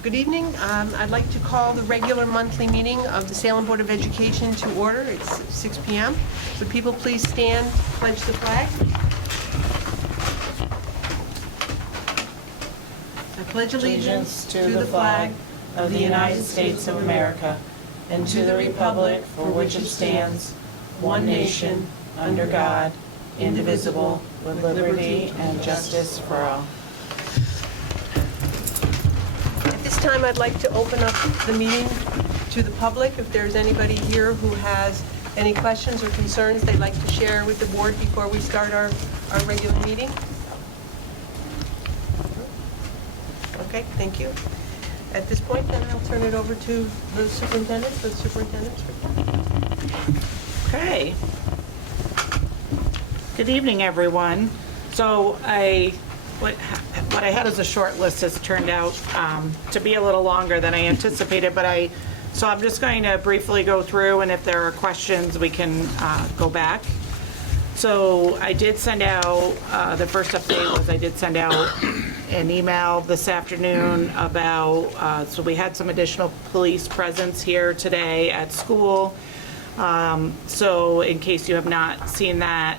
Good evening. I'd like to call the regular monthly meeting of the Salem Board of Education to order. It's 6 p.m. Would people please stand, pledge the flag? I pledge allegiance to the flag of the United States of America and to the republic for which it stands, one nation, under God, indivisible, with liberty and justice for all. At this time, I'd like to open up the meeting to the public. If there's anybody here who has any questions or concerns they'd like to share with the board before we start our regular meeting. Okay, thank you. At this point, then I'll turn it over to the superintendent for the superintendent's report. Okay. Good evening, everyone. So what I had as a short list has turned out to be a little longer than I anticipated, so I'm just going to briefly go through, and if there are questions, we can go back. So I did send out, the first update was I did send out an email this afternoon about, so we had some additional police presence here today at school. So in case you have not seen that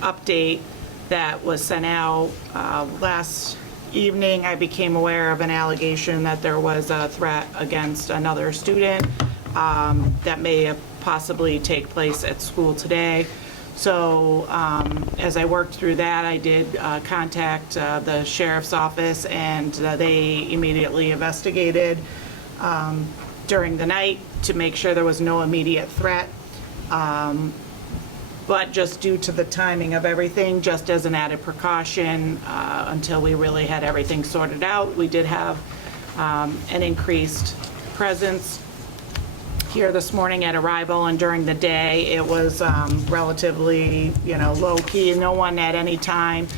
update that was sent out last evening, I became aware of an allegation that there was a threat against another student that may possibly take place at school today. So as I worked through that, I did contact the sheriff's office, and they immediately investigated during the night to make sure there was no immediate threat. But just due to the timing of everything, just as an added precaution, until we really had everything sorted out, we did have an increased presence here this morning at arrival, and during the day it was relatively, low key. No one at any time.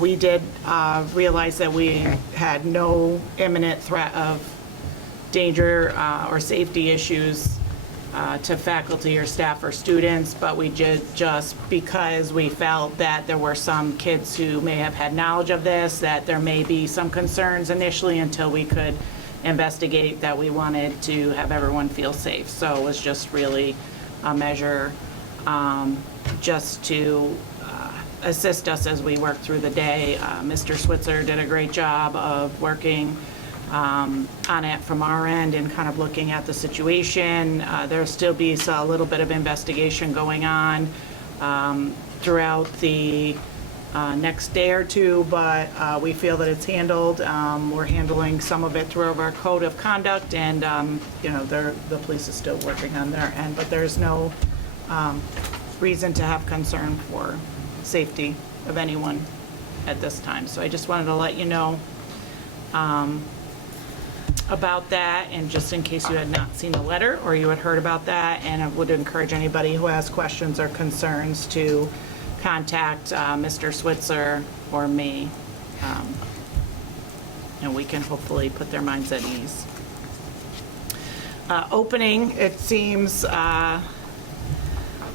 We did realize that we had no imminent threat of danger or safety issues to faculty or staff or students, but we did, just because we felt that there were some kids who may have had knowledge of this, that there may be some concerns initially until we could investigate, that we wanted to have everyone feel safe. So it was just really a measure just to assist us as we work through the day. Mr. Switzer did a great job of working on it from our end and kind of looking at the situation. There'll still be a little bit of investigation going on throughout the next day or two, but we feel that it's handled. We're handling some of it through our code of conduct, and the police is still working on their end, but there's no reason to have concern for safety of anyone at this time. So I just wanted to let you know about that, and just in case you had not seen the letter or you had heard about that, and I would encourage anybody who has questions or concerns to contact Mr. Switzer or me, and we can hopefully put their minds at ease. Opening, it seems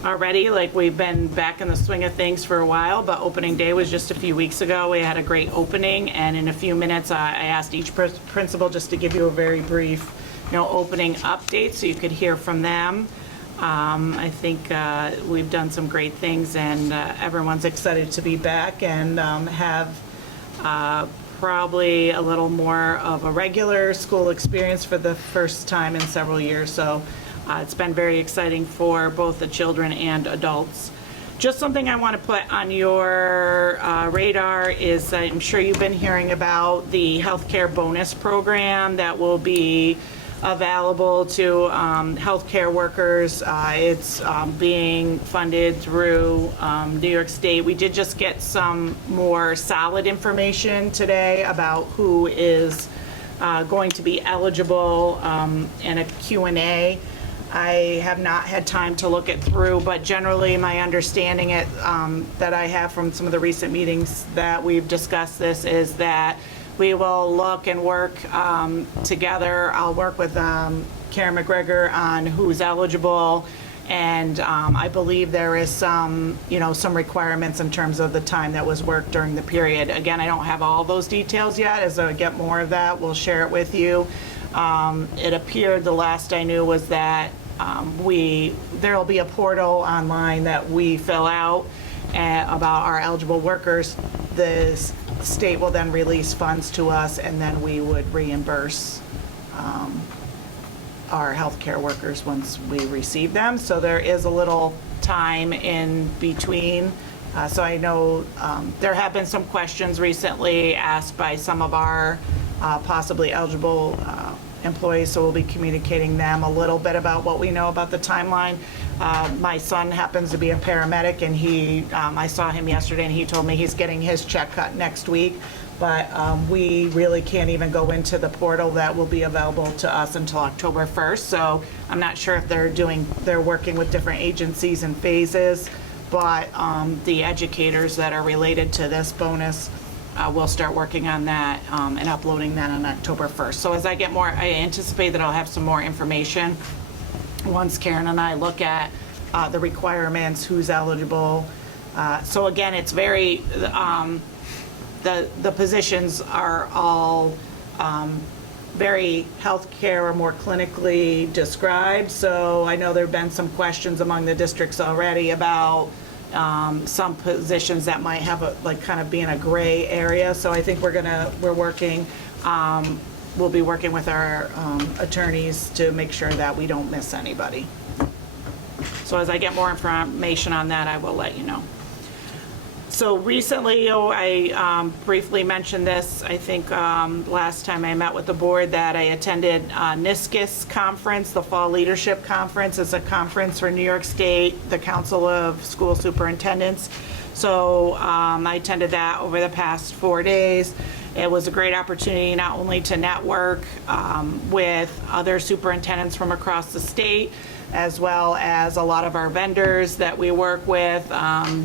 already like we've been back in the swing of things for a while, but opening day was just a few weeks ago. We had a great opening, and in a few minutes I asked each principal just to give you a very brief opening update so you could hear from them. I think we've done some great things, and everyone's excited to be back and have probably a little more of a regular school experience for the first time in several years. So it's been very exciting for both the children and adults. Just something I want to put on your radar is, I'm sure you've been hearing about the healthcare bonus program that will be available to healthcare workers. It's being funded through New York State. We did just get some more solid information today about who is going to be eligible in a Q&A. I have not had time to look it through, but generally my understanding that I have from some of the recent meetings that we've discussed this is that we will look and work together. I'll work with Karen McGregor on who's eligible, And I believe there is some, some requirements in terms of the time that was worked during the period. Again, I don't have all those details yet. As I get more of that, we'll share it with you. It appeared, the last I knew was that there'll be a portal online that we fill out about our eligible workers. The state will then release funds to us, and then we would reimburse our healthcare workers once we receive them. So there is a little time in between. So I know there have been some questions recently asked by some of our possibly eligible employees, so we'll be communicating them a little bit about what we know about the timeline. My son happens to be a paramedic, and I saw him yesterday, and he told me he's getting his check cut next week. But we really can't even go into the portal that will be available to us until October 1st. So I'm not sure if they're working with different agencies and phases, but the educators that are related to this bonus will start working on that and uploading that on October 1st. So as I get more, I anticipate that I'll have some more information once Karen and I look at the requirements, who's eligible. So again, it's very, the positions are all very healthcare or more clinically described. So I know there have been some questions among the districts already about some positions that might have kind of be in a gray area. So I think we're working, we'll be working with our attorneys to make sure that we don't miss anybody. So as I get more information on that, I will let you know. So recently, I briefly mentioned this, I think last time I met with the board, that I attended NISCUS conference, the Fall Leadership Conference. It's a conference for New York State, the Council of School Superintendents. So I attended that over the past 4 days. It was a great opportunity not only to network with other superintendents from across the state, as well as a lot of our vendors that we work with,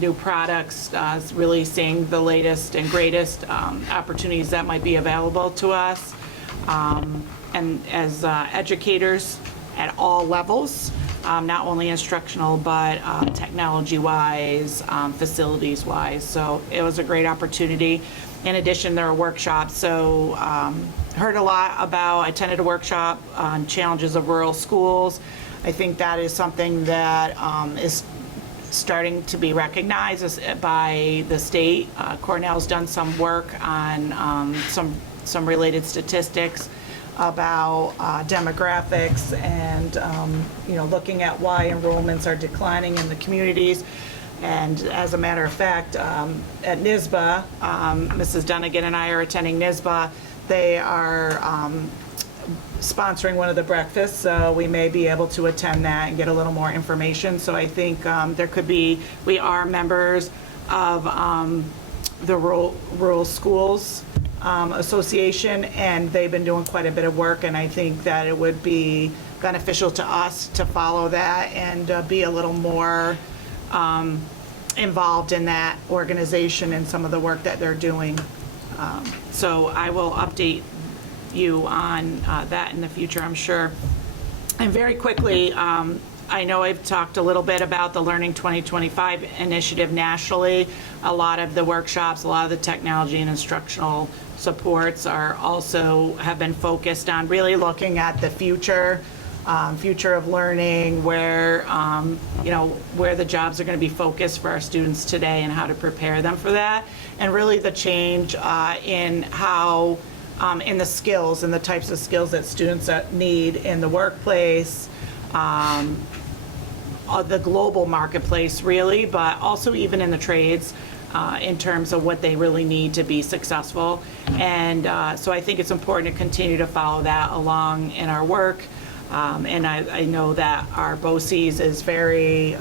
new products, really seeing the latest and greatest opportunities that might be available to us. And as educators at all levels, not only instructional, but technology-wise, facilities-wise. So it was a great opportunity. In addition, there are workshops. So heard a lot about, I attended a workshop on challenges of rural schools. I think that is something that is starting to be recognized by the state. Cornell's done some work on some related statistics about demographics and looking at why enrollments are declining in the communities. And as a matter of fact, at NYSBA, Mrs. Dunnigan and I are attending NYSBA. They are sponsoring one of the breakfasts, so we may be able to attend that and get a little more information. So I think we are members of the Rural Schools Association, and they've been doing quite a bit of work, and I think that it would be beneficial to us to follow that and be a little more involved in that organization and some of the work that they're doing. So I will update you on that in the future, I'm sure. And very quickly, I know I've talked a little bit about the Learning 2025 initiative nationally. A lot of the workshops, a lot of the technology and instructional supports have been focused on really looking at the future of learning, where the jobs are going to be focused for our students today and how to prepare them for that, and really the change in how in the skills and the types of skills that students need in the workplace, the global marketplace really, but also even in the trades in terms of what they really need to be successful. And so I think it's important to continue to follow that along in our work. And I know that our BOCES is very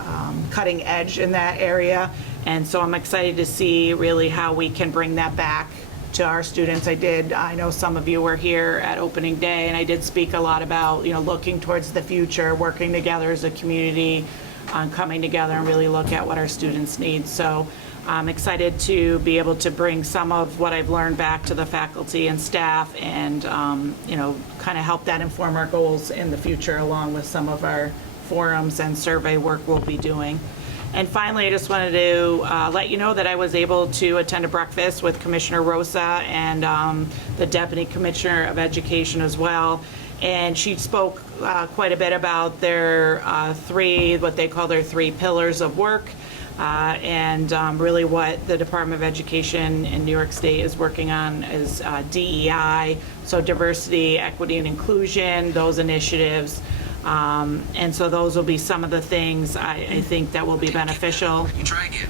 cutting edge in that area. And so I'm excited to see really how we can bring that back to our students. I know some of you were here at opening day, and I did speak a lot about, looking towards the future, working together as a community, coming together and really look at what our students need. So I'm excited to be able to bring some of what I've learned back to the faculty and staff and, kind of help that inform our goals in the future along with some of our forums and survey work we'll be doing. And finally, I just wanted to let you know that I was able to attend a breakfast with Commissioner Rosa and the Deputy Commissioner of Education as well. And she spoke quite a bit about their what they call their three pillars of work, and really what the Department of Education in New York State is working on is DEI, so diversity, equity, and inclusion, those initiatives. And so those will be some of the things I think that will be beneficial. Try again.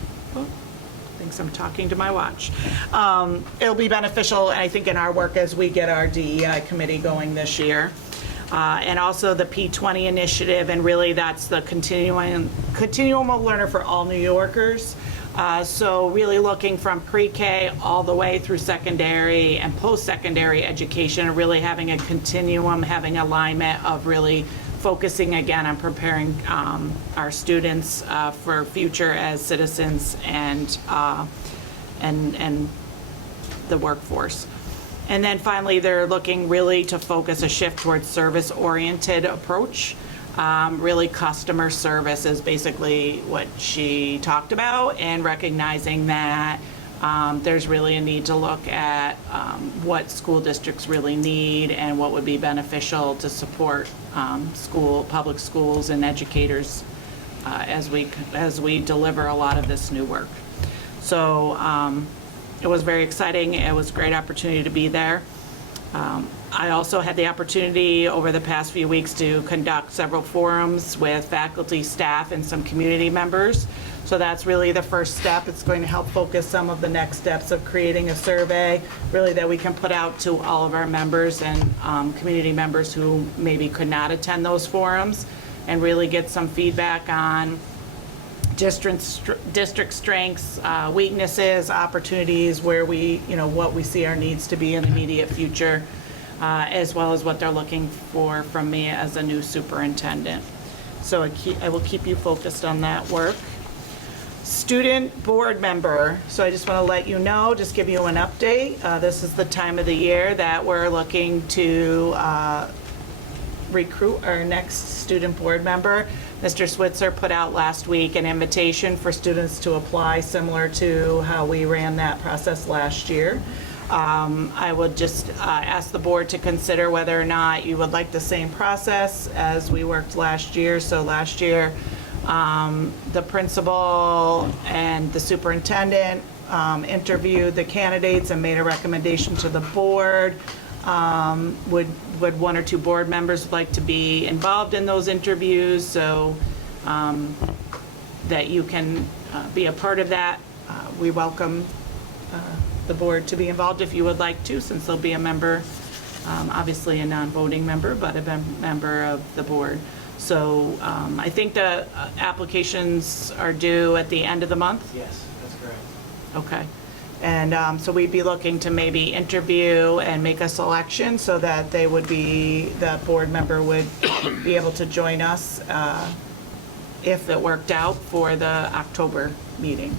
Thinks I'm talking to my watch. It'll be beneficial, I think, in our work as we get our DEI committee going this year. And also the P20 initiative, and really that's the continuum of learner for all New Yorkers. So really looking from pre-K all the way through secondary and post-secondary education, and really having a continuum, having alignment of really focusing again on preparing our students for future as citizens and the workforce. And then finally, they're looking really to focus a shift towards service-oriented approach. Really customer service is basically what she talked about, and recognizing that there's really a need to look at what school districts really need and what would be beneficial to support public schools and educators as we deliver a lot of this new work. So it was very exciting. It was a great opportunity to be there. I also had the opportunity over the past few weeks to conduct several forums with faculty, staff, and some community members. So that's really the first step. It's going to help focus some of the next steps of creating a survey, really that we can put out to all of our members and community members who maybe could not attend those forums, and really get some feedback on district strengths, weaknesses, opportunities, where what we see our needs to be in the immediate future, as well as what they're looking for from me as a new superintendent. So I will keep you focused on that work. Student board member. So I just want to let you know, just give you an update. This is the time of the year that we're looking to recruit our next student board member. Mr. Switzer put out last week an invitation for students to apply, similar to how we ran that process last year. I would just ask the board to consider whether or not you would like the same process as we worked last year. So last year, the principal and the superintendent interviewed the candidates and made a recommendation to the board. Would one or two board members like to be involved in those interviews, so that you can be a part of that? We welcome the board to be involved if you would like to, since there'll be a member, obviously a non-voting member, but a member of the board. So I think the applications are due at the end of the month? Yes, that's correct. Okay. And so we'd be looking to maybe interview and make a selection so that the board member would be able to join us if it worked out for the October meeting.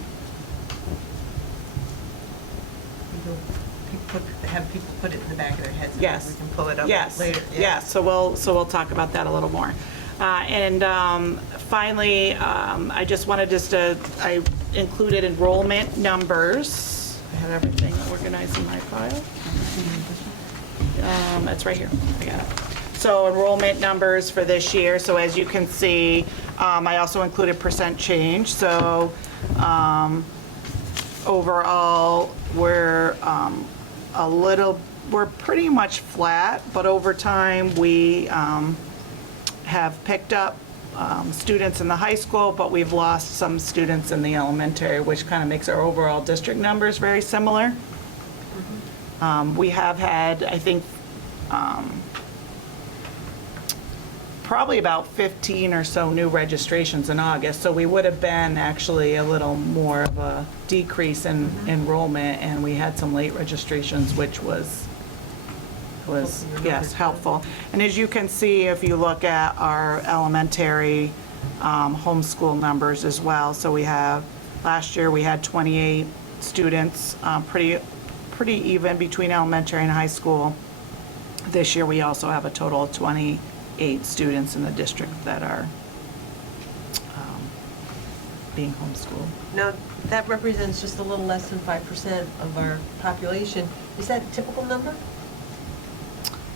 Have people put it in the back of their heads. Yes. We can pull it up Yes. later. Yes. So we'll talk about that a little more. And finally, I just wanted I included enrollment numbers. I have everything organized in my file. It's right here. I got it. So enrollment numbers for this year. So as you can see, I also included percent change. So overall, we're pretty much flat, but over time we have picked up students in the high school, but we've lost some students in the elementary, which kind of makes our overall district numbers very similar. We have had, I think, probably about 15 or so new registrations in August, so we would have been actually a little more of a decrease in enrollment, and we had some late registrations, which was yes, helpful. And as you can see, if you look at our elementary homeschool numbers as well, so last year we had 28 students, pretty even between elementary and high school. This year we also have a total of 28 students in the district that are being homeschooled. Now, that represents just a little less than 5% of our population. Is that a typical number?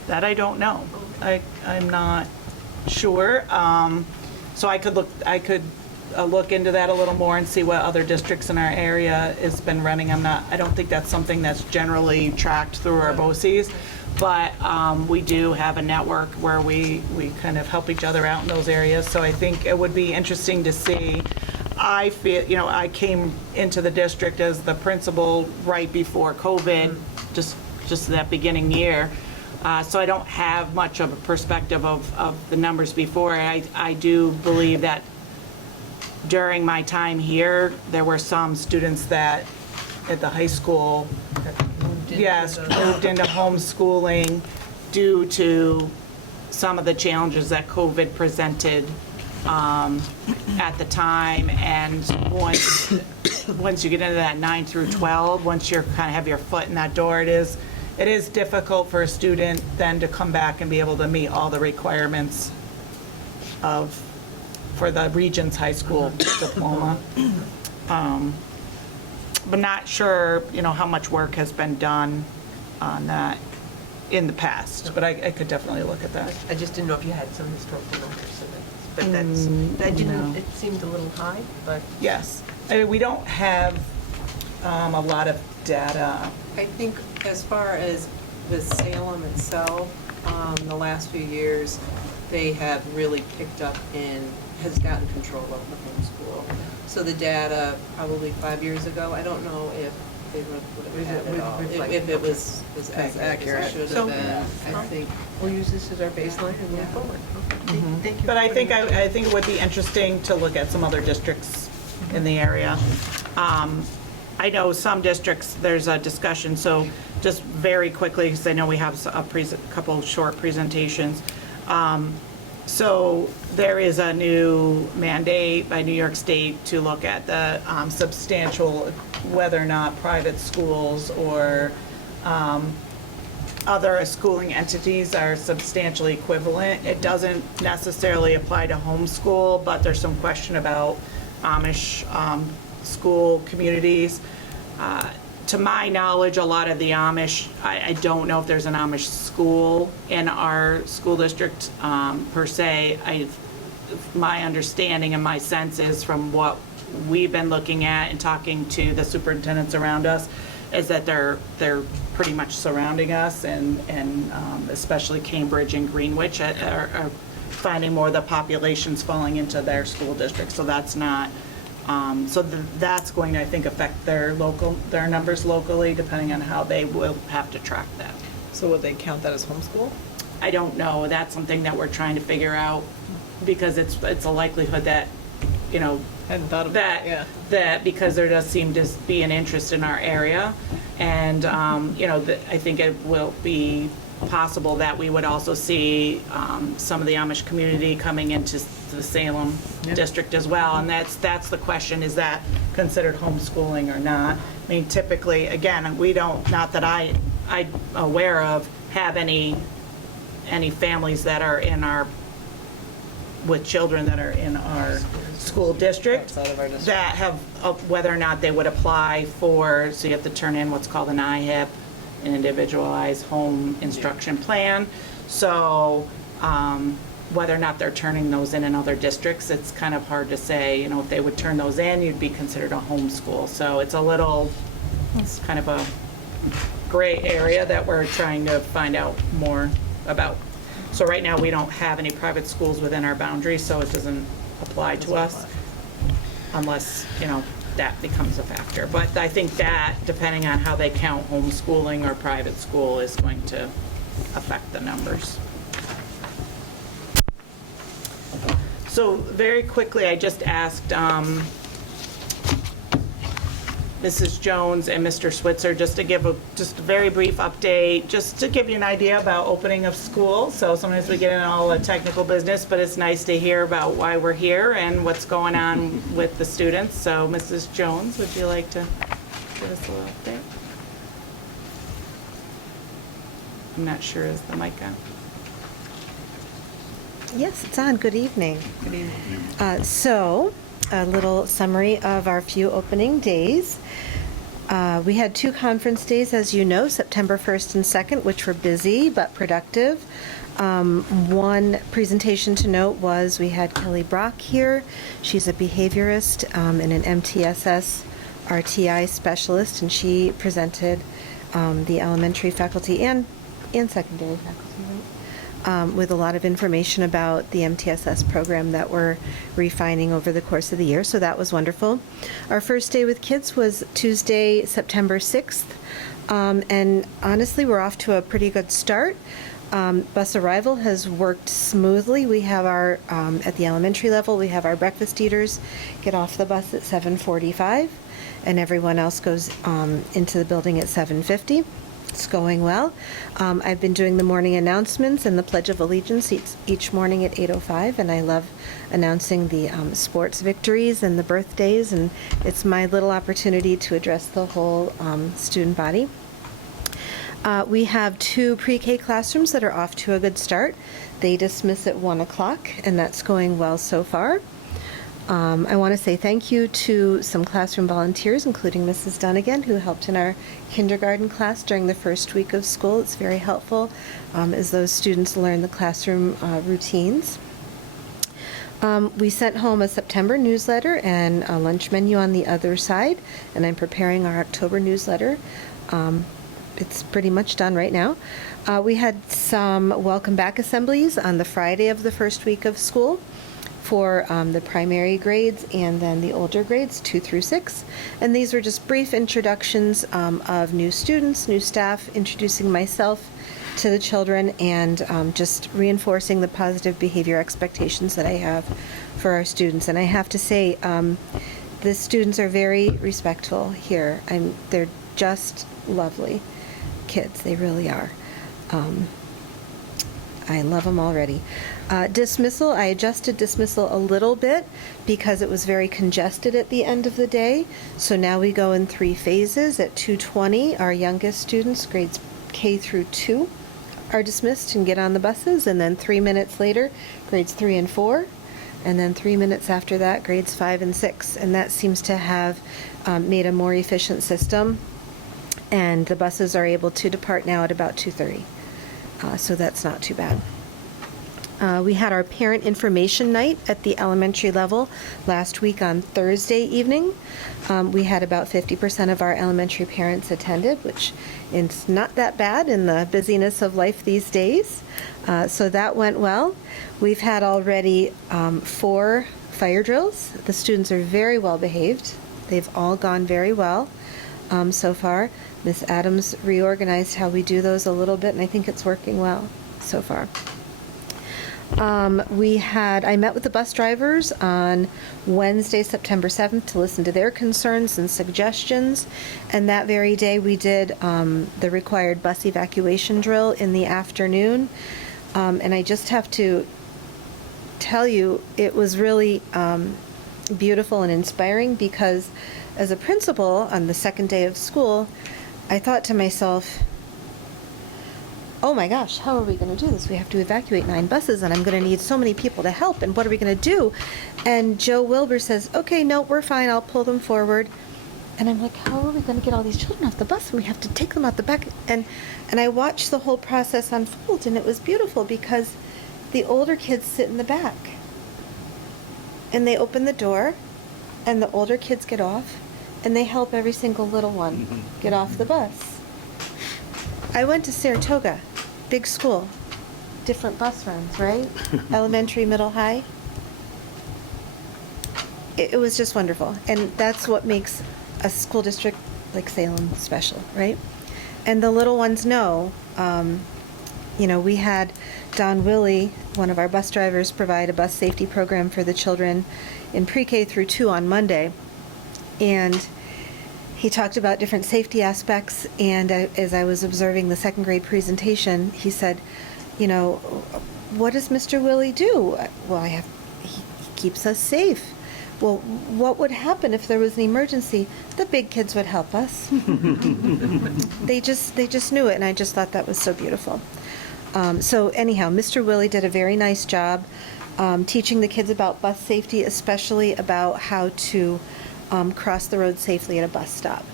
That I don't know. I'm not sure. So I could look into that a little more and see what other districts in our area has been running. I don't think that's something that's generally tracked through our BOCES, but we do have a network where we kind of help each other out in those areas. So I think it would be interesting to see. I feel, I came into the district as the principal right before COVID, just that beginning year. So I don't have much of a perspective of the numbers before. I do believe that during my time here, there were some students that at the high school, moved into homeschooling due to some of the challenges that COVID presented at the time. And once you get into that 9 through 12, once you kind of have your foot in that door, it is difficult for a student then to come back and be able to meet all the requirements for the Regents High School diploma. But not sure, how much work has been done on that in the past, but I could definitely look at that. I just didn't know if you had some historical numbers, but that didn't, it seemed a little high, but. Yes. We don't have a lot of data. I think as far as the Salem itself, the last few years, they have really picked up has gotten control of the homeschool. So the data probably 5 years ago, I don't know if they would have had it all, if it was as accurate as it should have been. I think We'll use this as our baseline and move forward. Okay. Thank you. But I for think putting that. I think it would be interesting to look at some other districts in the area. I know some districts, there's a discussion, so just very quickly, because I know we have a couple short presentations. So there is a new mandate by New York State to look at the substantial, whether or not private schools or other schooling entities are substantially equivalent. It doesn't necessarily apply to homeschool, but there's some question about Amish school communities. To my knowledge, a lot of the Amish, I don't know if there's an Amish school in our school district per se. My understanding and my sense is from what we've been looking at and talking to the superintendents around us is that they're pretty much surrounding us, and especially Cambridge and Greenwich are finding more of the populations falling into their school district. So that's not. That's going to, I think, affect their numbers locally, depending on how they will have to track that. So would they count that as homeschool? I don't know. That's something that we're trying to figure out, because it's a likelihood that, Hadn't thought of that, yeah. that because there does seem to be an interest in our area, and I think it will be possible that we would also see some of the Amish community coming into the Salem district as well, and that's the question: is that considered homeschooling or not? I mean, typically, again, we don't, not that I'm aware of, have any families that are with children that are in our school district Outside of our district. that have, whether or not they would apply for, so you have to turn in what's called an IHIP, an individualized home instruction plan. So whether or not they're turning those in other districts, it's kind of hard to say. If they would turn those in, you'd be considered a homeschool. So it's kind of a gray area that we're trying to find out more about. So right now, we don't have any private schools within our boundaries, so it doesn't apply to us unless, that becomes a factor. But I think that, depending on how they count homeschooling or private school, is going to affect the numbers. So very quickly, I just asked Mrs. Jones and Mr. Switzer just to give a very brief update, just to give you an idea about opening of school. So sometimes we get into all the technical business, but it's nice to hear about why we're here and what's going on with the students. So Mrs. Jones, would you like to give us a little update? I'm not sure, is the mic on? Yes, it's on. Good evening. Good evening. So, a little summary of our few opening days. We had 2 conference days, as you know, September 1st and 2nd, which were busy but productive. One presentation to note was we had Kelly Brock here. She's a behaviorist and an MTSS RTI specialist, and she presented the elementary faculty and secondary faculty, right? With a lot of information about the MTSS program that we're refining over the course of the year, so that was wonderful. Our first day with kids was Tuesday, September 6th, and honestly, we're off to a pretty good start. Bus arrival has worked smoothly. We have our, at the elementary level, we have our breakfast eaters get off the bus at 7:45, and everyone else goes into the building at 7:50. It's going well. I've been doing the morning announcements and the Pledge of Allegiance each morning at 8:05, and I love announcing the sports victories and the birthdays, and it's my little opportunity to address the whole student body. We have 2 pre-K classrooms that are off to a good start. They dismiss at 1 o'clock, and that's going well so far. I want to say thank you to some classroom volunteers, including Mrs. Dunnigan, who helped in our kindergarten class during the first week of school. It's very helpful as those students learn the classroom routines. We sent home a September newsletter and a lunch menu on the other side, and I'm preparing our October newsletter. It's pretty much done right now. We had some welcome back assemblies on the Friday of the first week of school for the primary grades and then the older grades, 2 through 6. And these were just brief introductions of new students, new staff, introducing myself to the children, and just reinforcing the positive behavior expectations that I have for our students. And I have to say, the students are very respectful here. They're just lovely kids. They really are. I love them already. Dismissal, I adjusted dismissal a little bit because it was very congested at the end of the day. So now we go in 3 phases. At 2:20, our youngest students, grades K through 2, are dismissed and get on the buses. And then 3 minutes later, grades 3 and 4. And then 3 minutes after that, grades 5 and 6. And that seems to have made a more efficient system. And the buses are able to depart now at about 2:30. So that's not too bad. We had our parent information night at the elementary level last week on Thursday evening. We had about 50% of our elementary parents attended, which is not that bad in the busyness of life these days. So that went well. We've had already 4 fire drills. The students are very well behaved. They've all gone very well so far. Ms. Adams reorganized how we do those a little bit, and I think it's working well so far. I met with the bus drivers on Wednesday, September 7th, to listen to their concerns and suggestions, and that very day we did the required bus evacuation drill in the afternoon, and I just have to tell you, it was really beautiful and inspiring, because as a principal on the second day of school, I thought to myself, oh my gosh, how are we going to do this? We have to evacuate 9 buses, and I'm going to need so many people to help, and what are we going to do? And Joe Wilbur says, okay, no, we're fine, I'll pull them forward. And I'm like, how are we going to get all these children off the bus? We have to take them out the back. And I watched the whole process unfold, and it was beautiful, because the older kids sit in the back. And they open the door, and the older kids get off, and they help every single little one get off the bus. I went to Saratoga, big school, different bus runs, right? Elementary, middle, high. It was just wonderful. And that's what makes a school district like Salem special, right? And the little ones know, we had Don Willie, one of our bus drivers, provide a bus safety program for the children in pre-K through 2 on Monday. And he talked about different safety aspects, and as I was observing the second grade presentation, he said, what does Mr. Willie do? Well, he keeps us safe. Well, what would happen if there was an emergency? The big kids would help us. They just knew it, and I just thought that was so beautiful. So anyhow, Mr. Willie did a very nice job teaching the kids about bus safety, especially about how to cross the road safely at a bus stop.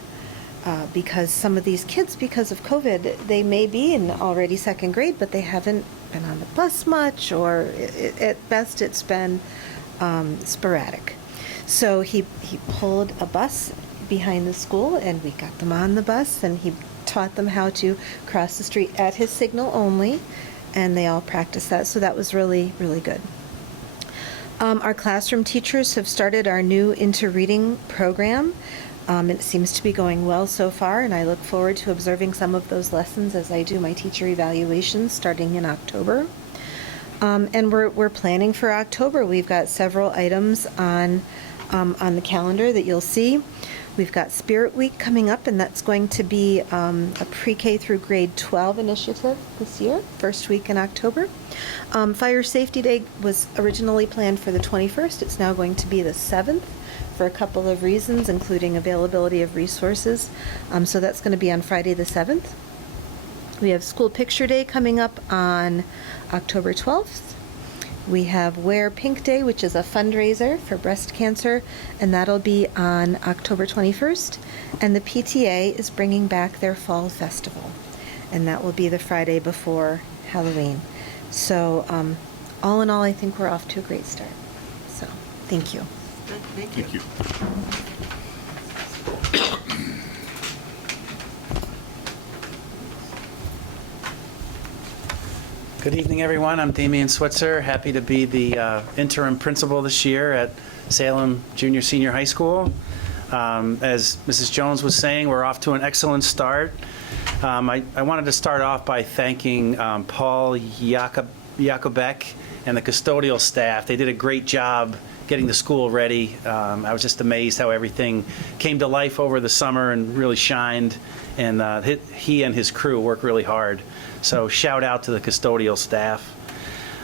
Because some of these kids, because of COVID, they may be in already second grade, but they haven't been on the bus much, or at best it's been sporadic. So he pulled a bus behind the school, and we got them on the bus, and he taught them how to cross the street at his signal only, and they all practiced that. So that was really, really good. Our classroom teachers have started our new Into Reading program. It seems to be going well so far, and I look forward to observing some of those lessons as I do my teacher evaluations starting in October. And we're planning for October. We've got several items on the calendar that you'll see. We've got Spirit Week coming up, and that's going to be a pre-K through grade 12 initiative this year, first week in October. Fire Safety Day was originally planned for the 21st. It's now going to be the 7th for a couple of reasons, including availability of resources. So that's going to be on Friday the 7th. We have School Picture Day coming up on October 12th. We have Wear Pink Day, which is a fundraiser for breast cancer, and that'll be on October 21st. And the PTA is bringing back their fall festival, and that will be the Friday before Halloween. So all in all, I think we're off to a great start. So thank you. Thank you. Thank you. Good evening, everyone. I'm Damian Switzer. Happy to be the interim principal this year at Salem Junior Senior High School. As Mrs. Jones was saying, we're off to an excellent start. I wanted to start off by thanking Paul Jakobek and the custodial staff. They did a great job getting the school ready. I was just amazed how everything came to life over the summer and really shined. And he and his crew worked really hard. So shout out to the custodial staff.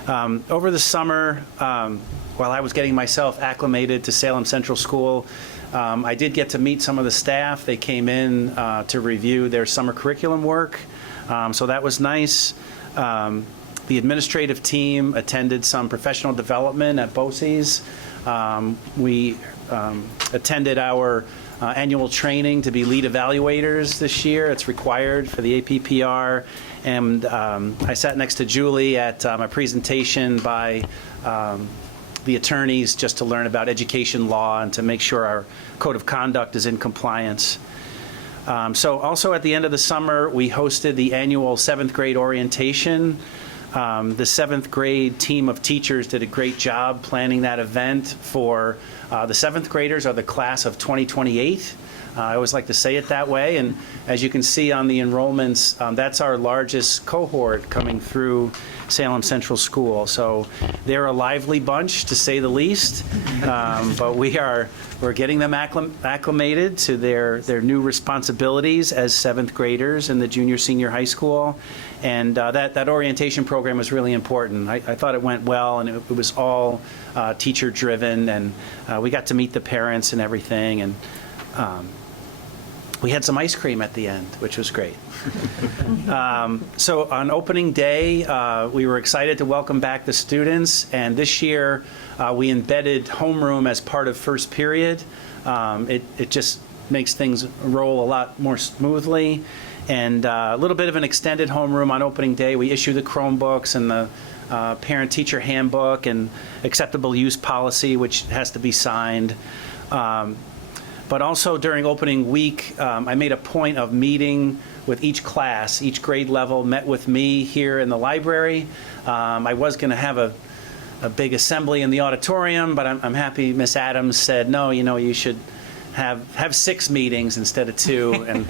Over the summer, while I was getting myself acclimated to Salem Central School, I did get to meet some of the staff. They came in to review their summer curriculum work. So that was nice. The administrative team attended some professional development at BOCES. We attended our annual training to be lead evaluators this year. It's required for the APPR. And I sat next to Julie at a presentation by the attorneys just to learn about education law and to make sure our code of conduct is in compliance. So also at the end of the summer, we hosted the annual 7th grade orientation. The 7th grade team of teachers did a great job planning that event for the 7th graders are the class of 2028. I always like to say it that way, and as you can see on the enrollments, that's our largest cohort coming through Salem Central School. So they're a lively bunch, to say the least, but we're getting them acclimated to their new responsibilities as 7th graders in the junior senior high school. And that orientation program was really important. I thought it went well, and it was all teacher driven, and we got to meet the parents and everything, and we had some ice cream at the end, which was great. So on opening day, we were excited to welcome back the students, and this year we embedded homeroom as part of first period. It just makes things roll a lot more smoothly, and a little bit of an extended homeroom on opening day. We issue the Chromebooks and the parent-teacher handbook and acceptable use policy, which has to be signed. But also during opening week, I made a point of meeting with each class. Each grade level met with me here in the library. I was going to have a big assembly in the auditorium, but I'm happy Miss Adams said, no, you should have 6 meetings instead of 2. And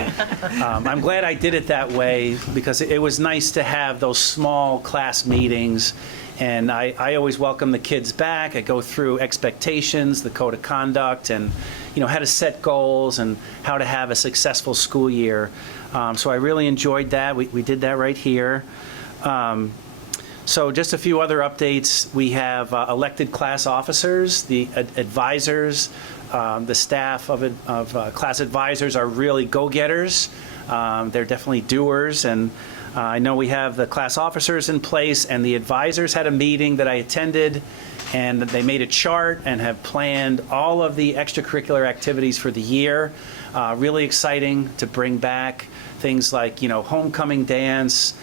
I'm glad I did it that way, because it was nice to have those small class meetings. And I always welcome the kids back. I go through expectations, the code of conduct, and how to set goals and how to have a successful school year. So I really enjoyed that. We did that right here. So just a few other updates. We have elected class officers, the advisors, the staff of class advisors are really go-getters. They're definitely doers, and I know we have the class officers in place, and the advisors had a meeting that I attended, and they made a chart and have planned all of the extracurricular activities for the year. Really exciting to bring back things like, homecoming dance.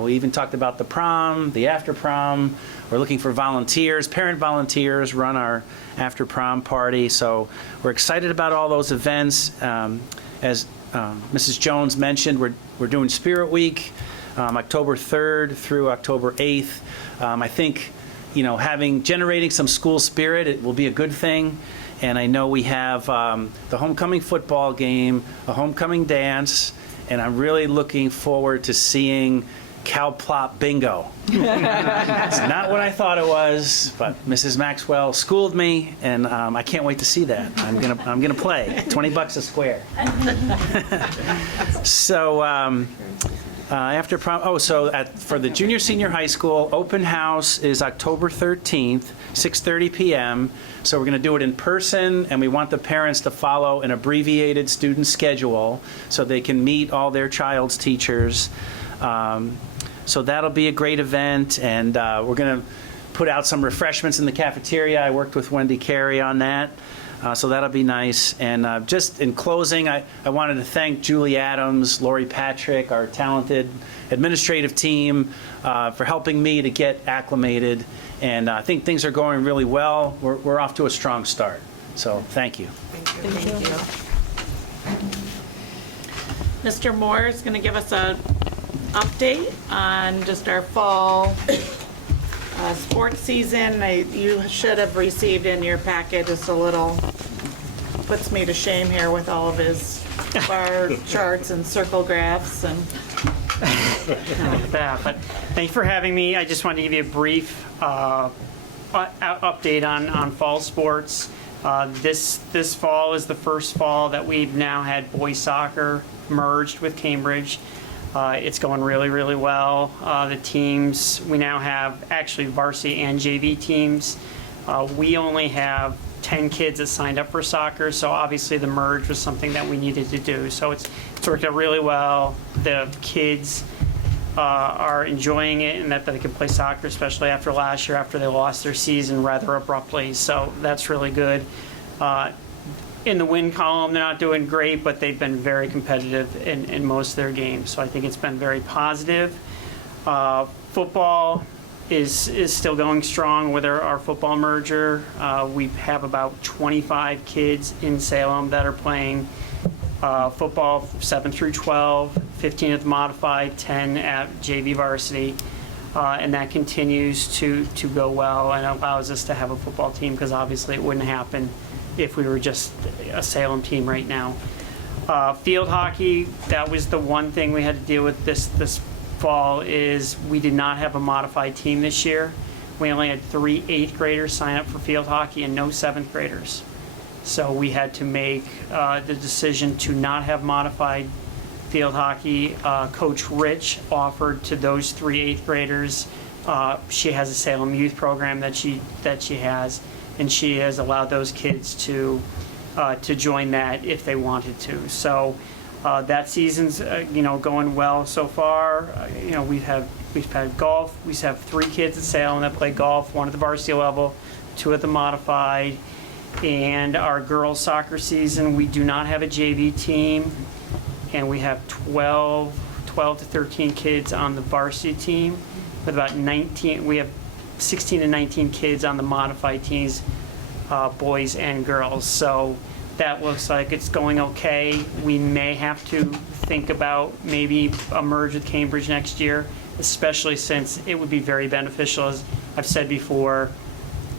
We even talked about the prom, the after prom. We're looking for volunteers, parent volunteers, run our after prom party. So we're excited about all those events. As Mrs. Jones mentioned, we're doing Spirit Week, October 3rd through October 8th. I think, generating some school spirit, it will be a good thing. And I know we have the homecoming football game, a homecoming dance, and I'm really looking forward to seeing cow plop bingo. It's not what I thought it was, but Mrs. Maxwell schooled me, and I can't wait to see that. I'm gonna play. $20 a square. So after prom, for the junior senior high school, open house is October 13th, 6:30 p.m. So we're going to do it in person, and we want the parents to follow an abbreviated student schedule so they can meet all their child's teachers. So that'll be a great event, and we're going to put out some refreshments in the cafeteria. I worked with Wendy Carey on that. So that'll be nice. And just in closing, I wanted to thank Julie Adams, Lori Patrick, our talented administrative team, for helping me to get acclimated. And I think things are going really well. We're off to a strong start. So thank you. Thank you. Mr. Moore is going to give us an update on just our fall sports season. You should have received in your packet just a little, puts me to shame here with all of his bar charts and circle graphs and. But thanks for having me. I just wanted to give you a brief update on fall sports. This fall is the first fall that we've now had boys soccer merged with Cambridge. It's going really, really well. The teams, we now have actually varsity and JV teams. We only have 10 kids that signed up for soccer, so obviously the merge was something that we needed to do. So it's worked out really well. The kids are enjoying it, and that they can play soccer, especially after last year, after they lost their season rather abruptly. So that's really good. In the win column, they're not doing great, but they've been very competitive in most of their games. So I think it's been very positive. Football is still going strong with our football merger. We have about 25 kids in Salem that are playing football 7 through 12, 15 at the modified, 10 at JV varsity. And that continues to go well and allows us to have a football team, because obviously it wouldn't happen if we were just a Salem team right now. Field hockey, that was the one thing we had to deal with this fall, is we did not have a modified team this year. We only had 3 8th graders sign up for field hockey and no 7th graders. So we had to make the decision to not have modified field hockey. Coach Rich offered to those 3 8th graders. She has a Salem youth program that she has, and she has allowed those kids to join that if they wanted to. So that season's going well so far. We've had golf. We have 3 kids at Salem that play golf, 1 at the varsity level, 2 at the modified. And our girls soccer season, we do not have a JV team, and we have 12 to 13 kids on the varsity team, with about 19. We have 16 to 19 kids on the modified teams, boys and girls. So that looks like it's going okay. We may have to think about maybe a merge with Cambridge next year, especially since it would be very beneficial, as I've said before,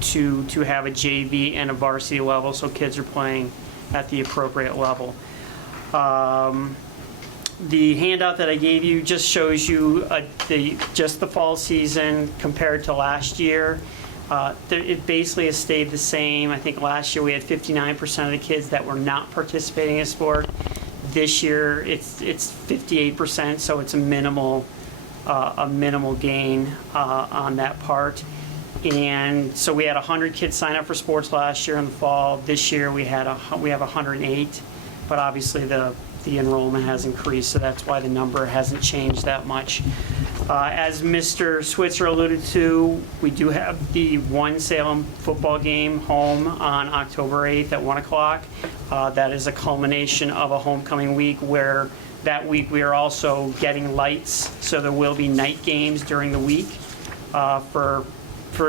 to have a JV and a varsity level, so kids are playing at the appropriate level. The handout that I gave you just shows you just the fall season compared to last year. It basically has stayed the same. I think last year we had 59% of the kids that were not participating in sport. This year it's 58%, so it's a minimal gain on that part. And so we had 100 kids sign up for sports last year in the fall. This year we have 108, but obviously the the enrollment has increased, so that's why the number hasn't changed that much. As Mr. Switzer alluded to, we do have the one Salem football game home on October 8th at 1 o'clock. That is a culmination of a homecoming week where that week we are also getting lights, so there will be night games during the week for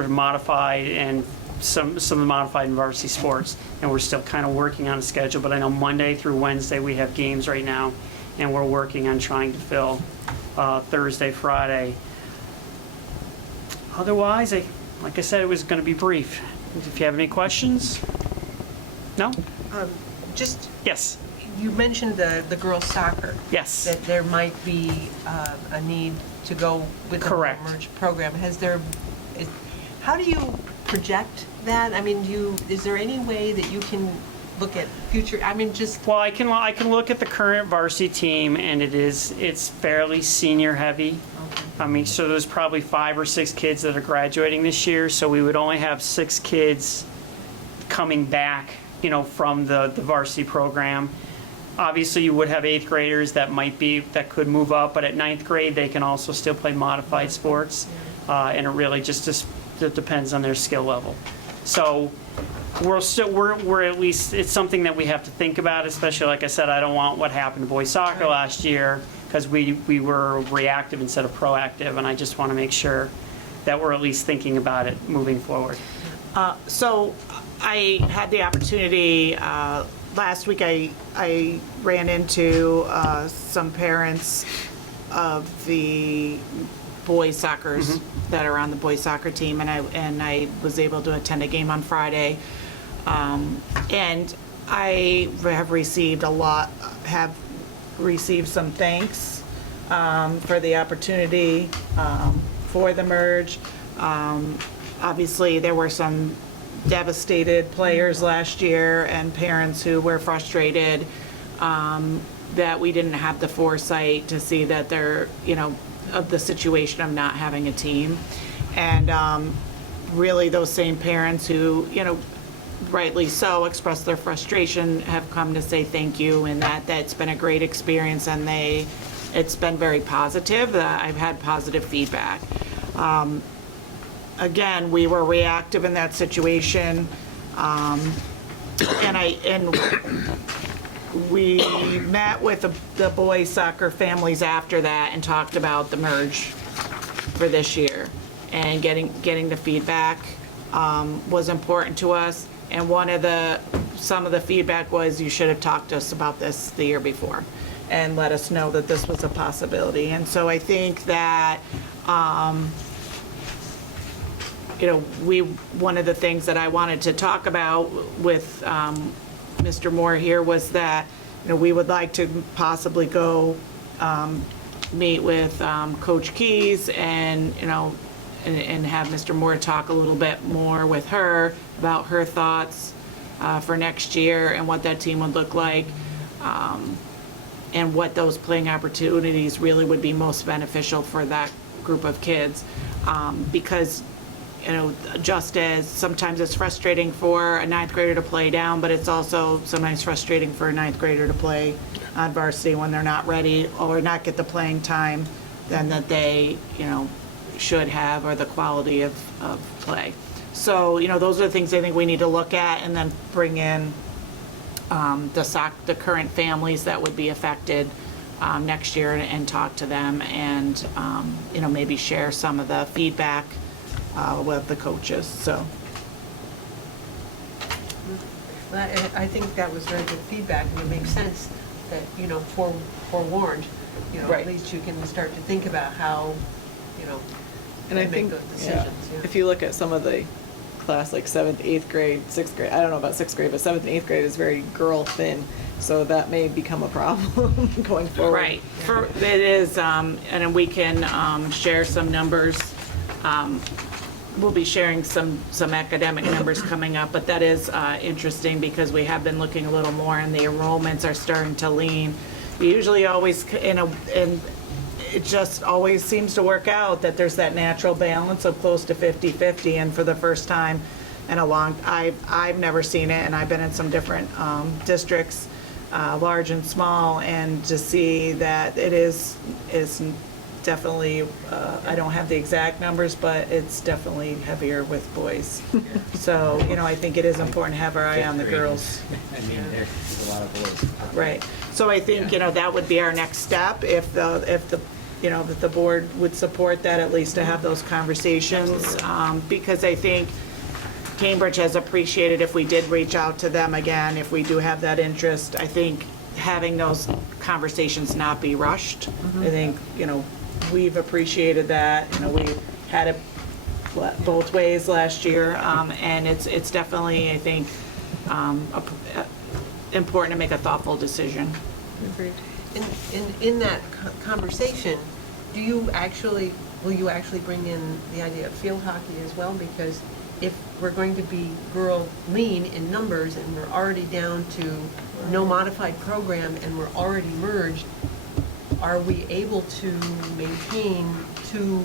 modified and some of the modified and varsity sports. And we're still kind of working on a schedule, but I know Monday through Wednesday we have games right now, and we're working on trying to fill Thursday, Friday. Otherwise, like I said, it was going to be brief. If you have any questions? No? Just, Yes. you mentioned the girls' soccer. Yes. That there might be a need to go with the Correct. merge program. How do you project that? I mean, is there any way that you can look at future, Well, I can look at the current varsity team, and it's fairly senior heavy. So there's probably 5 or 6 kids that are graduating this year, so we would only have 6 kids coming back, from the varsity program. Obviously, you would have 8th graders that could move up, but at 9th grade, they can also still play modified sports, and it really just it depends on their skill level. So we're at least, it's something that we have to think about, especially, like I said, I don't want what happened to boys soccer last year, because we were reactive instead of proactive, and I just want to make sure that we're at least thinking about it moving forward. So I had the opportunity, last week I ran into some parents of the boys soccer's that are on the boys soccer team, and I was able to attend a game on Friday. And I have received some thanks for the opportunity for the merge. Obviously, there were some devastated players last year and parents who were frustrated that we didn't have the foresight to see that they're, of the situation of not having a team. And really those same parents who, rightly so, expressed their frustration have come to say thank you, and that's been a great experience, and it's been very positive. I've had positive feedback. Again, we were reactive in that situation, and we met with the boys soccer families after that and talked about the merge for this year, and getting the feedback was important to us. And some of the feedback was, you should have talked to us about this the year before and let us know that this was a possibility. And so I think that one of the things that I wanted to talk about with Mr. Moore here was that, we would like to possibly go meet with Coach Keys and have Mr. Moore talk a little bit more with her about her thoughts for next year and what that team would look like, and what those playing opportunities really would be most beneficial for that group of kids. Because just as sometimes it's frustrating for a 9th grader to play down, but it's also sometimes frustrating for a 9th grader to play on varsity when they're not ready or not get the playing time then that they, should have, or the quality of play. So, those are the things I think we need to look at, and then bring in the current families that would be affected next year, and talk to them, and maybe share some of the feedback with the coaches. So I think that was very good feedback, and it makes sense that, forewarned, Right. at least you can start to think about how, And I make think, those decisions. Yeah. if you look at some of the class, like 7th, 8th grade, 6th grade, I don't know about 6th grade, but 7th and 8th grade is very girl thin, so that may become a problem going forward. right, it is, and then we can share some numbers. We'll be sharing some academic numbers coming up, but that is interesting because we have been looking a little more, and the enrollments are starting to lean. We usually always, and it just always seems to work out that there's that natural balance of close to 50-50, and for the first time in a long, I've never seen it, and I've been in some different districts large and small, and to see that it is definitely, I don't have the exact numbers, but it's definitely heavier with boys. So, I think it is important to have our eye on the girls. I mean, there's a lot of boys. Right. So I think, that would be our next step, if the board would support that, at least to have those conversations. Because I think Cambridge has appreciated if we did reach out to them again, if we do have that interest. I think having those conversations not be rushed. I think, we've appreciated that. We had it both ways last year, and it's definitely, I think, important to make a thoughtful decision. Agreed. In that conversation, will you actually bring in the idea of field hockey as well? Because if we're going to be girl lean in numbers and we're already down to no modified program and we're already merged, are we able to maintain 2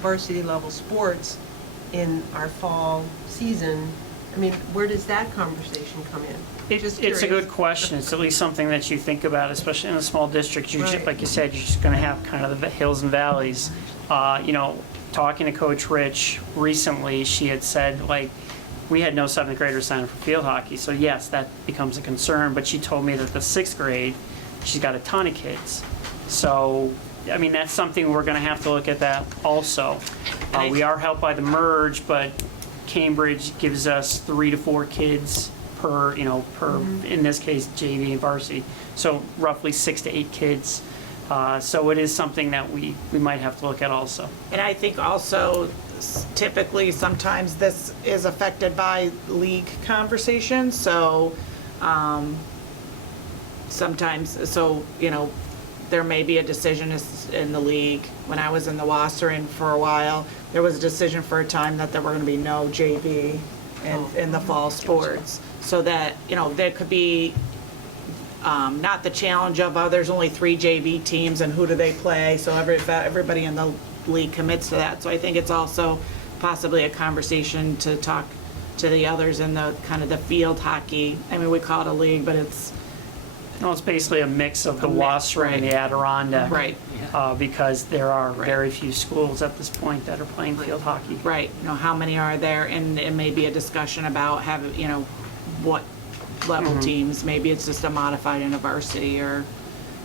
varsity level sports in our fall season? I mean, where does that conversation come in? It's a good question. It's at least something that you think about, especially in a small district. You're just, Right. like you said, you're just going to have kind of the hills and valleys. Talking to Coach Rich recently, she had said, we had no 7th graders sign up for field hockey. So yes, that becomes a concern. But she told me that the 6th grade, she's got a ton of kids. So, I mean, that's something we're going to have to look at that also. We are helped by the merge, but Cambridge gives us 3 to 4 kids per, in this case, JV and varsity. So roughly 6 to 8 kids. So it is something that we might have to look at also. And I think also, typically, sometimes this is affected by league conversations, so, there may be a decision in the league. When I was in the Wasserin for a while, there was a decision for a time that there were gonna be no JV in the fall sports. So that, there could be, not the challenge of, there's only 3 JV teams and who do they play? So everybody in the league commits to that. So I think it's also possibly a conversation to talk to the others in the kind of the field hockey. I mean, we call it a league, but it's, No, it's basically a mix of the A mix, Wasserin and the Adirondack. Right. Because there are Right. very few schools at this point that are playing field hockey. right, how many are there? And it may be a discussion about having, what level teams, maybe it's just a modified and a varsity, or,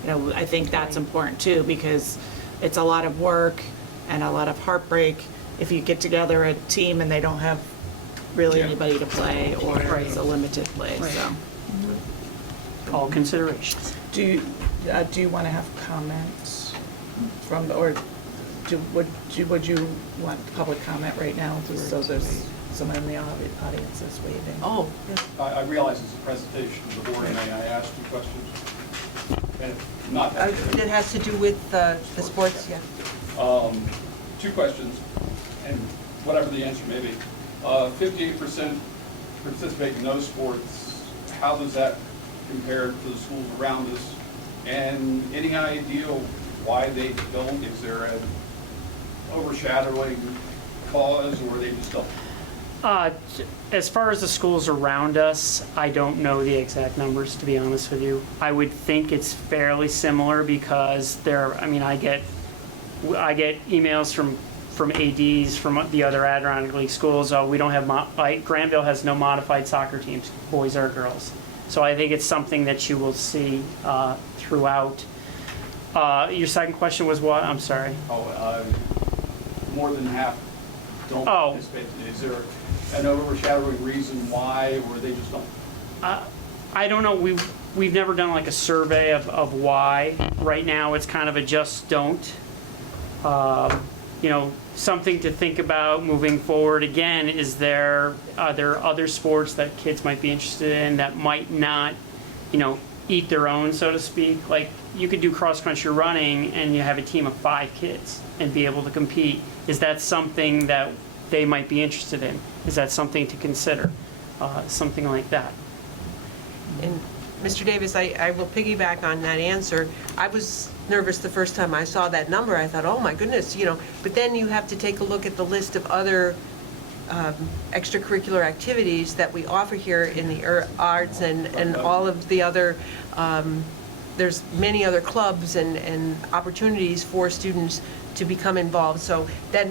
I think that's important too, because it's a lot of work and a lot of heartbreak if you get together a team and they don't have really anybody to play, or it's a limited play, so. All considerations. Do you want to have comments from, or would you want public comment right now, just so there's someone in the audience is waving? Oh, yes. I realize it's a presentation of the board, and may I ask 2 questions? And if not that. It has to do with the sports, yeah. 2 questions, and whatever the answer may be. 58% participate in those sports. How does that compare to the schools around us? And any idea why they don't? Is there an overshadowing cause, or they just don't? As far as the schools around us, I don't know the exact numbers, to be honest with you. I would think it's fairly similar because I get emails from ADs from the other Adirondack League schools. We don't have, Granville has no modified soccer teams, boys or girls. So I think it's something that you will see throughout. Your second question was what? I'm sorry. More than half don't Oh. participate. Is there an overshadowing reason why, or they just don't? I don't know. We've never done like a survey of why. Right now, it's kind of a just don't. Something to think about moving forward. Again, are there other sports that kids might be interested in that might not, eat their own, so to speak? Like you could do cross-country running and you have a team of 5 kids and be able to compete. Is that something that they might be interested in? Is that something to consider? Something like that. And Mr. Davis, I will piggyback on that answer. I was nervous the first time I saw that number. I thought, oh my goodness, but then you have to take a look at the list of other extracurricular activities that we offer here in the arts and all of the other, there's many other clubs and opportunities for students to become involved. So that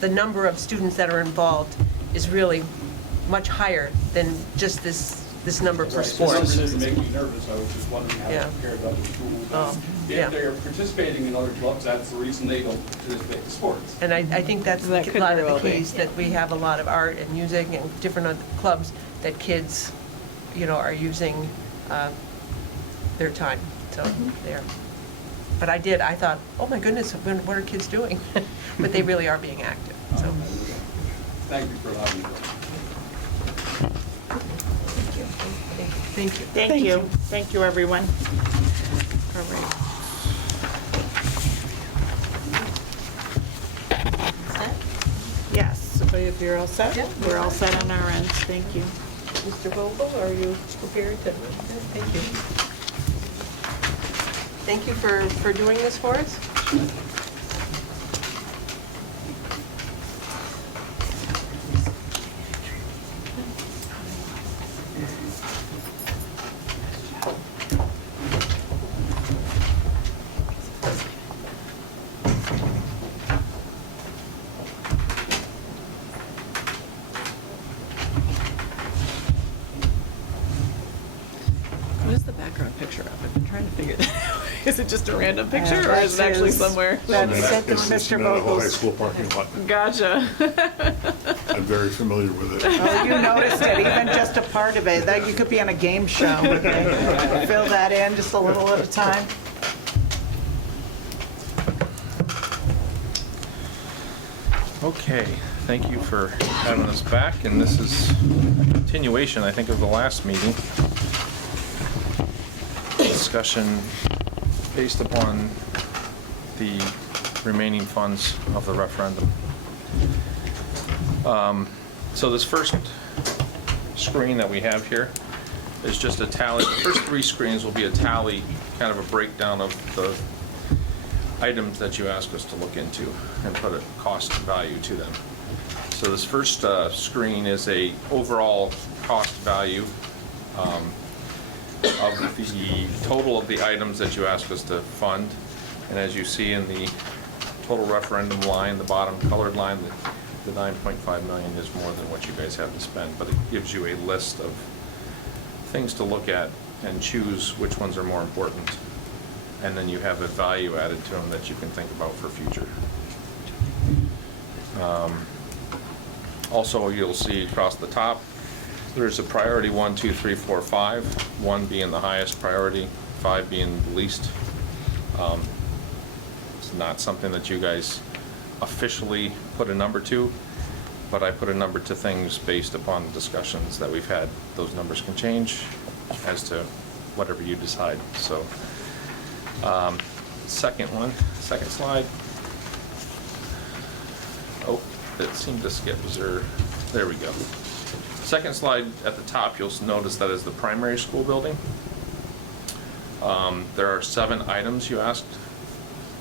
the number of students that are involved is really much higher than just this number per sport. Numbers didn't make me nervous, I was just wondering how Yeah. they compared to other schools. Yeah. If they're participating in other clubs, that's the reason they don't participate in sports. And I think that's a That could lot very of the well be. case, that we have a lot of art and music and different other clubs that kids, are using their time, so there. But I thought, oh my goodness, what are kids doing? But they really are being active, so. Thank you for allowing me to. Thank you. Thank you. Thank you, everyone. All right. Yes, so if you're all set? Yeah. We're all set on our ends. Thank you. Mr. Vogel, are you prepared to? Thank you. Thank you for doing this for us. What is the background picture of? I've been trying to figure that out. Is it just a random picture or is it actually somewhere? That's It's Mr. in a high Vogel's. school parking lot. Gotcha. I'm very familiar with it. Oh, you noticed it, even just a part of it, that you could be on a game show. Fill that in just a little at a time. Okay, thank you for having us back, and this is a continuation, I think, of the last meeting. Discussion based upon the remaining funds of the referendum. So this first screen that we have here is just a tally. The first three screens will be a tally, kind of a breakdown of the items that you ask us to look into and put a cost value to them. So this first screen is a overall cost value of the total of the items that you ask us to fund. And as you see in the total referendum line, the bottom colored line, the 9.5 million is more than what you guys have to spend, but it gives you a list of things to look at and choose which ones are more important. And then you have a value added to them that you can think about for future. Also, you'll see across the top, there's a priority 1, 2, 3, 4, 5, 1 being the highest priority, 5 being the least. It's not something that you guys officially put a number to, but I put a number to things based upon the discussions that we've had. Those numbers can change as to whatever you decide. So, second slide. Oh, it seemed to skip. There we go. Second slide at the top, you'll notice that is the primary school building. There are 7 items you asked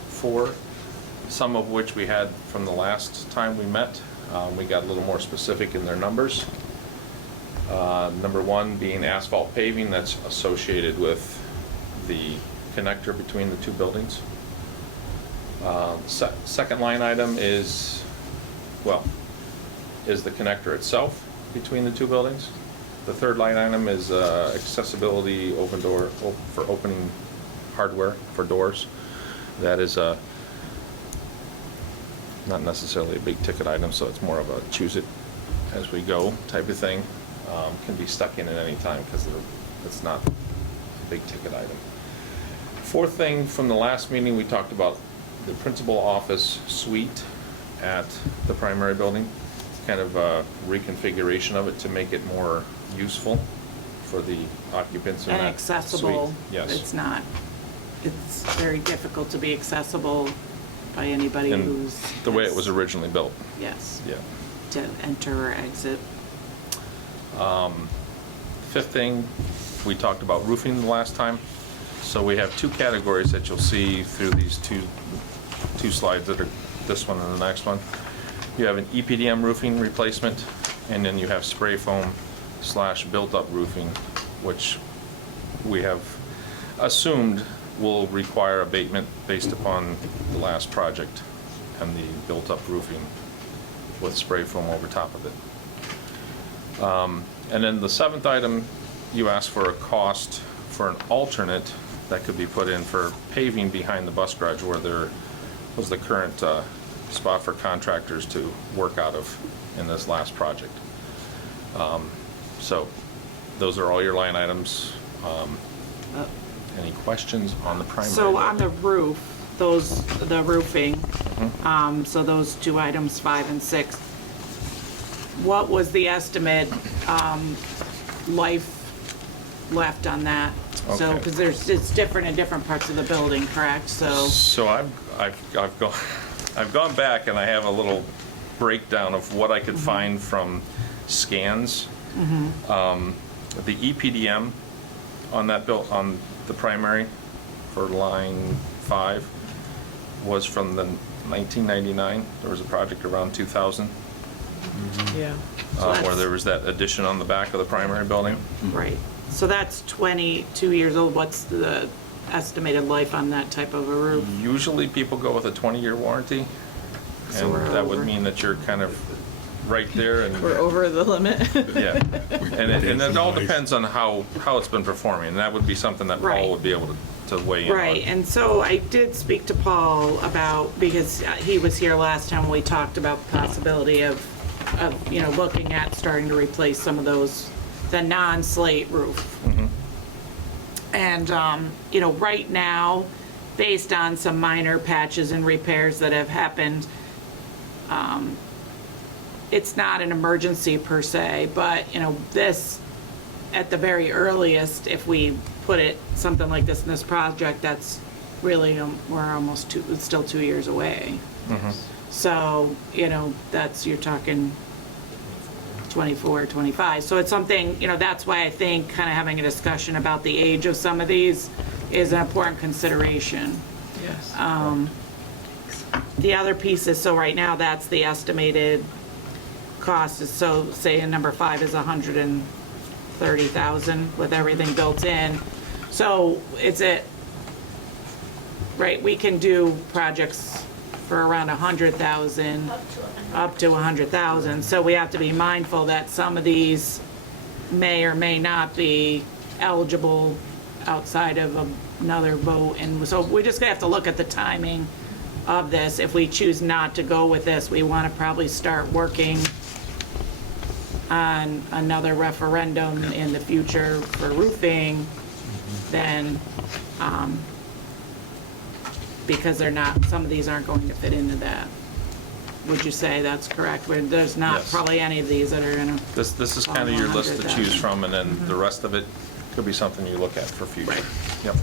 for, some of which we had from the last time we met. We got a little more specific in their numbers. Number 1 being asphalt paving, that's associated with the connector between the 2 buildings. Second line item is the connector itself between the 2 buildings. The third line item is accessibility for opening hardware for doors. That is not necessarily a big ticket item, so it's more of a choose it as we go type of thing. Can be stuck in at any time because it's not a big ticket item. Fourth thing from the last meeting, we talked about the principal office suite at the primary building, kind of a reconfiguration of it to make it more useful for the occupants in And that accessible. suite. Yes. It's very difficult to be accessible by anybody And who's. the way it was originally built. Yes, Yeah. to enter or exit. Fifth thing, we talked about roofing the last time. So we have 2 categories that you'll see through these two slides that are this one and the next one. You have an EPDM roofing replacement, and then you have spray foam / built-up roofing, which we have assumed will require abatement based upon the last project and the built-up roofing with spray foam over top of it. And then the 7th item, you asked for a cost for an alternate that could be put in for paving behind the bus garage where there was the current spot for contractors to work out of in this last project. So those are all your line items. Any questions on the primary? So on the roof, the roofing, so those 2 items, 5 and 6, what was the estimate life left on that? So, Okay. because it's different in different parts of the building, correct? So I've gone back and I have a little breakdown of what I could find from scans. The EPDM on that on the primary for line 5 was from the 1999. There was a project around 2000 yeah. where there was that addition on the back of the primary building. Right. So that's 22 years old. What's the estimated life on that type of a roof? Usually people go with a 20-year warranty, So and we're that over. would mean that you're kind of right there. And We're over the limit. yeah, and it all depends on how it's been performing, and that would be something that Right. Paul would be able to weigh in on. Right, and so I did speak to Paul about, because he was here last time, we talked about the possibility of looking at starting to replace some of those, the non-slate roof. And, right now, based on some minor patches and repairs that have happened, it's not an emergency per se, but, this, at the very earliest, if we put something like this in this project, that's really, we're almost it's still 2 years away. So, that's, you're talking 24, 25. So it's something, that's why I think kind of having a discussion about the age of some of these is an important consideration. Yes. The other piece is, so right now, that's the estimated cost is, so say in number 5 is 130,000 with everything built in. So right, we can do projects for around 100,000, up to 100,000. So we have to be mindful that some of these may or may not be eligible outside of another vote. And so we're just gonna have to look at the timing of this. If we choose not to go with this, we want to probably start working on another referendum in the future for roofing, then, because some of these aren't going to fit into that. Would you say that's correct? Where there's not Yes. probably any of these that are gonna, This is kind of your list to 100,000. choose from, and then the rest of it could be something you look at for future. Right. Yep.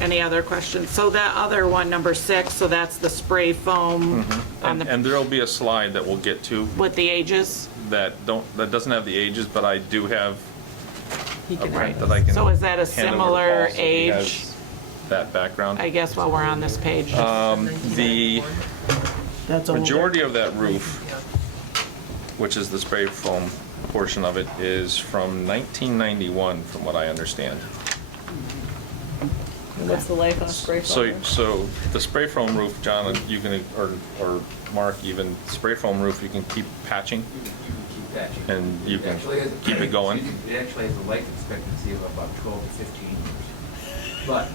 any other questions? So that other one, number 6, so that's the spray foam on And there'll be a slide that we'll get to with the ages? that doesn't have the ages, but I do have He a can print that I can. So is that a hand over to similar Paul so he has age? that background. I guess while we're on this page. The That's older. majority of that roof, which is the spray foam portion of it, is from 1991, from what I understand. What's the life on a spray foam? So the spray foam roof, John, you can, or Mark even, spray foam roof, you can keep patching You can keep patching. and you can Actually has- keep it going. It actually has a life expectancy of about 12 to 15 years. But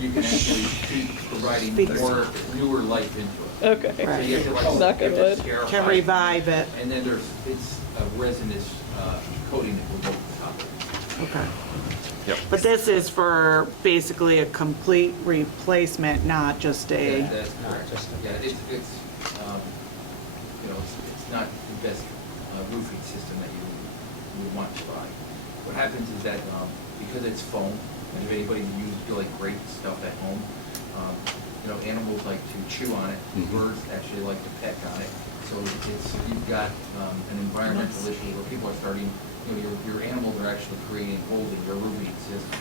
you can actually keep providing more, newer life into it. Okay. So you have to like. Knock on you have to wood. scarify Can it. revive it. And then it's a resinous coating that will go over the top of it. Okay. Yep. But this is for basically a complete replacement, not just a, That's correct. Yeah, it's not the best roofing system that you would want to buy. What happens is that because it's foam, and if anybody used really great stuff at home, animals like to chew on it, birds actually like to peck on it. So you've got an environmental issue where people are starting, your animals are actually creating holes in your roofing system.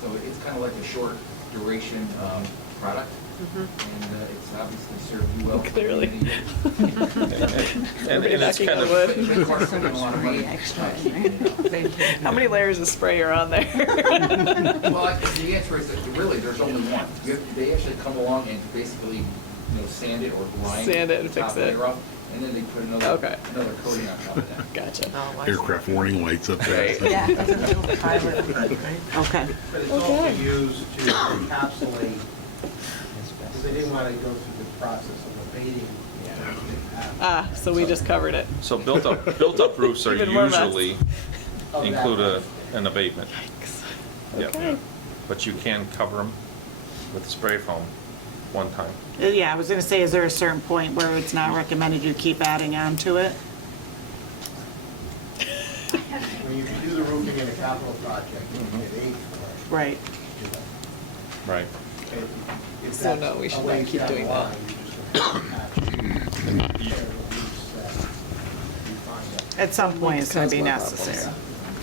So it's kind of like a short duration product. And it's obviously served you well. for Clearly. many years. And it's kind of, It costs them a lot of money. How many layers of spray are on there? Well, the answer is that really, there's only one. They actually come along and basically, sand it or grind Sand it and the top fix it. layer off, and then they put another Okay. coating on top of that. Gotcha. Aircraft warning lights up there. Yeah, it's a little pilot, right? Okay. But it's also used to encapsulate, because they didn't want to go through the process of abating. So we just covered it. so built-up roofs are Even more mess. usually include an abatement. Yep. Okay. But you can cover them with spray foam one time. Yeah, I was gonna say, is there a certain point where it's not recommended you keep adding on to it? When you do the roofing in a capital project, you get aid for Right. it. Right. If So no, that's we should a not ways keep down doing the that. line, you just go patch it. Repair the roofs that you find that- At some point, it's gonna be Cause more problems. necessary.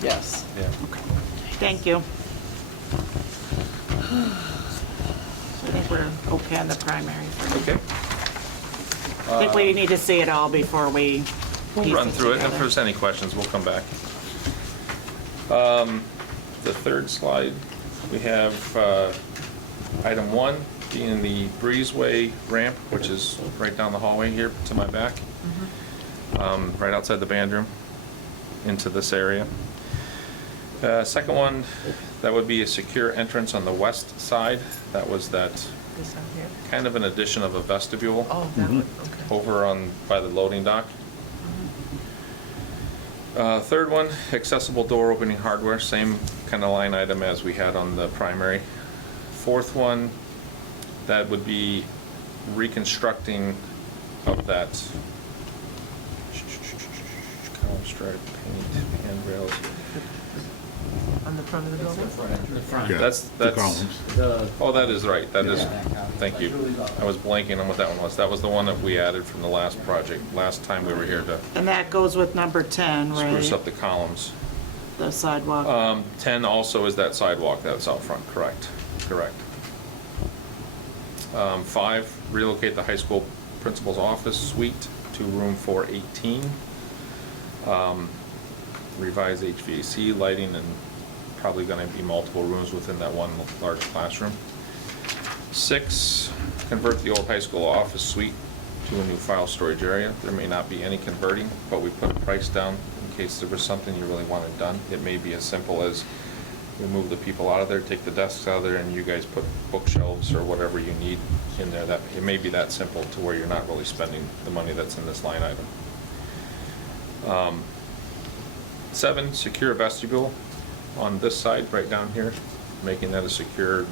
Yes. Yeah. Thank you. I think we're okay on the primary. Okay. I think we need to see it all before we piece Run through it, and if together. there's any questions, we'll come back. The third slide, we have item 1 being the Breezeway Ramp, which is right down the hallway here to my back, right outside the band room, into this area. Second one, that would be a secure entrance on the west side. That was that This one here? kind of an addition of a vestibule Oh, that one, okay. over on, by the loading dock. Third one, accessible door opening hardware, same kind of line item as we had on the primary. Fourth one, that would be reconstructing of that column stripe paint, handrails. On the front of the building? Yeah, That's, the columns. oh, that is right, that is, thank you. That's really good. I was blanking on what that one was. That was the one that we added from the last project, last time we were here to And that goes with number 10, spruce right? up the columns. The sidewalk. 10 also is that sidewalk that's out front, correct, correct. 5, relocate the high school principal's office suite to room 418. Revise HVAC, lighting, and probably gonna be multiple rooms within that one large classroom. 6, convert the old high school office suite to a new file storage area. There may not be any converting, but we put a price down in case there was something you really wanted done. It may be as simple as we move the people out of there, take the desks out of there, and you guys put bookshelves or whatever you need in there. That, it may be that simple to where you're not really spending the money that's in this line item. 7, secure vestibule on this side, right down here, making that a secure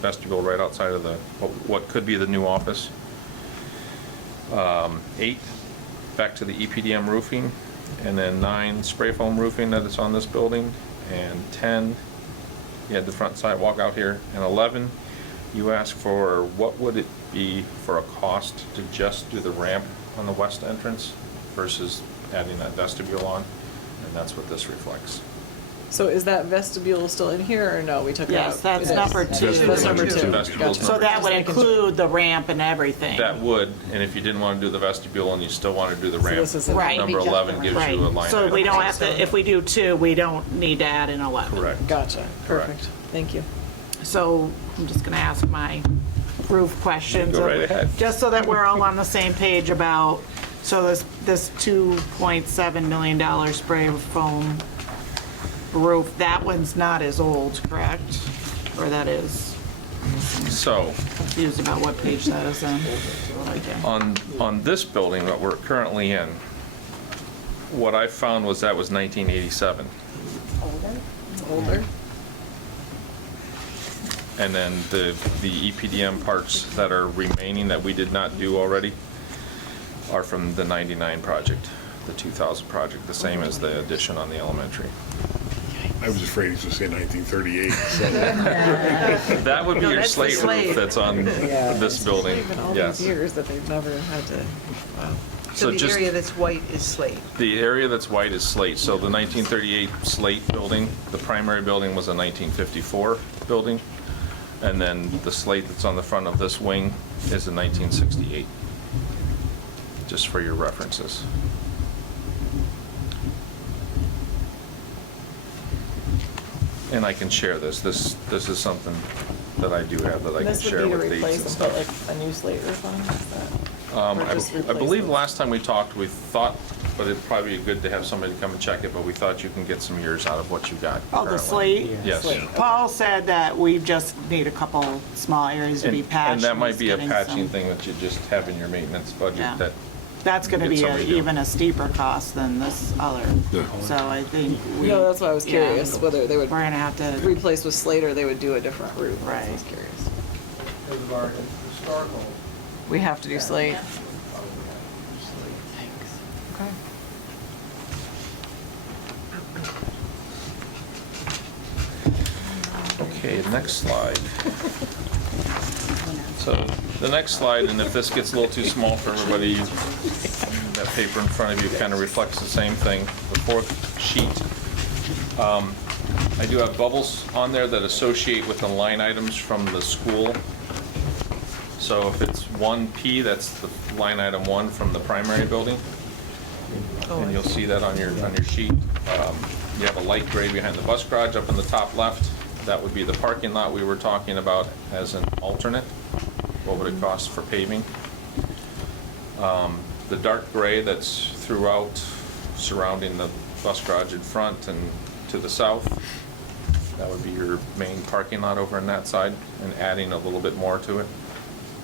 vestibule right outside of the, what could be the new office. 8, back to the Epdm roofing, and then 9, spray foam roofing that is on this building, and 10, you had the front sidewalk out here, and 11, you asked for what would it be for a cost to just do the ramp on the west entrance versus adding that vestibule on, and that's what this reflects. So is that vestibule still in here or no? We took it out? Yes, that's It is. number 2. That's number 2. Vestible's Gotcha. So that would Just making sure. include the ramp and everything. That would, and if you didn't want to do the vestibule and you still want to do the So ramp, this is a- Right. number 11 gives Right. you a line So item. we don't have to, if we do 2, we don't need to add in 11. Correct. Gotcha. Correct. Perfect. Thank you. So I'm just gonna ask my roof questions. Go right ahead. Just so that we're all on the same page about, so this $2.7 million spray foam roof, that one's not as old, correct? Or that is? So, Confused about what page that is in. Okay. on this building that we're currently in, what I found was that was 1987. Older? And then the EPDM parts that are remaining that we did not do already are from the 99 project, the 2000 project, the same as the addition on the elementary. I was afraid he was going to say 1938. So. That would be No, your that's the slate slate. roof that's on this building, Even all yes. these years that they've never had to, wow. So the just- area that's white is slate. The area that's white is slate, so the 1938 slate building, the primary building was a 1954 building. And then the slate that's on the front of this wing is a 1968, just for your references. And I can share this. This is something that I do have that I can This share would with be to dates and replace and put stuff. like a new slate roof on, is that? Or just I replace believe it? last time we talked, we thought, but it'd probably be good to have somebody come and check it, but we thought you can get some years out of what you got. Oh, the currently. slate? Yes. Slate. Paul said that we just need a couple small areas to be patched. And that might he's be a getting patching some- thing that you just have in your maintenance budget Yeah. that, That's gonna get be somebody to do. even a steeper cost than this other. Yeah. So I think we. No, that's why I was yeah, curious, whether they would We're gonna have to, replace with slate or they would do a different roof. That's why I was Right. curious. Because of our historical. We have to do slate. Okay. okay, next slide. So the next slide, and if this gets a little too small for everybody, that paper in front of you kind of reflects the same thing. The fourth sheet. I do have bubbles on there that associate with the line items from the school. So if it's 1P, that's the line item 1 from the primary building. And you'll see that on your sheet. You have a light gray behind the bus garage up in the top left. That would be the parking lot we were talking about as an alternate. What would it cost for paving? The dark gray that's throughout surrounding the bus garage in front and to the south, that would be your main parking lot over on that side, and adding a little bit more to it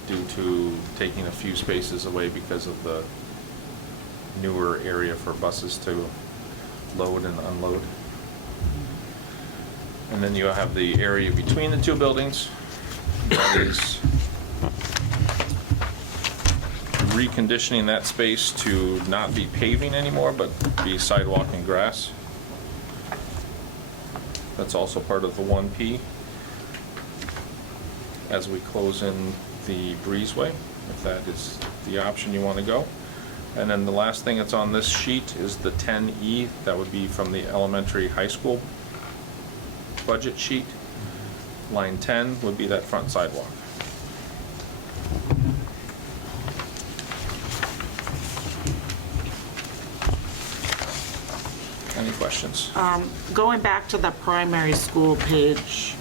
due to taking a few spaces away because of the newer area for buses to load and unload. And then you have the area between the two buildings. That is reconditioning that space to not be paving anymore, but be sidewalk and grass. That's also part of the 1P. As we close in the breezeway, if that is the option you want to go. And then the last thing that's on this sheet is the 10E. That would be from the elementary high school budget sheet. Line 10 would be that front sidewalk. Any questions? going back to the primary school page,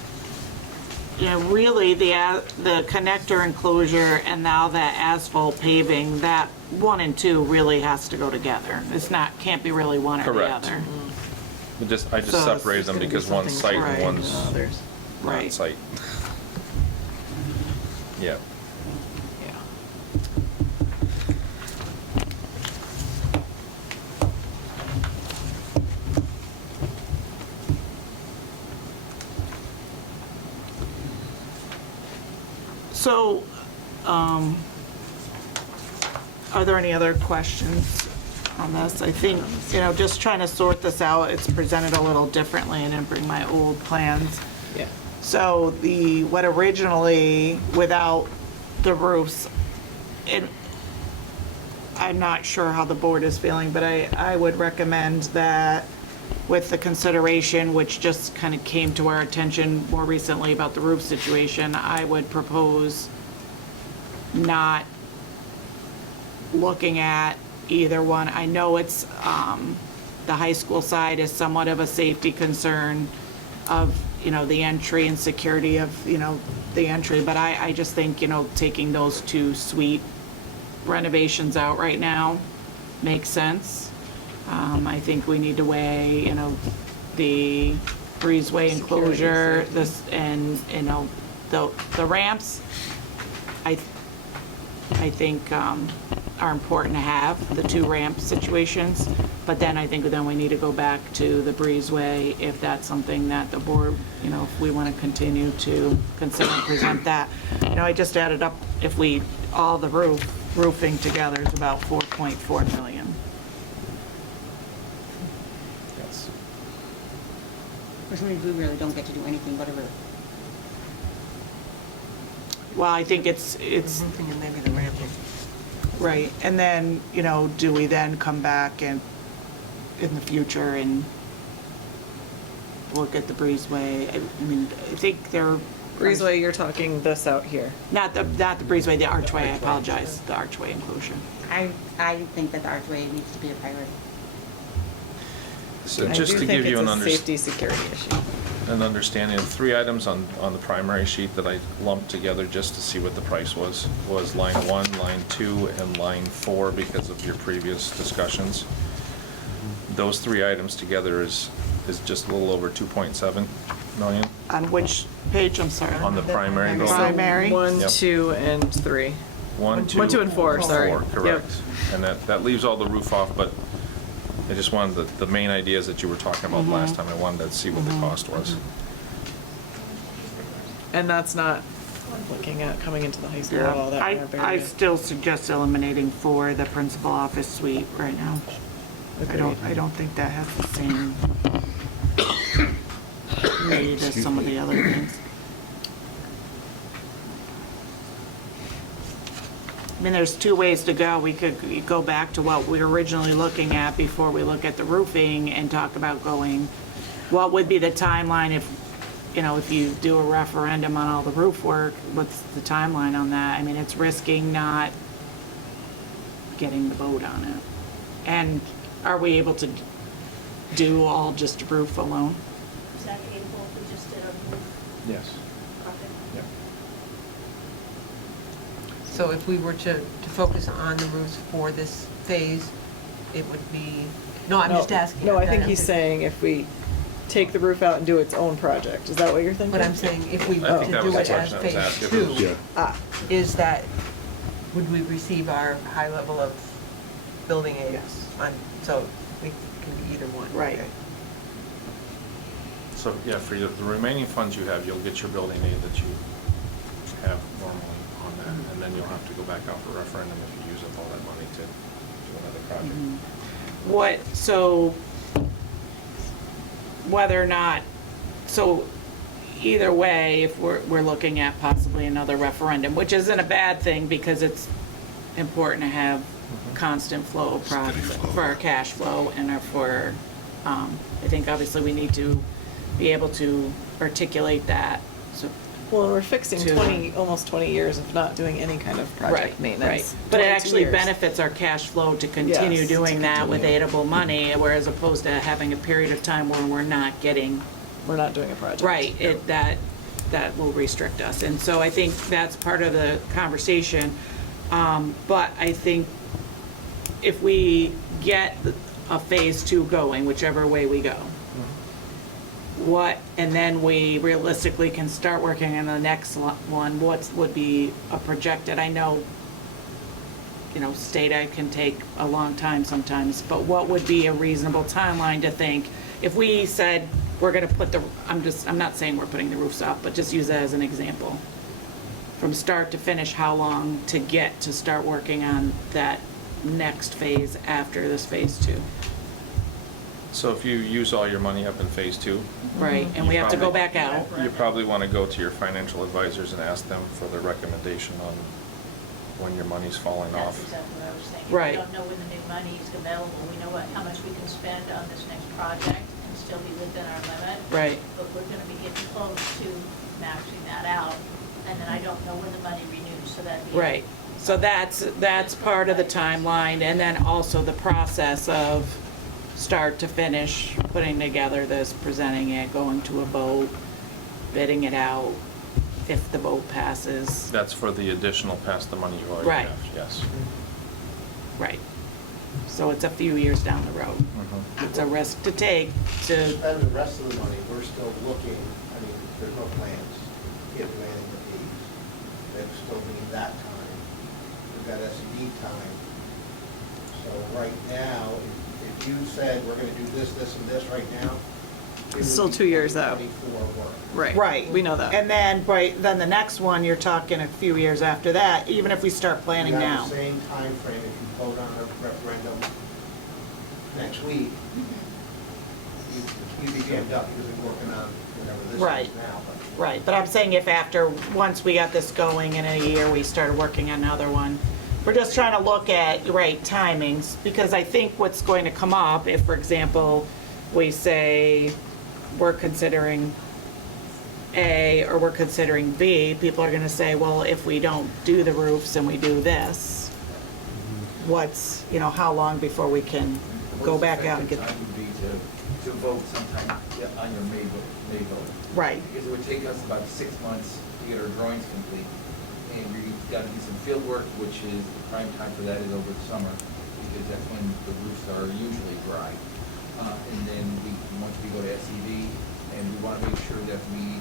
you know, really the connector enclosure and now that asphalt paving, that 1 and 2 really has to go together. It's not, can't be really one or the Correct. other. I just So it's separated them Gonna be because one's something site and right. one's Others. not Right. site. Yeah. Yeah. So, are there any other questions on this? I think, you know, just trying to sort this out, it's presented a little differently. I didn't bring my old plans. Yeah. So what originally, without the roofs, I'm not sure how the board is feeling, but I would recommend that with the consideration, which just kind of came to our attention more recently about the roof situation, I would propose not looking at either one. I know it's, the high school side is somewhat of a safety concern of, you know, the entry and security of, you know, the entry, but I just think, you know, taking those 2 suite renovations out right now makes sense. I think we need to weigh, you know, the breezeway enclosure, this, and, you know, the ramps, I think, are important to have, the 2 ramp situations. But then I think then we need to go back to the breezeway if that's something that the board, you know, if we want to continue to consider and present that. You know, I just added up, if we, all the roofing together is about 4.4 million. Yes. For some reason, we really don't get to do anything but a roof. Well, I think it's, Roofing and maybe the ramping. right, and then, you know, do we then come back and, in the future and look at the breezeway? I mean, I think they're Breezeway, you're talking this out here. Not the breezeway, the archway, I apologize, the archway enclosure. I think that the archway needs to be a priority. So I just do to think give you it's a safety, security issue. an understanding, 3 items on the primary sheet that I lumped together just to see what the price was line 1, line 2, and line 4 because of your previous discussions. Those 3 items together is just a little over 2.7 million On which page, I'm sorry? on the primary building. Primary. 1, Yep. 2, and 3. 1, 2, 1, 2, and 4, sorry. 4, correct. And that leaves all the roof off, but I just wanted the main ideas that you were talking about last time. I wanted to see what the cost was. And that's not looking at coming into the high school at all, that I area. still suggest eliminating 4, the principal office suite right now. I don't think that has the same need as some of the other things. I mean, there's 2 ways to go. We could go back to what we were originally looking at before we look at the roofing and talk about going, what would be the timeline if you do a referendum on all the roof work, what's the timeline on that? I mean, it's risking not getting the vote on it. And are we able to do all just roof alone? Is that able if we just did a roof Yes. project? Yep. So if we were to focus on the roofs for this phase, it would be, no, I'm just asking. No, I think he's saying if we take the roof out and do its own project. Is that what you're thinking? But I'm saying if we I were think to that do was the it as question I was phase asking. 2, Yeah. is that, would we receive our high level of building aids? So we can be either one. Right. Okay. So, yeah, for the remaining funds you have, you'll get your building aid that you have normally on that, and then you'll have to go back out for referendum if you use up all that money to do another project. So whether or not, so either way, if we're looking at possibly another referendum, which isn't a bad thing because it's important to have constant flow of profit for our cash flow and for, I think obviously we need to be able to articulate that. So Well, we're fixing to- almost 20 years of not doing any kind of project Right, maintenance. But it 22 actually years. benefits our cash flow to continue Yes, doing to that with continue. aidable money, whereas opposed to having a period of time where we're not getting, We're not doing a project. right, that will restrict us. And so I think that's part of the conversation. But I think if we get a phase 2 going, whichever way we go, and then we realistically can start working on the next one, what would be a projected, I know, STATA can take a long time sometimes, but what would be a reasonable timeline to think, if we said we're gonna put I'm not saying we're putting the roofs up, but just use that as an example. From start to finish, how long to get to start working on that next phase after this phase 2? So if you use all your money up in phase 2. Right, and we have to go back out. You probably want to go to your financial advisors and ask them for their recommendation on when your money's falling That's off. exactly what I was thinking. Right. We don't know when the new money is available. We know how much we can spend on this next project and still be within our limit. Right. But we're gonna be getting close to maxing that out, and then I don't know when the money renews, so that'd be. Right, so that's part of the timeline, and then also the process of start to finish, putting together this, presenting it, going to a vote, bidding it out, if the vote passes. That's for the additional past the money you already Right. have, yes. Right. So it's a few years down the road. It's a risk to take to, Spend the rest of the money, we're still looking, I mean, there's no plans, can't do anything but these. They still need that time. We've got SED time. So right now, if you said we're gonna do this, this, and this right now, it It's would still be 2 years out. 2024 work. Right. We know that. and then, then the next one, you're talking a few years after that, even if we start planning You now. have the same timeframe if you vote on a referendum next week. You'd be jammed up because we're working on whatever this Right. is now. but- Right, but I'm saying if once we got this going in a year, we started working on another one. We're just trying to look at, right, timings, because I think what's going to come up, if, for example, we say we're considering A or we're considering B, people are gonna say, well, if we don't do the roofs and we do this, what's, you know, how long before we can go back out and get, Time would be to vote sometime on your May vote. right, Because it would take us about 6 months to get our drawings complete. And we've got to do some field work, which is, the prime time for that is over the summer, because that's when the roofs are usually dry. And then once we go to SEV, and we want to make sure that we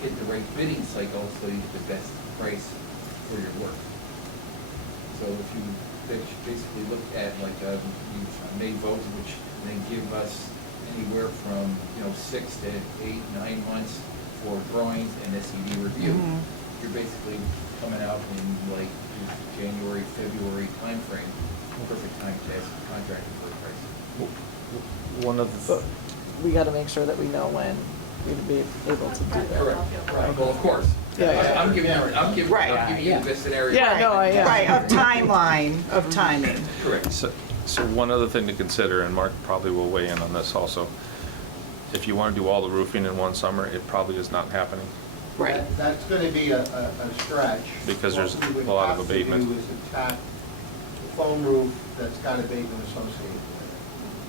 hit the right bidding cycle so you get the best price for your work. So if you basically look at like a May vote, which they give us anywhere from, 6 to 8, 9 months for drawings and SED review, you're basically coming out in like January, February timeframe, perfect time to ask the contractor for a price. One of the, but we gotta make sure that we know when we'd be able to do that. Correct, right, well, of course. Yeah. I'm giving you the best scenario. Yeah, no, yeah. Right, of timeline, of timing. Correct. so one other thing to consider, and Mark probably will weigh in on this also, if you want to do all the roofing in one summer, it probably is not happening. Right. That's gonna be a stretch. Because there's What we would a lot of have to abatement. do is attack the foam roof that's got abatement associated with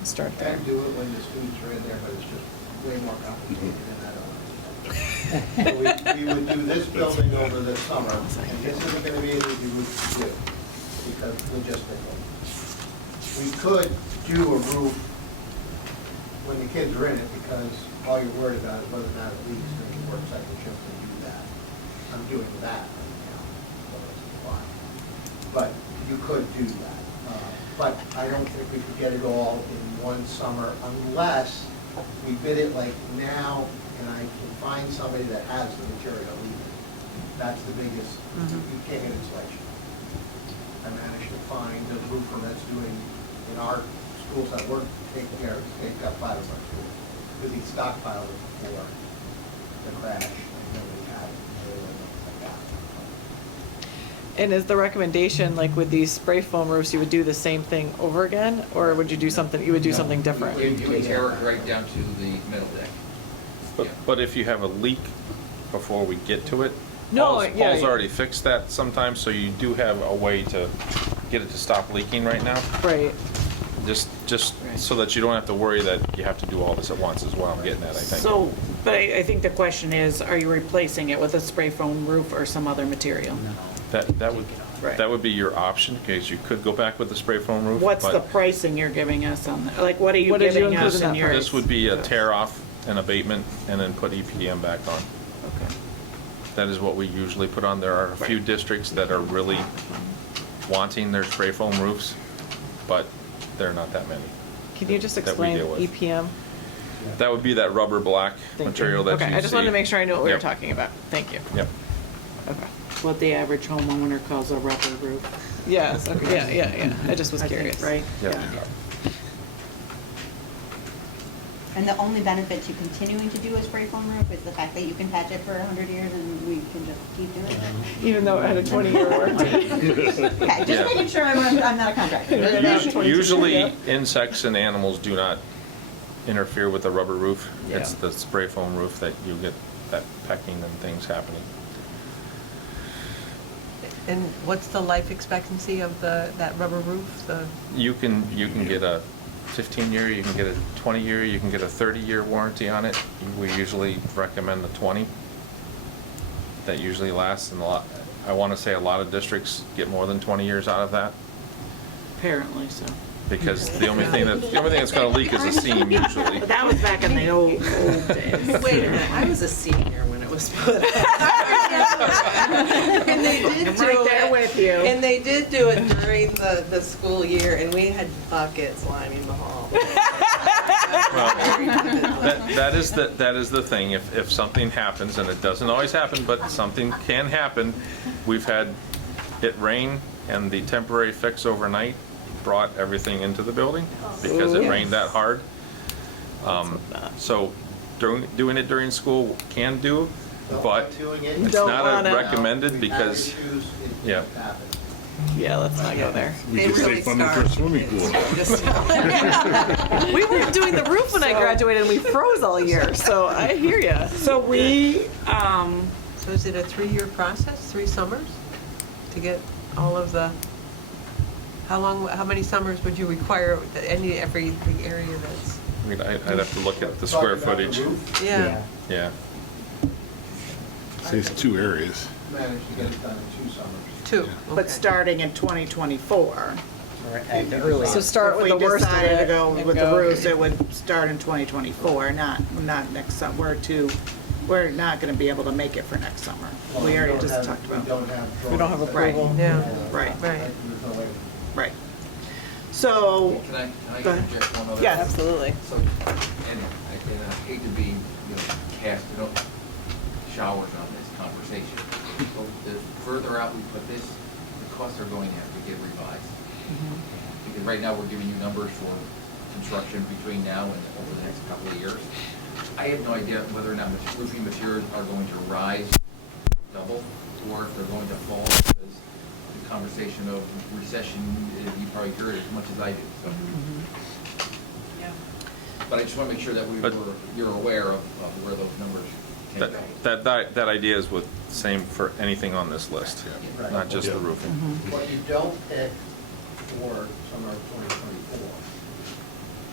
it. Start You there. can do it when the students are in there, but it's just way more complicated than that. So we would do this building over the summer, and this isn't gonna be an easy roof to do, because logistical. We could do a roof when the kids are in it, because all you're worried about is whether or not it leaks, and you work second shift and do that. I'm doing that right now, so it's fine. But you could do that. But I don't think we could get it all in one summer unless we bid it like now, and I can find somebody that has the material either. That's the biggest, you can't get insulation. I managed to find a roofer that's doing, in our schools that work, taking care of, they've got 5 of our schools, because he stockpiled it before the crash, and then we had it, like that. And is the recommendation, like with these spray foam roofs, you would do the same thing over again? Or would you do something, you would do something different? You would tear it right down to the metal deck. But if you have a leak before we get to it, No, Paul's yeah, Paul's yeah. already fixed that sometimes, so you do have a way to get it to stop leaking right now. Right. Just so that you don't have to worry that you have to do all this at once is what I'm getting at, I think. So, but I think the question is, are you replacing it with a spray foam roof or some other material? That would be your option, because you could go back with the spray foam roof. What's but the pricing you're giving us on that? Like, what are you What did you giving include us in in that your? This would be a tear off and abatement, and then put EPDM back on. Okay. That is what we usually put on. There are a few districts that are really wanting their spray foam roofs, but there are not that many. Can you just that we explain deal with. EPM? That would be that rubber black Thank you. material that you see. Okay, I just wanted to make sure I knew what we were Yep. talking about. Thank you. Yep. Okay. What the average homeowner calls a rubber roof. Yes, okay, yeah. I just was curious. Right? Yep. And the only benefit to continuing to do a spray foam roof is the fact that you can patch it for 100 years and we can just keep doing it. Even though it had a 20-year warranty. Okay, just Yeah. making sure I'm not a contractor. Usually, insects and animals do not interfere with the rubber roof. It's Yeah. the spray foam roof that you get that pecking and things happening. And what's the life expectancy of that rubber roof? You can get a 15-year, you can get a 20-year, you can get a 30-year warranty on it. We usually recommend the 20. That usually lasts, and I want to say a lot of districts get more than 20 years out of that, Apparently so. because the only thing that's going to leak is a seam usually. But that was back in the old days. Wait a minute, I was a senior when it was put up. And they did I'm do right there it. with you. And they did do it during the school year, and we had buckets lining the hall. Well, that is the thing. If something happens, and it doesn't always happen, but something can happen. We've had it rain, and the temporary fix overnight brought everything into the building because it rained that hard. So doing it during school can do, but Doing it, it's Don't not wanna. recommended we've had because, issues, yeah. it happens. Yeah, let's not go there. We They just really save funding for a start. swimming pool. We weren't doing the roof when I graduated and we froze all year, so I hear you. So we, So is it a 3-year process, 3 summers, to get all of the, how many summers would you require, every area that's, I mean, I'd have to look at the square footage. yeah. Yeah. Saves 2 areas. Managed to get it done in 2 summers. 2, but okay. starting in 2024. Or at the earliest. So start with the worst of it. If we decided to go and with the go- roofs, it would start in 2024, not next summer. We're not gonna be able to make it for next summer. We already just talked about. We don't have. We don't have Right. approval. Yeah, Right, right. There's no way. right. So, Can I Go ahead. interject one other? Yes. Absolutely. So, and I hate to be, cast, showers on this conversation. So the further out we put this, the costs are going to have to get revised. Because right now, we're giving you numbers for construction between now and over the next couple of years. I have no idea whether or not roofing materials are going to rise double, or if they're going to fall, because the conversation of recession, you probably heard it as much as I do, so. Yeah. But I just want to make sure that you're aware of where those numbers can go. That idea is same for anything on this list, Right. not just the Yeah. roofing. What you don't pick for summer of 2024,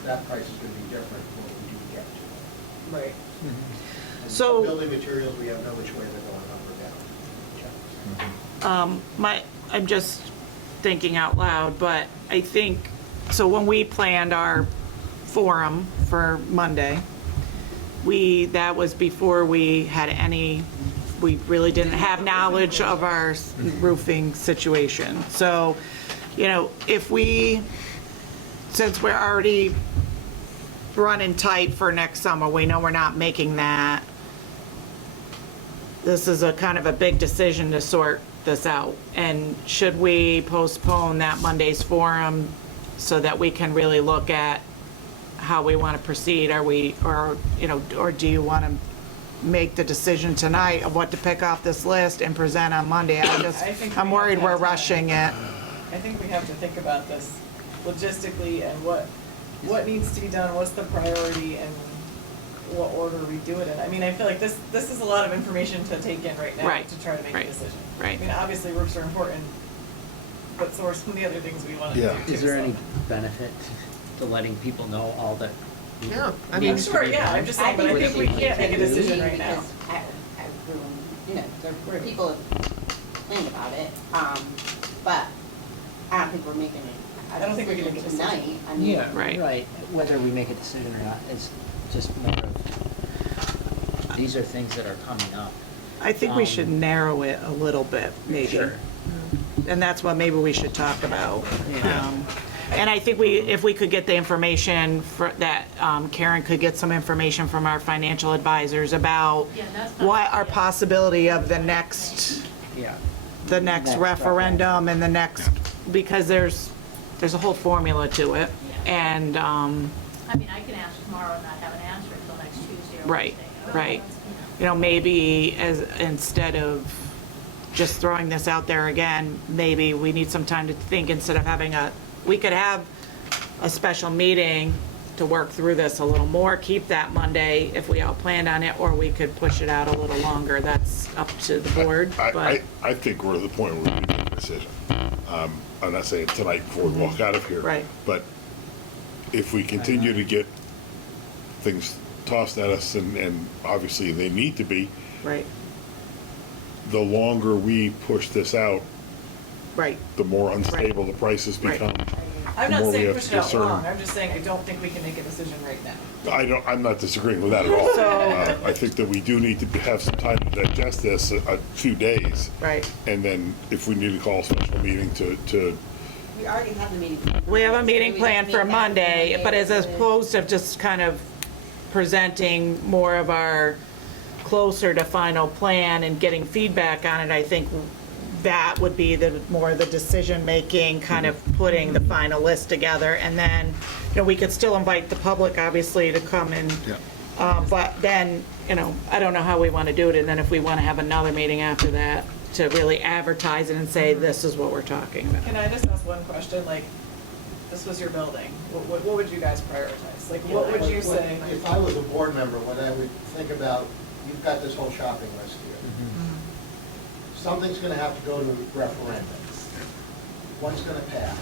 that price is going to be different when we do get to it. Right. And So- building materials, we have no which way they're going up or down. I'm just thinking out loud, but I think, so when we planned our forum for Monday, that was before we had we really didn't have knowledge of our roofing situation. So, since we're already running tight for next summer, we know we're not making that. This is a kind of a big decision to sort this out. And should we postpone that Monday's forum so that we can really look at how we want to proceed? Or do you want to make the decision tonight of what to pick off this list and present on Monday? I'm worried we're rushing it. I think we have to think about this logistically and what needs to be done, what's the priority, and what order we do it in. I mean, I feel like this is a lot of information to take in right now Right. to try to make Right. a decision. Right. I mean, obviously roofs are important, but so are some of the other things we want to Yeah. do too. Is there so. any benefit to letting people know all that? Yeah, I I'm mean, sure, yeah, I'm just saying, but I think we can't make a decision right now. Because everyone, there people have complained about it, but I don't think we're making it. I don't think we can make a decision. Tonight, I mean. Right. Right, whether we make a decision or not, it's just more of, these are things that are coming up. I think we should narrow it a little bit, maybe. Sure. And that's what maybe we should talk about. Yeah. And I think if we could get the information Karen could get some information from our financial advisors about Yeah, that's not- what our possibility of the next Yeah. next referendum and the next, because there's a whole formula to it. And, I mean, I can ask tomorrow and not have an answer until next Tuesday or right, Wednesday. right. Maybe instead of just throwing this out there again, maybe we need some time to think instead of we could have a special meeting to work through this a little more, keep that Monday if we all planned on it, or we could push it out a little longer. That's up to the board, but. I think we're at the point where we need to make a decision. I'm not saying tonight before we walk out of here. Right. But if we continue to get things tossed at us, and obviously they need to be, Right, the longer we push this out, right. the more unstable the prices Right. become. I'm the not more we saying have push to it out discern. long, I'm just saying I don't think we can make a decision right now. I'm not disagreeing with that at all. So- I think that we do need to have some time to digest this, 2 days. Right. And then if we need to call a special meeting to We already have the meeting. We have a meeting We planned just for make that Monday, but as Monday. opposed to just kind of presenting more of our closer to final plan and getting feedback on it, I think that would be more the decision-making, kind of putting the final list together. And then, we could still invite the public, obviously, to come in. But then, I don't know how we want to do it. And then if we want to have another meeting after that to really advertise it and say, this is what we're talking about. Can I just ask one question? Like, this was your building. What would you guys prioritize? Like, what would you say? If I was a board member, what I would think about, you've got this whole shopping list here. Something's gonna have to go to referendum. What's gonna pass?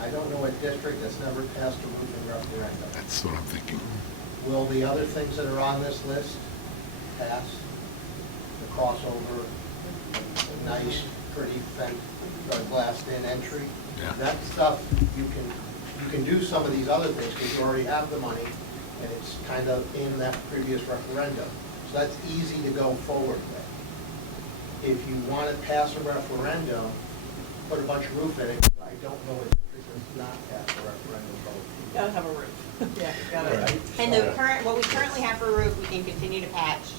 I don't know a district that's never passed a roofing referendum. That's what I'm thinking. Will the other things that are on this list pass? The crossover, a nice, pretty fence, glassed-in entry? Yeah. That stuff, you can do some of these other things because you already have the money and it's kind of in that previous referendum. So that's easy to go forward with. If you want to pass a referendum, put a bunch of roof in it. I don't know if it's not pass a referendum vote. Gotta have a roof. Yeah, gotta. And the current, what we currently have for roof, we can continue to patch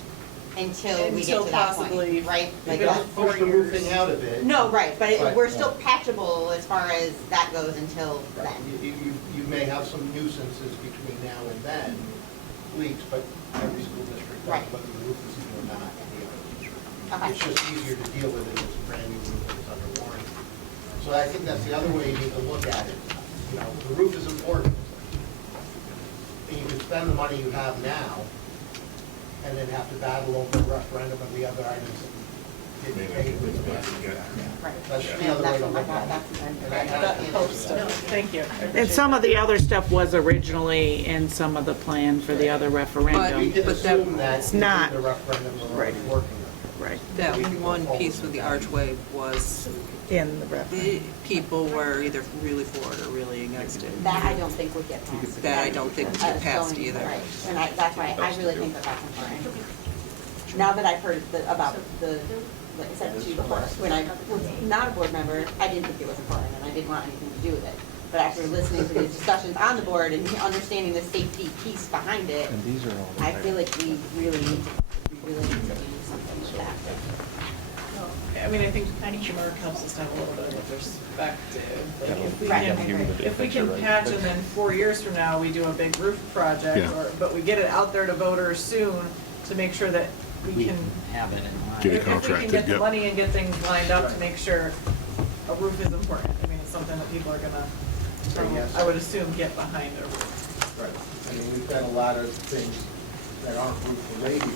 until we get to that possibly, point, right? Like, Because Don't push the roofing out of it. no, right, but But, we're still patchable as far as that goes until Right. then. You may have some nuisances between now and then, leaks, but every school district does, Right. whether the roof is in or not. Okay. It's just easier to deal with it as a brand new roof that's under warranty. So I think that's the other way you need to look at it. You know, the roof is important. And you can spend the money you have now and then have to battle over the referendum of the other items that didn't pay with the money. Right. That's the And other way that's to what look my at thought, it. And that's, I That think helps. that's- Thank you. And some of the other stuff was originally in some of the plan for the other We referendum. can But that- assume that It's not. the referendum we're already Right. working on. Right, That one piece with the archway was, in the referendum. people were either really for it or really against it. that I don't think would get passed. That I don't think would get passed Going- either. Right, and that's why I really think that that's important. Now that I've heard about the, like I said to you before, when I was not a board member, I didn't think it was important, and I didn't want anything to do with it. But after listening to the discussions on the board and understanding the safety piece behind it, I feel like we really need to do something with that. I mean, I think Mark helps us to have a little bit of perspective. Like, if we Right. can, if we can patch and then 4 years from now, we do a big roof project, Yeah. but we get it out there to voters soon to make sure that we can, Have it in mind. Get it if we can contracted, get the yep. money and get things lined up to make sure a roof is important. I mean, it's something that people are gonna, yes. I would assume, get behind a roof. Right. I mean, we've got a lot of things that aren't roof related here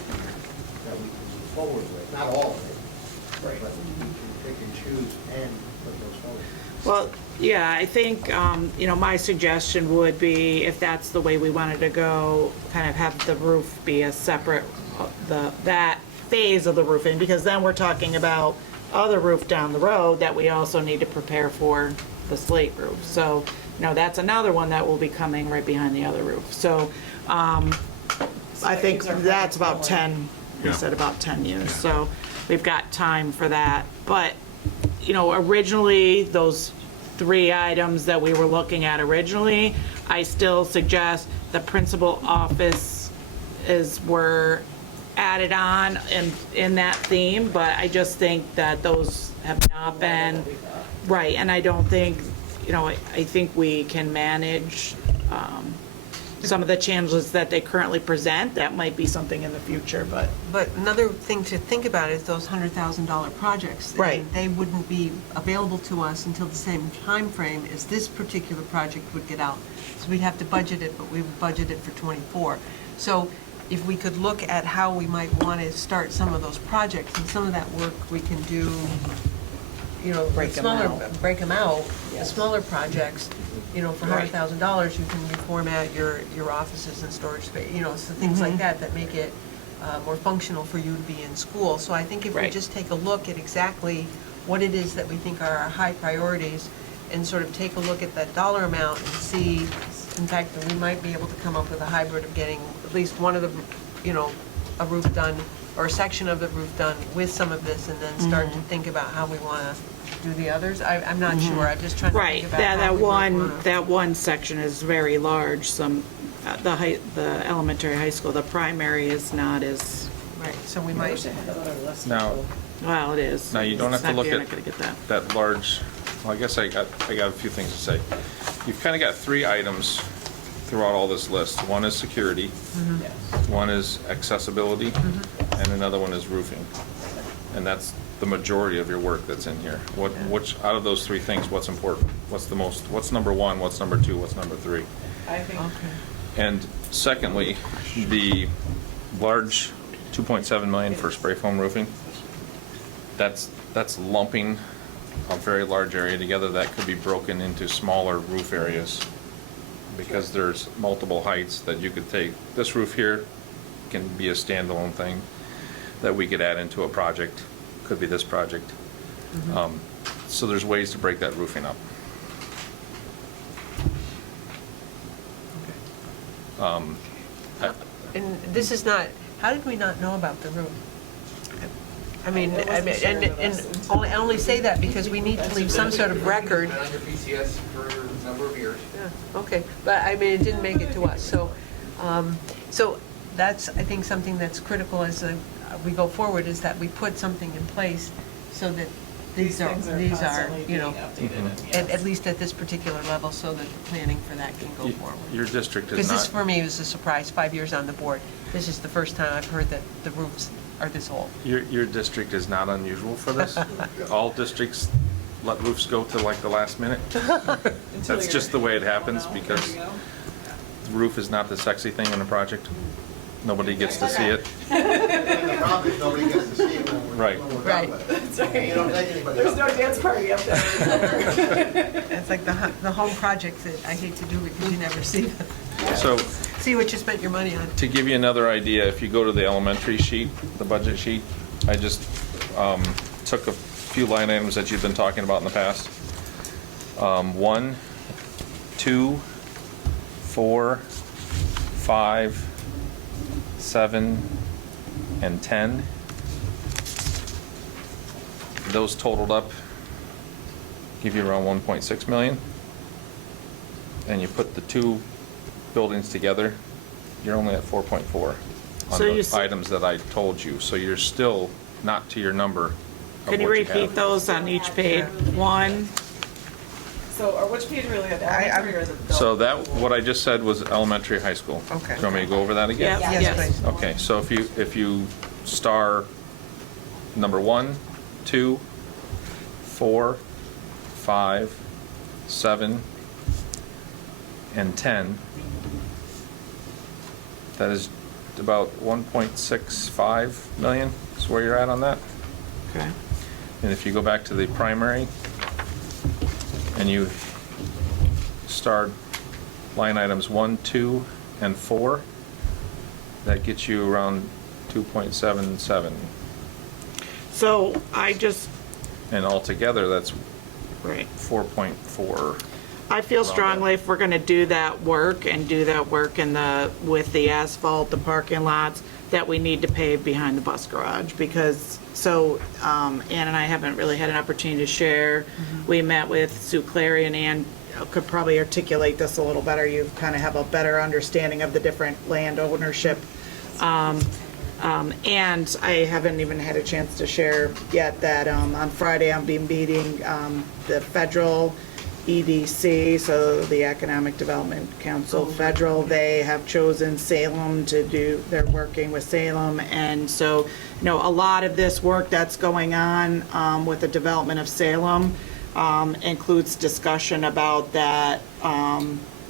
that we can move forward with, not all of it. Right. But we can pick and choose and put those forward. Well, yeah, I think, you know, my suggestion would be, if that's the way we wanted to go, kind of have the roof be a separate, that phase of the roofing, because then we're talking about other roof down the road that we also need to prepare for the slate roof. So, you know, that's another one that will be coming right behind the other roof. So, I think that's about 10, we Yeah. said about 10 years. So we've got time for that. But, you know, originally, those 3 items that we were looking at originally, I still suggest the principal office were added on in that theme, but I just think that those have not been, right, and I don't think, you know, I think we can manage some of the challenges that they currently present. That might be something in the future, but. But another thing to think about is those $100,000 projects. Right. They wouldn't be available to us until the same time frame as this particular project would get out. So we'd have to budget it, but we would budget it for '24. So if we could look at how we might want to start some of those projects, and some of that work we can do, you know, Break 'em smaller, out. break them out, the Yes. smaller projects, you know, for Right. $100,000, you can reformat your offices and storage space, you know, so things like that make it more functional for you to be in school. So I think if we Right. just take a look at exactly what it is that we think are our high priorities, and sort of take a look at that dollar amount and see, in fact, that we might be able to come up with a hybrid of getting at least one of the, you know, a roof done, or a section of the roof done with some of this, and then start to think about how we want to do the others. I'm not sure, I'm just trying to Right, think about how that we might one, wanna- that one section is very large, the elementary, high school, the primary is not as, Right, so we I might, wish I had that on our list. Now, well, it is. now you don't have It's to not- look you're at not gonna get that. that large, well, I guess I got a few things to say. You've kind of got 3 items throughout all this list. One is security, Yes. one is accessibility, and another one is roofing. And that's the majority of your work that's in here. Which, out of those three things, what's important? What's number one, what's number two, what's number three? I think. And secondly, the large 2.7 million for spray foam roofing, that's lumping a very large area together that could be broken into smaller roof areas, because there's multiple heights that you could take. This roof here can be a standalone thing that we could add into a project, could be this project. So there's ways to break that roofing up. And this is not, how did we not know about the room? I mean, and I only say that because we need to leave some sort of record. Been on your PCS for a number of years. Yeah, okay, but I mean, it didn't make it to us, so, so that's, I think, something that's critical as we go forward, is that we put something in place so that these are, you know, at least at this particular level, so that the planning for that can go forward. Your district is Because not. this, for me, was a surprise, 5 years on the board. This is the first time I've heard that the roofs are this old. Your district is not unusual for this. All districts let roofs go to like the last minute. That's just the way it happens, because the roof is not the sexy thing in a project. Nobody gets to see it. And the problem is nobody gets to see it when we're done Right. with it. That's right. You don't take anybody There's up no there. dance party up there. It's like the home projects that I hate to do because you never see them. So See what you spent your money on. to give you another idea, if you go to the elementary sheet, the budget sheet, I just took a few line items that you've been talking about in the past. 1, 2, 4, 5, 7, and 10. Those totaled up, give you around 1.6 million. And you put the two buildings together, you're only at 4.4 on So you the s- items that I told you. So you're still not to your number of Can you what repeat have. those on each page? One, So, or which page really, the elementary or the? So that, what I just said was elementary, high school. Okay. Do you want me to go over that again? yeah, Yes, yes. please. Okay, so if you star number 1, 2, 4, 5, 7, and 10, that is about 1.65 million is where you're at on that. Okay. And if you go back to the primary and you start line items 1, 2, and 4, that gets you around 2.77. So I just, And altogether, that's right. 4.4. I feel strongly if we're gonna do that work and do that work in the, with the asphalt, the parking lots, that we need to pave behind the bus garage, because, so, Ann and I haven't really had an opportunity to share. We met with Sue Clary, and Ann could probably articulate this a little better. You kind of have a better understanding of the different land ownership. And I haven't even had a chance to share yet that on Friday I'll be meeting the federal EDC, so the Economic Development Council Federal. They have chosen Salem to do, they're working with Salem. And so, you know, a lot of this work that's going on with the development of Salem includes discussion about that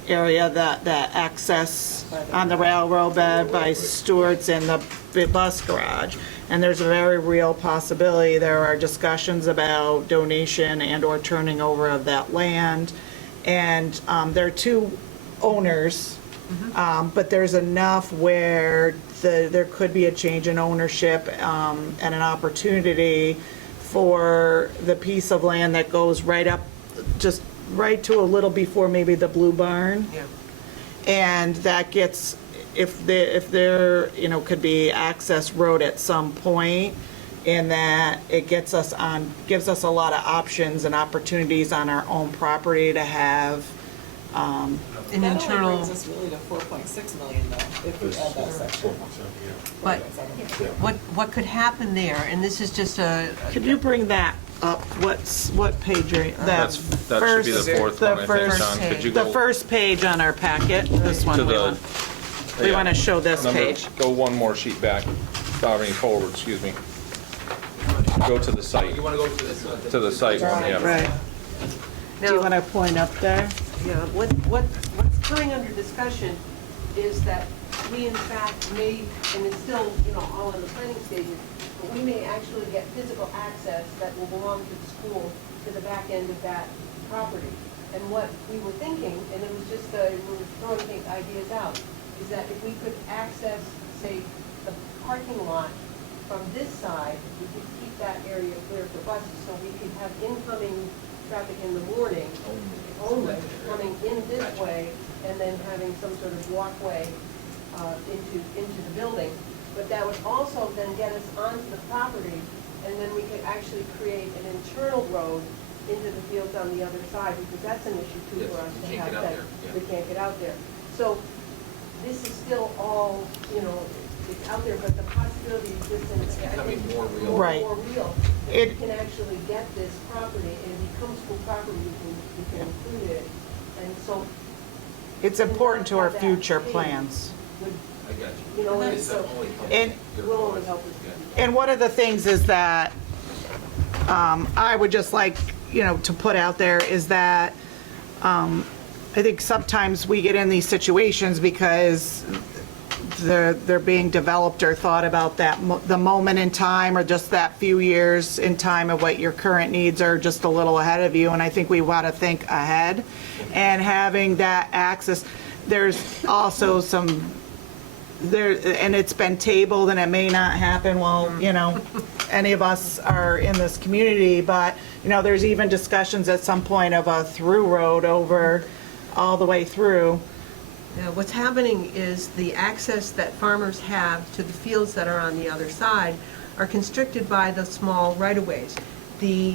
area, that access on the railroad bed by Stewart's and the bus garage. And there's a very real possibility, there are discussions about donation and/or turning over of that land. And there are two owners, but there's enough where there could be a change in ownership and an opportunity for the piece of land that goes right up, just right to a little before maybe the Blue Barn. Yeah. And that gets, if there, you know, could be access road at some point, in that it gets us on, gives us a lot of options and opportunities on our own property to have, An That internal, only brings us really to 4.6 million though, if we add that section. but what could happen there, and this is just could you bring that up? What page are you? That should be the fourth one, I think, John. Could you The go first page on our packet, this one, to we the... want, we want to show this Number- page. Go one more sheet back, forward, excuse me. go to the site, You wanna go to this? to the site one, yeah. Right. Do you want to point up there? Yeah, what's coming under discussion is that we in fact may, and it's still, all in the planning stages, but we may actually get physical access that will belong to the school to the back end of that property. And what we were thinking, and it was just, we were throwing ideas out, is that if we could access, say, the parking lot from this side, we could keep that area clear for buses, so we could have incoming traffic in the morning only coming in this way, and then having some sort of walkway into the building. But that would also then get us onto the property, and then we could actually create an internal road into the fields on the other side, because that's an issue too Yes, for us you to can't have get out that. there, yeah. We can't get out there. So this is still all, it's out there, but the possibility exists, and It's I becoming think more real. Right. more real. If It- we can actually get this property and it becomes school property, we can include it. And so It's important to our future plans. would, I got you. and It's so only helpful. And- Your will only cause. help us. Yeah. And one of the things is that I would just like, to put out there is that I think sometimes we get in these situations because they're being developed or thought about the moment in time, or just that few years in time of what your current needs are, just a little ahead of you. And I think we want to think ahead, and having that access. There's also and it's been tabled, and it may not happen while, any of us are in this community, but, there's even discussions at some point of a through road over all the way through. Now, what's happening is the access that farmers have to the fields that are on the other side are constricted by the small right-of-ways. The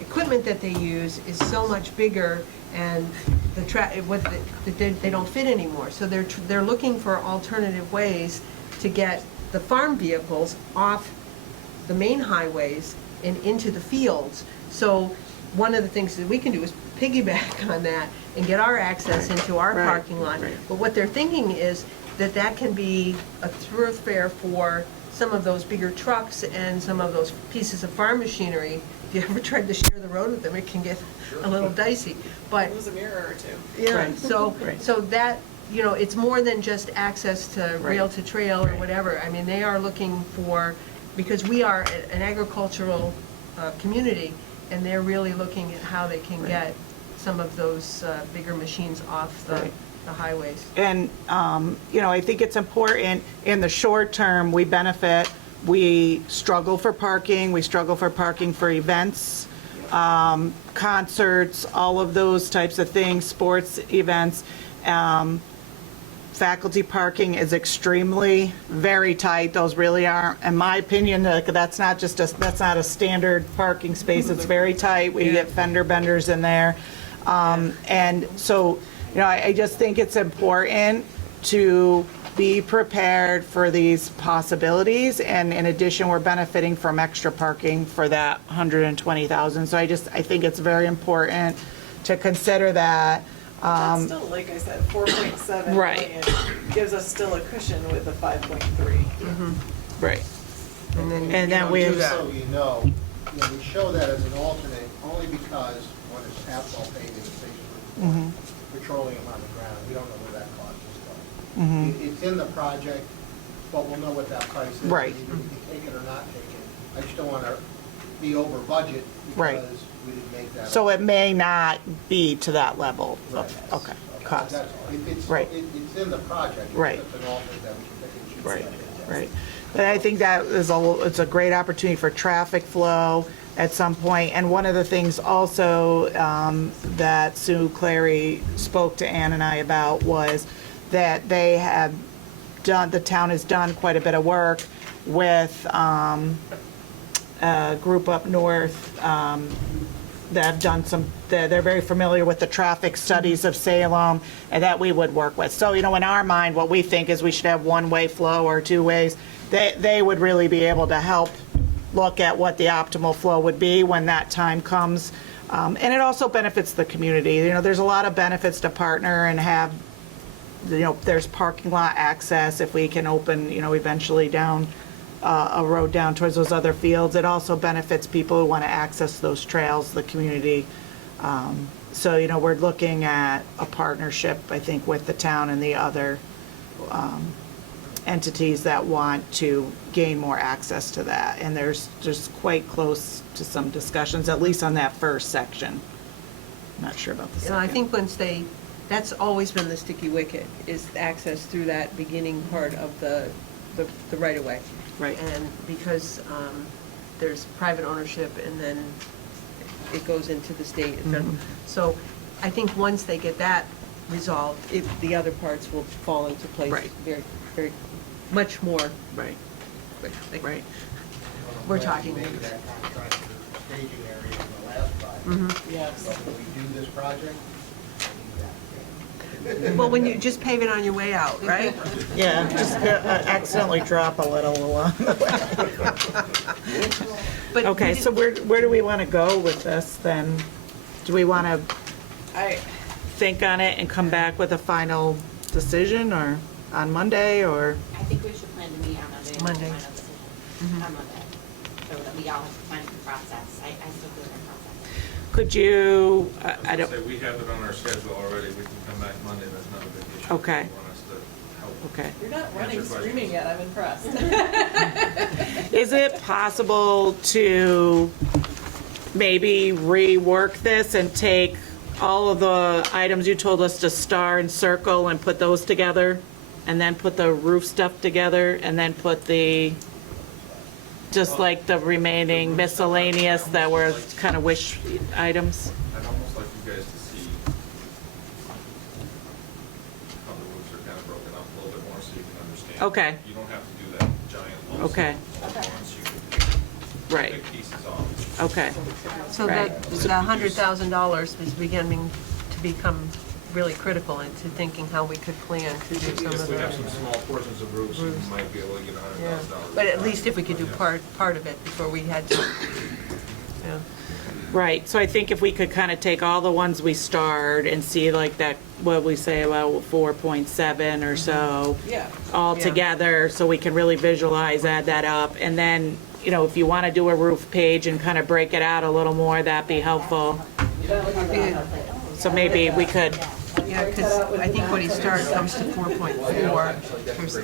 equipment that they use is so much bigger, and they don't fit anymore. So they're looking for alternative ways to get the farm vehicles off the main highways and into the fields. So one of the things that we can do is piggyback on that and get our access into our Right, parking lot. But what they're thinking is that can be a thoroughfare for some of those bigger trucks and some of those pieces of farm machinery. If you ever tried to share the road with them, it can get a little dicey. But Lose a mirror or two. yeah, Right. so that, it's more than just access to rail Right. to trail or whatever. I mean, they are looking for, because we are an agricultural community, and they're really looking at how they can get some of those bigger machines off the highways. And, I think it's important, in the short term, we benefit. We struggle for parking, for events, concerts, all of those types of things, sports events. Faculty parking is extremely, very tight. Those really aren't, in my opinion, that's not a standard parking space. It's very tight. We get fender benders in there. And so, I just think it's important to be prepared for these possibilities. And in addition, we're benefiting from extra parking for that 120,000. So I think it's very important to consider that. That's still, like I said, 4.7 Right. million gives us still a cushion with the 5.3. Right. And then, we Just so you know, we show that as an alternate only because when it's asphalt paving, it's basically petroleum on the ground. We don't know where that cost is going. It's in the project, but we'll know what that price is. Right. Either we can take it or not take it. I just don't want to be over budget Right. because we didn't make that. So it may not be to that level Right. of, okay, cost. That's all. Right. It's in the project. Right. It's an alternate that we can pick and choose. Right, that. right. But I think that is it's a great opportunity for traffic flow at some point. And one of the things also that Sue Clary spoke to Ann and I about was that the town has done quite a bit of work with a group up north that have done they're very familiar with the traffic studies of Salem, and that we would work with. So, in our mind, what we think is we should have one-way flow or two ways. They would really be able to help look at what the optimal flow would be when that time comes. And it also benefits the community. There's a lot of benefits to partner and have, there's parking lot access if we can open, eventually down a road down towards those other fields. It also benefits people who want to access those trails, the community. So, you know, we're looking at a partnership, I think, with the town and the other entities that want to gain more access to that. And there's just quite close to some discussions, at least on that first section. Not sure about the You second. know, I think once they, that's always been the sticky wicket, is access through that beginning part of the right-of-way. Right. And because there's private ownership and then it goes into the state and federal. So I think once they get that resolved, the other parts will fall into place Right. very, very, much more Right. quickly. Right. We're talking Maybe years. that contractor staging area in the last project. Yes. But when we do this project, I need that. Well, when you just pave it on your way out, right? Yeah, just accidentally drop a little along the way. But Okay, so where do we want to go with this then? Do we want to think on it and come back with a final decision, or on Monday, or? I think we should plan to meet on Monday. Monday. Final decision on Monday. So that we all have to find the process. I still feel the process. Could you, I don't, Say, we have it on our schedule already, we can come back Monday, that's not a big issue. Okay. If you want us to help. okay. You're not running, Answer screaming questions. yet, I'm impressed. Is it possible to maybe rework this and take all of the items you told us to star and circle and put those together? And then put the roof stuff together, and then put the, just like the remaining miscellaneous that were kind of wish items? I'd almost like you guys to see how the roofs are kind of broken up a little bit more so you can understand. Okay. You don't have to do that giant lump Okay. sum all at once, you can Right, pick pieces off. okay. So Right. the $100,000 is beginning to become really critical into thinking how we could plan to do some of If we have the. some small portions of roofs, you might be able to get Yeah, $100,000. but at least if we could do part of it before we had to, yeah. Right, so I think if we could kind of take all the ones we starred and see like that, what we say about 4.7 or so, Yeah. all Yeah. together, so we can really visualize, add that up, and then, you know, if you want to do a roof page and kind of break it out a little more, that'd be helpful. So maybe we could, Yeah, because I think what he started comes to 4.4. There's a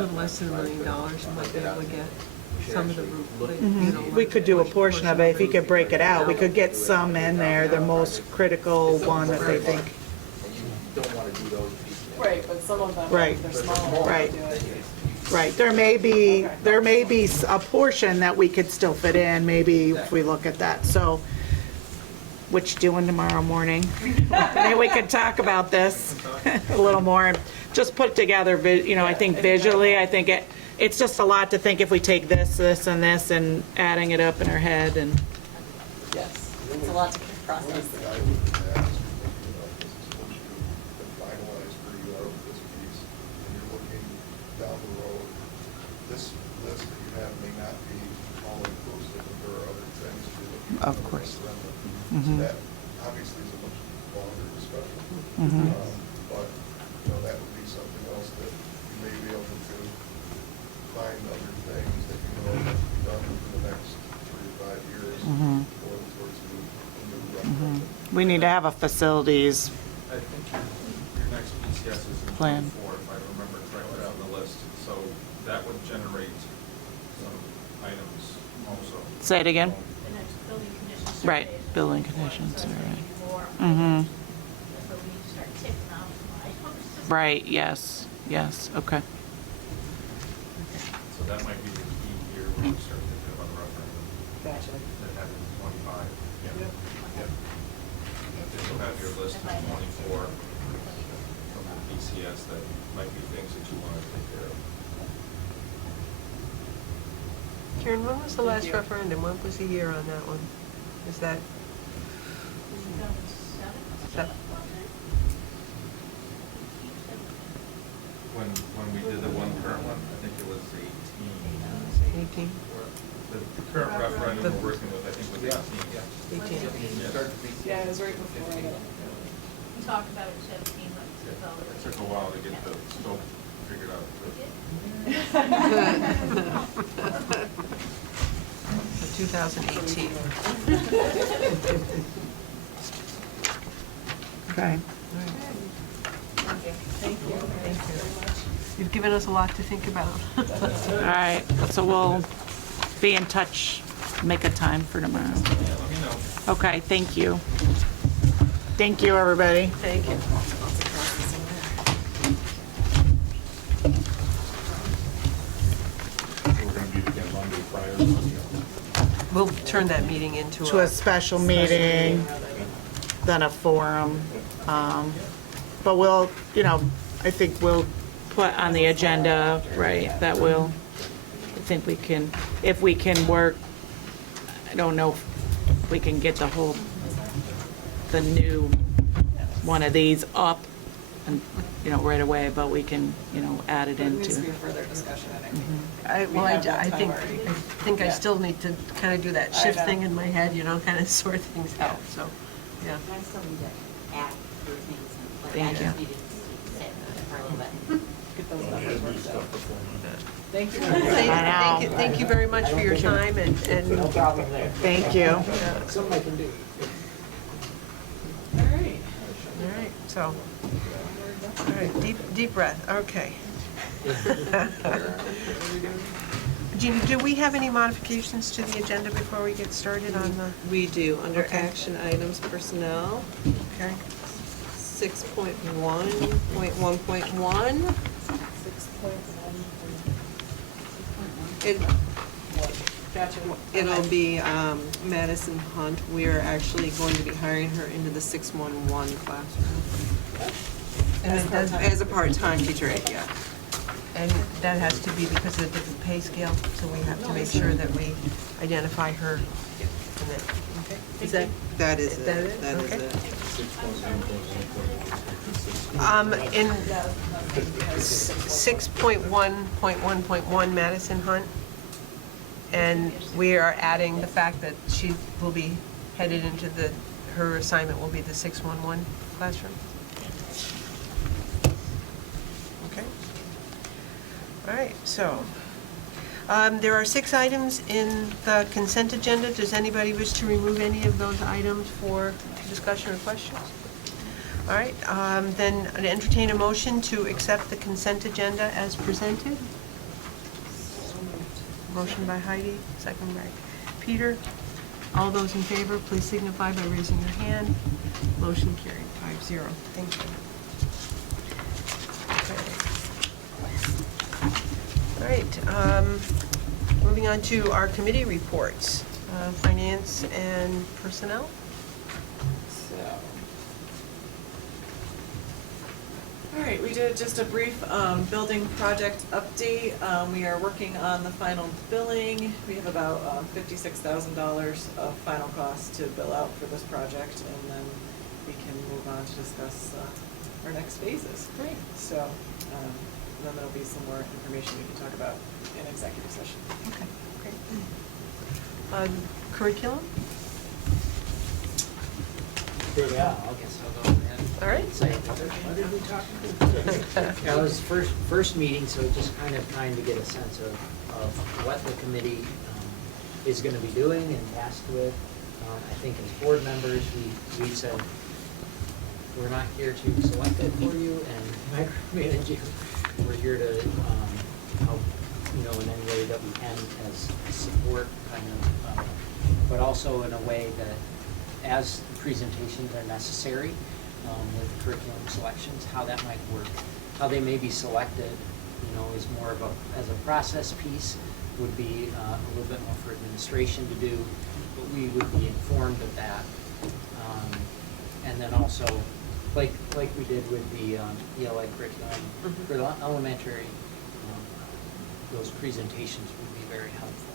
little less than $1 million, you might be able to get some of the roof, you know. we could do a portion of it, if you could break it out, we could get some in there, the most critical one that they think. And you don't want to do those pieces. Right, but some of them, Right. they're smaller. Right. do it. Right, there may be a portion that we could still fit in, maybe if we look at that, so, which doing tomorrow morning? Maybe we could talk about this a little more, and just put together, you know, I think visually, I think it's just a lot to think if we take this, this, and this, and adding it up in our head, and, Yes, it's a lot to process. One thing I would ask, thinking about this is once you've been finalized where you are with this piece, and you're looking down the road, this list that you have may not be all inclusive, and there are other things that you're looking at. Of course. So that obviously is a much longer discussion. But, you know, that would be something else that you may be able to find other things that you know have to be done within the next 3 to 5 years or towards a new referendum. we need to have a facilities, I think your next PCS is in Plan. 24, if I remember correctly on the list. So that would generate some items also. say it again? The next building conditions. Right, survey is building more, conditions, so all there's right. more Mhm. items. So we need to start ticking off some items. Right, yes, yes, okay. So that might be the key here when we start thinking about the referendum. Gotcha. That happens in 25. Yeah. Yep. Then you'll have your list of 24 from the BCS that might be things that you want to take care of. Karen, when was the last referendum? What was the year on that one? Is that? Seven. When we did the one current one, I think it was 18. 18? The current referendum we're working with, I think, was 18. 18. Yeah, it was right before I got. We talked about it 17 months ago. It took a while to get the scope figured out. 2018. Okay. Thank you. You've given us a lot to think about. All right, so we'll be in touch, make a time for tomorrow. Okay, thank you. Thank you, everybody. Thank you. We're gonna meet again Monday prior. We'll turn that meeting into To a special meeting, then a forum. But we'll, I think we'll put on the agenda, right, that we'll, I think we can, if we can work, I don't know if we can get the new one of these up and, right away, but we can, add it There needs to be into. further discussion, I think. I think I still need to kind of do that shift thing in my head, kind of sort things out, so, yeah. I still need to add through things, and Thank I you. just needed to sit for a little bit. Get those numbers worked out. Thank you. Thank you very much for your time and. No problem there. Thank you. Something I can do. All right, so, all right, deep breath, okay. Jeannie, do we have any modifications to the agenda before we get started on the? We do, under Okay. action items, personnel, Okay. 6.1.1.1. It'll be Madison Hunt. We are actually going to be hiring her into the 611 classroom. As a part-time teacher, yeah. And that has to be because of the different pay scale, so we have to make sure that we identify her. And then, okay. Is that? That is That it. it? That is Okay. it. In 6.1.1.1 Madison Hunt, and we are adding the fact that she will be headed into her assignment will be the 611 classroom. Okay. All right, so, there are 6 items in the consent agenda. Does anybody wish to remove any of those items for discussion or questions? All right, then I'd entertain a motion to accept the consent agenda as presented. Motion by Heidi, second by Peter. All those in favor, please signify by raising your hand. Motion carried, 5-0. Thank you. Okay. All right, moving on to our committee reports, finance and personnel. All right, we did just a brief building project update. We are working on the final billing. We have about $56,000 of final costs to bill out for this project, and then we can move on to discuss our next phases. Great. So then there'll be some more information we can talk about in executive session. Okay, great. Curriculum? Yeah, I guess I'll go ahead. All right. What did we talk about? That was first meeting, so just kind of trying to get a sense of what the committee is going to be doing and tasked with. I think as board members, we said, we're not here to select it for you and micromanage you. We're here to help, in any way that we can as support, kind of, but also in a way that as the presentations are necessary with curriculum selections, how that might work, how they may be selected, is more of as a process piece, would be a little bit more for administration to do, but we would be informed of that. And then also, like we did with the ELA curriculum, for the elementary, those presentations would be very helpful.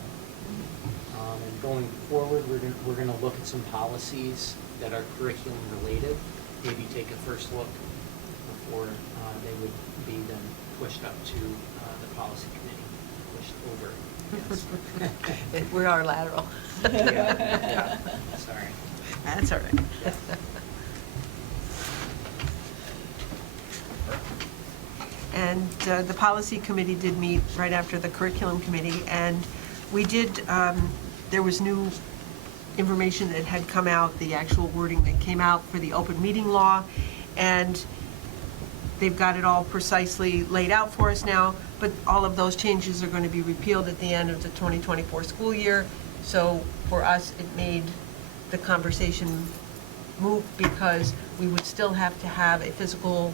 And going forward, we're gonna look at some policies that are curriculum related, maybe take a first look before they would be then pushed up to the policy committee, pushed over. Yes. We are lateral. Yeah. Sorry. That's all right. And the policy committee did meet right after the curriculum committee, and we did there was new information that had come out, the actual wording that came out for the open meeting law, and they've got it all precisely laid out for us now, but all of those changes are going to be repealed at the end of the 2024 school year. So for us, it made the conversation move because we would still have to have a physical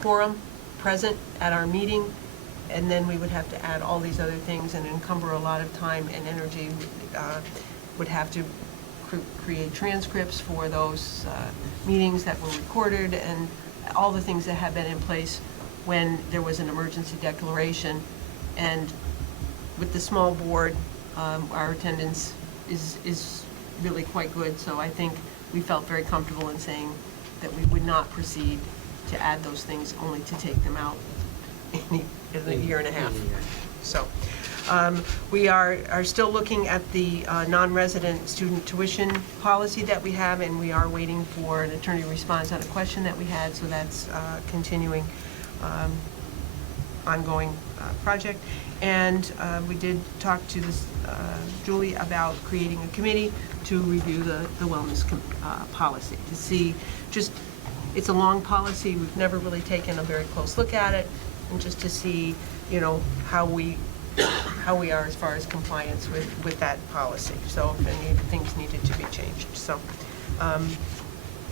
quorum present at our meeting, and then we would have to add all these other things and encumber a lot of time and energy. Would have to create transcripts for those meetings that were recorded and all the things that have been in place when there was an emergency declaration. And with the small board, our attendance is really quite good, so I think we felt very comfortable in saying that we would not proceed to add those things, only to take them out in a year and a half. So we are still looking at the non-resident student tuition policy that we have, and we are waiting for an attorney response on a question that we had, so that's continuing, ongoing project. And we did talk to Julie about creating a committee to review the wellness policy, to see just, it's a long policy, we've never really taken a very close look at it, and just to see, you know, how we are as far as compliance with that policy. So if any things needed to be changed. So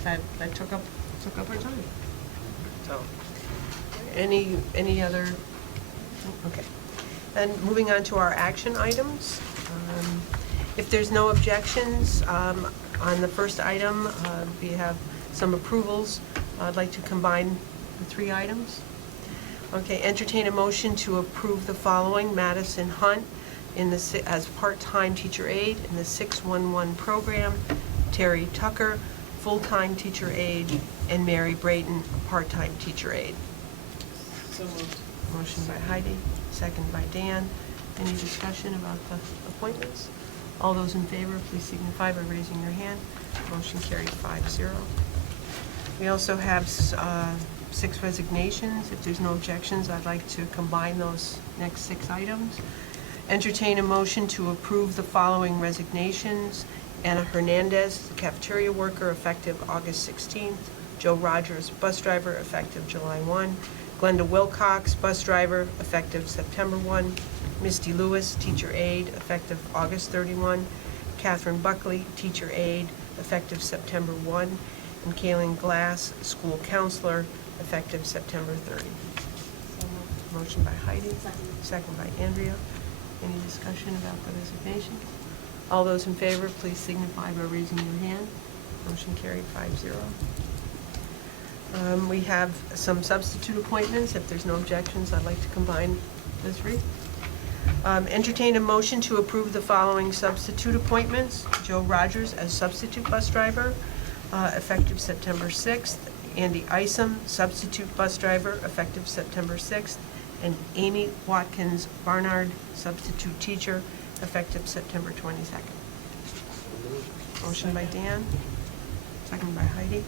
that took up our time. So any other, okay. And moving on to our action items. If there's no objections, on the first item, we have some approvals. I'd like to combine the three items. Okay, entertain a motion to approve the following: Madison Hunt as part-time teacher aide in the 611 program, Terry Tucker, full-time teacher aide, and Mary Brayton, part-time teacher aide. So moved. Motion by Heidi, second by Dan. Any discussion about the appointments? All those in favor, please signify by raising your hand. Motion carried 5-0. We also have 6 resignations. If there's no objections, I'd like to combine those next 6 items. Entertain a motion to approve the following resignations: Anna Hernandez, the cafeteria worker, effective August 16th. Joe Rogers, bus driver, effective July 1. Glenda Wilcox, bus driver, effective September 1. Misty Lewis, teacher aide, effective August 31. Catherine Buckley, teacher aide, effective September 1. And Kaylin Glass, school counselor, effective September 30. Motion by Heidi, second by Andrea. Any discussion about the resignation? All those in favor, please signify by raising your hand. Motion carried 5-0. We have some substitute appointments. If there's no objections, I'd like to combine the 3. Entertain a motion to approve the following substitute appointments: Joe Rogers as substitute bus driver, effective September 6th. Andy Isom, substitute bus driver, effective September 6th. And Amy Watkins Barnard, substitute teacher, effective September 22nd. Motion by Dan, second by Heidi.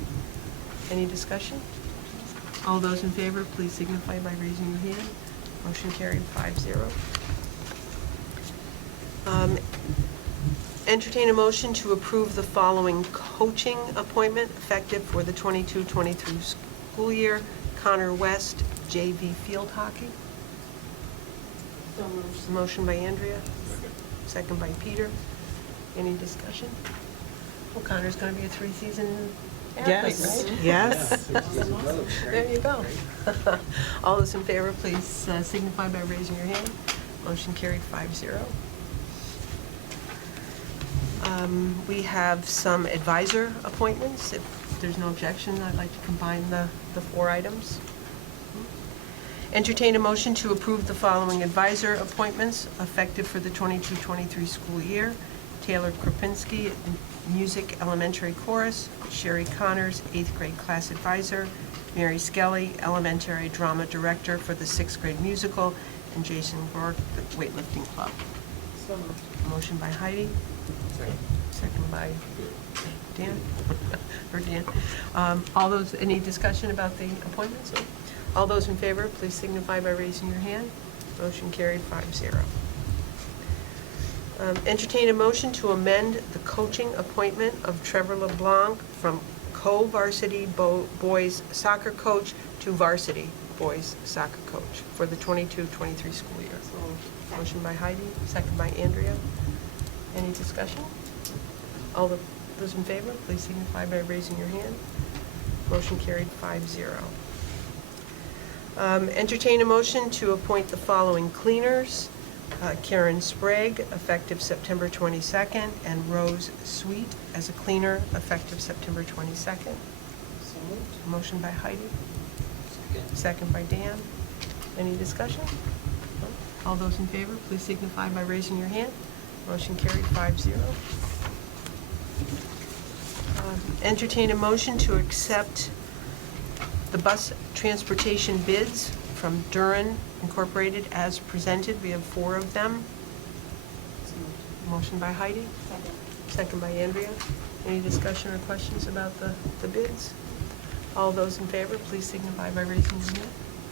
Any discussion? All those in favor, please signify by raising your hand. Motion carried 5-0. Entertain a motion to approve the following coaching appointment effective for the 22-23 school year: Connor West, JV field hockey. So moved. Motion by Andrea, second by Peter. Any discussion? Well, Connor's going to be a 3-season athlete, Yes, right? yes. There you go. All those in favor, please signify by raising your hand. Motion carried 5-0. We have some advisor appointments. If there's no objection, I'd like to combine the 4 items. Entertain a motion to approve the following advisor appointments effective for the 22-23 school year: Taylor Kropinski, music elementary chorus; Sherry Connors, 8th grade class advisor; Mary Skelly, elementary drama director for the 6th grade musical; and Jason Rourke, the weightlifting club. So moved. Motion by Heidi. Second by Dan. Or Dan. All those, any discussion about the appointments? All those in favor, please signify by raising your hand. Motion carried 5-0. Entertain a motion to amend the coaching appointment of Trevor LeBlanc from co-varsity boys soccer coach to varsity boys soccer coach for the 22-23 school year. Motion by Heidi, second by Andrea. Any discussion? All those in favor, please signify by raising your hand. Motion carried 5-0. Entertain a motion to appoint the following cleaners. Karen Sprague, effective September 22nd, and Rose Sweet as a cleaner, effective September 22nd. Motion by Heidi. Second by Dan. Any discussion? No? All those in favor, please signify by raising your hand. Motion carried 5-0. Entertain a motion to accept the bus transportation bids from Duran Incorporated as presented. We have 4 of them. Motion by Heidi. Second by Andrea. Any discussion or questions about the bids? All those in favor, please signify by raising your hand.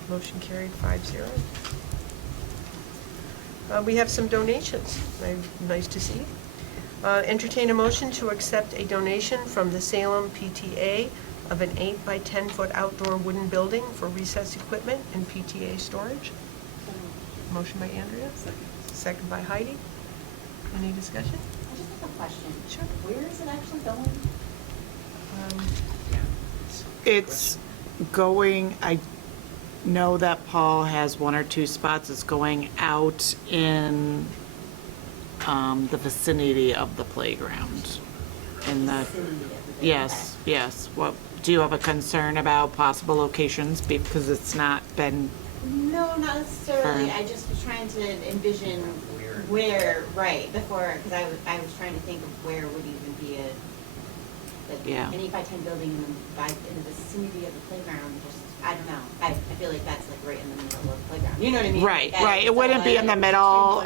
Motion carried 5-0. We have some donations. Nice to see. Entertain a motion to accept a donation from the Salem PTA of an 8 by 10 foot outdoor wooden building for recess equipment and PTA storage. Motion by Andrea. Second by Heidi. Any discussion? I just have a question. Sure. Where is it actually going? It's going, I know that Paul has 1 or 2 spots. It's going out in the vicinity of the playground. In the, yes, yes. What, do you have a concern about possible locations? Because it's not been, No, not necessarily. I just was trying to envision where, right, before, because I was trying to think of where would even be Yeah. an 8 by 10 building in the vicinity of the playground. Just, I don't know. I feel like that's like right in the middle of the playground. You know what I mean? right, Like, right. It so wouldn't be in the like- middle.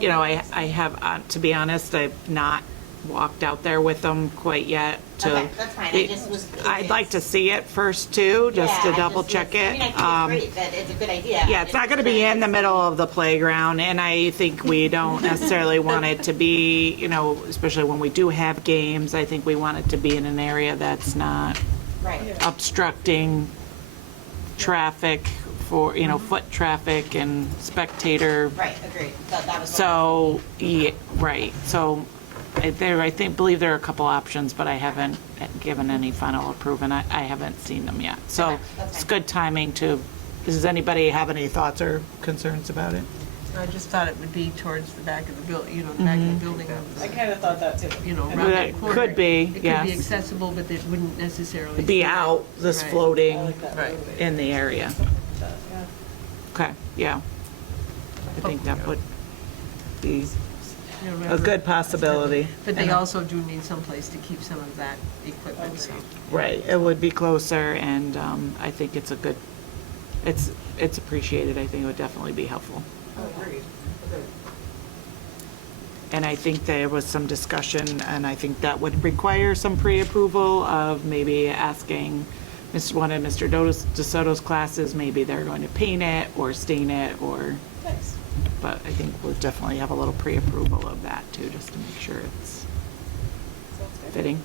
You know, I have, to be honest, I've not walked out there with them quite yet. Okay, that's fine. I just was I'd like to see it first too, just to double check it. I mean, I think it's great, that it's a good idea. Yeah, it's not gonna be in the middle of the playground, and I think we don't necessarily want it to be, you know, especially when we do have games, I think we want it to be in an area that's not Right. obstructing traffic for, you know, foot traffic and spectator. Right, agreed. That was. So, yeah, right, so I believe there are a couple options, but I haven't given any final approval, and I haven't seen them yet. So Okay, that's it's fine. good timing to, does anybody have any thoughts or concerns about it? I just thought it would be towards the back of the building, you know, the back of the building. I kind of thought that too. You know, And around It that corner. could be, It could be yes. accessible, but it wouldn't necessarily. Be stay out, this Right. I floating like that Right. movie. in the area. Yeah. Okay, yeah. I think that would be You know, a rather- good possibility. But they also do need someplace to keep some of that equipment, so. Right, it would be closer, and I think it's a good, it's appreciated. I think it would definitely be helpful. Agreed. And I think there was some discussion, and I think that would require some pre-approval of maybe asking one of Mr. DeSoto's classes, maybe they're going to paint it or stain it, or, Nice. but I think we'll definitely have a little pre-approval of that too, just to make sure it's Sounds good. fitting.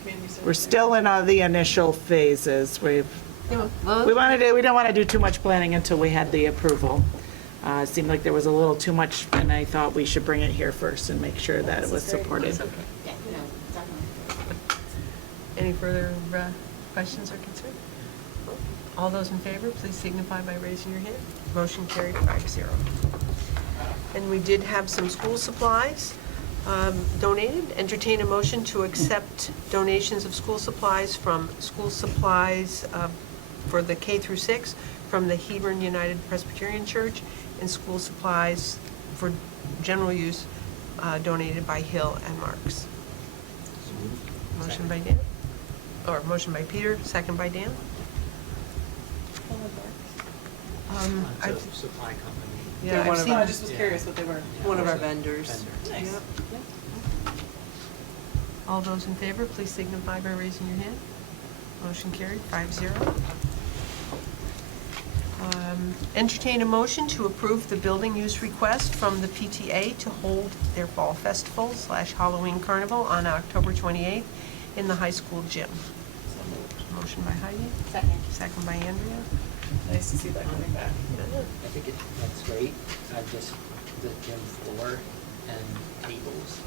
Community service. We're still in the initial phases. We don't want to do too much planning until we had the approval. It seemed like there was a little too much, and I thought we should bring it here first and make sure that it was supported. Yeah, no, definitely. Any further questions or concerns? All those in favor, please signify by raising your hand. Motion carried 5-0. And we did have some school supplies donated. Entertain a motion to accept donations of school supplies from school supplies for the K through 6 from the Hebron United Presbyterian Church, and school supplies for general use donated by Hill and Marks. Motion by Dan, or motion by Peter, second by Dan. It's a supply company. Yeah, They're I've one of seen- our- I just was curious what they were. One of our vendors. Nice. Yep. All those in favor, please signify by raising your hand. Motion carried, 5-0. Entertain a motion to approve the building use request from the PTA to hold their fall festival / Halloween Carnival on October 28th in the high school gym. Motion by Heidi. Second. Second by Andrea. Nice to see that coming back. I think that's great. Just the gym floor and tables.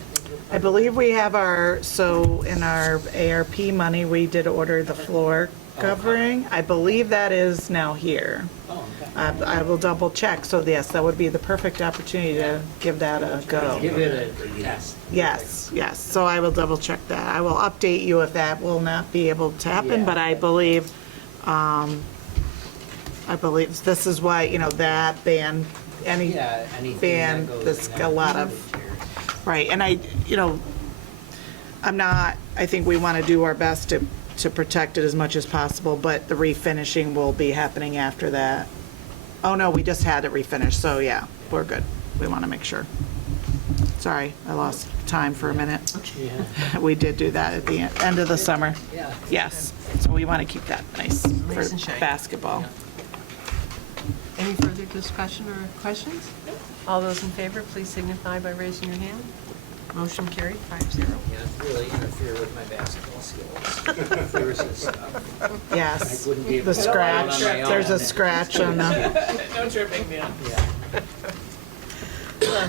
I believe we have in our ARP money, we did order the floor covering. I believe that is now here. Oh, okay. I will double check. So yes, that would be the perfect opportunity to give that a go. Give it a test. Yes, yes. So I will double check that. I will update you if that will not be able to happen, Yeah. but I believe this is why, that ban, any Yeah, anything ban, that goes there's in a lot that of, chairs. right. And I think we want to do our best to protect it as much as possible, but the refinishing will be happening after that. Oh, no, we just had it refinished, so yeah, we're good. We want to make sure. Sorry, I lost time for a minute. Yeah. We did do that at the end of the summer. Yeah. Yes, so we want to keep that nice for Nice and shiny. basketball. Any further discussion or questions? All those in favor, please signify by raising your hand. Motion carried, 5-0. Yeah, really interfere with my basketball skills. Viruses stuff. Yes, I wouldn't be able the to play on scratch, my own. there's a scratch on the, No tripping, man. Yeah.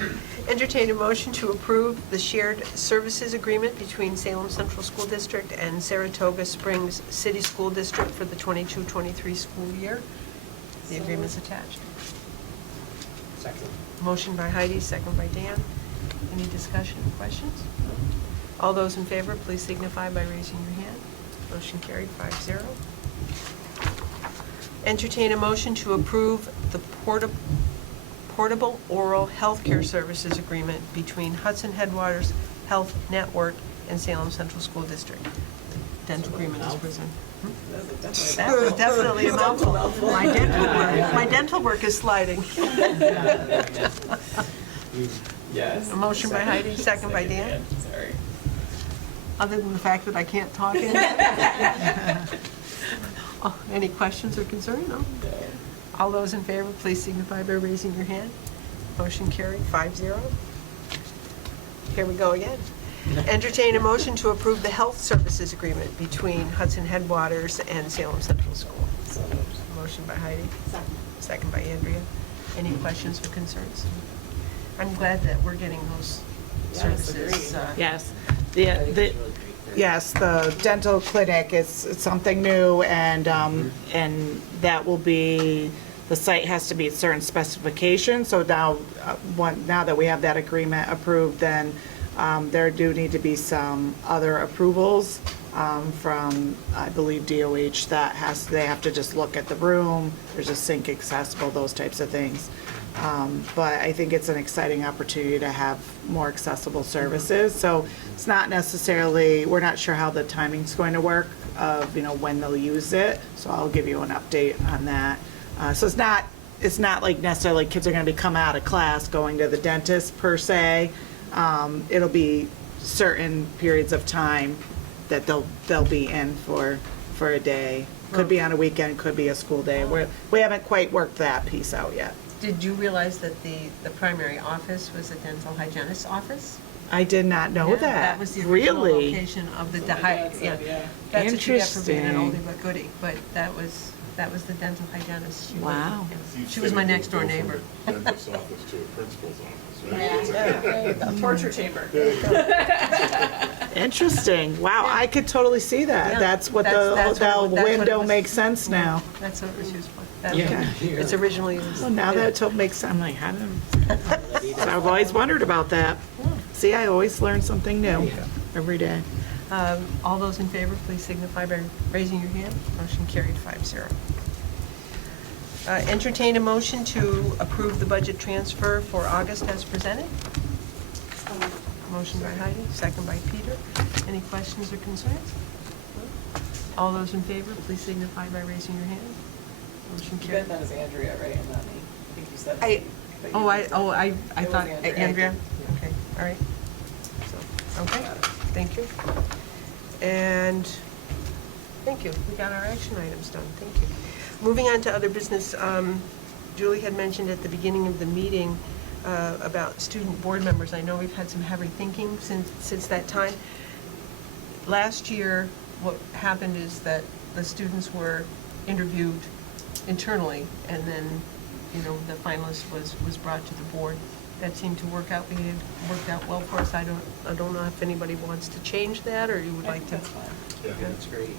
Entertain a motion to approve the shared services agreement between Salem Central School District and Saratoga Springs City School District for the 22-23 school year. The agreement's attached. Second. Motion by Heidi, second by Dan. Any discussion or questions? All those in favor, please signify by raising your hand. Motion carried, 5-0. Entertain a motion to approve the portable oral healthcare services agreement between Hudson Headwaters Health Network and Salem Central School District. The dental agreement is presented. That was definitely a mouthful. My dental work is sliding. Yes. A motion by Heidi, second by Dan. Sorry. Other than the fact that I can't talk. Oh, any questions or concerns? No? All those in favor, please signify by raising your hand. Motion carried, 5-0. Here we go again. Entertain a motion to approve the health services agreement between Hudson Headwaters and Salem Central School. Motion by Heidi, second by Andrea. Any questions or concerns? I'm glad that we're getting those services. yes. Yes, the dental clinic is something new, and that will be, the site has to meet certain specifications, so now, now that we have that agreement approved, then there do need to be some other approvals from, I believe, DOH, they have to just look at the room, there's a sink accessible, those types of things. But I think it's an exciting opportunity to have more accessible services. So it's not necessarily, we're not sure how the timing's going to work of, when they'll use it. So I'll give you an update on that. So it's not like necessarily kids are going to come out of class going to the dentist per se. It'll be certain periods of time that they'll be in for a day. Could be on a weekend, could be a school day. We haven't quite worked that piece out yet. Did you realize that the primary office was a dental hygienist's office? I did not know Yeah, that. That was the original Really? location of the, That's what my dad said, yeah. That's what you get for being an Interesting. oldie but goodie, but that was the dental hygienist. She was- Wow. yeah. She was my next door neighbor. From a dentist's office to a principal's office, right? Yeah. Torture chamber. Interesting. Wow, I could totally see that. Yeah. That's what That's the what it window was. makes sense now. That's what it was used for. Yeah. It's originally used. Well, now that makes sense. I'm like, how did, so I've always wondered about that. See, I always learn something new every day. All those in favor, please signify by raising your hand. Motion carried, 5-0. Entertain a motion to approve the budget transfer for August as presented. Motion by Heidi, second by Peter. Any questions or concerns? All those in favor, please signify by raising your hand. Motion You carried. bet that was Andrea, right, and not me? I think you said. I It was thought, Andrea. Andrea? Okay, all right. So, okay, thank you. And, thank you, we got our action items done, thank you. Moving on to other business, Julie had mentioned at the beginning of the meeting about student board members. I know we've had some heavy thinking since that time. Last year, what happened is that the students were interviewed internally, and then, the finalist was brought to the board. That seemed to work out. It worked out well for us. I don't know if anybody wants to change that, or you would like to. That's fine. Yeah, that's great. You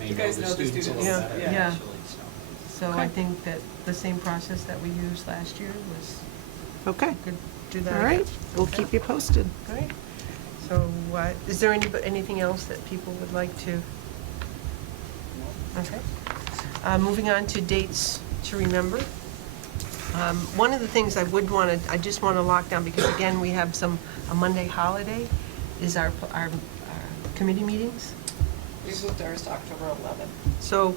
may You know guys the know the students a little students. better, Yeah. actually, so. So I think that the same process that we used last year was Okay, good. Do that. all right, again. we'll Okay. keep you posted. All right. So, is there anything else that people would like to? Okay. Moving on to dates to remember. One of the things I just want to lock down, because again, we have a Monday holiday, is our committee meetings. We moved ours to October 11th. So,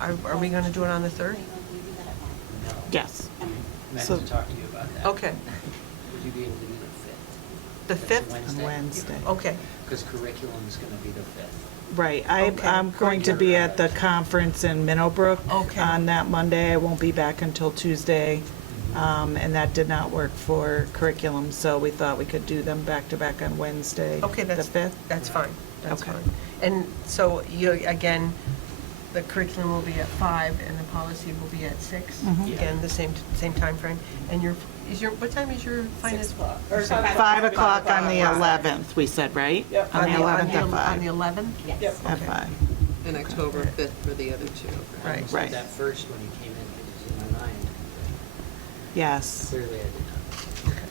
are we going to do it on the 3rd? No. Yes. Meant So- to talk to you about that. Okay. Would you be able to do the 5th? The That's 5th? On Wednesday. Okay. Because curriculum's going to be the 5th. Right, Okay. I'm going to be at the conference in Minnowbrook Okay. on that Monday. I won't be back until Tuesday, and that did not work for curriculum, so we thought we could do them back-to-back on Wednesday, Okay, the 5th. that's fine. That's Okay. fine. And so, again, the curriculum will be at 5 and the policy will be at 6. Mhm. Again, the same timeframe. And what time is your finance? 6 o'clock. Or 5 o'clock on the 11th, we said, right? Yep. On the 11th at On 5. the 11th? Yep. At Okay. 5. And October 5th for the other two. I Right. almost Right. did that first when you came in, it was in my mind. Yes. Clearly I did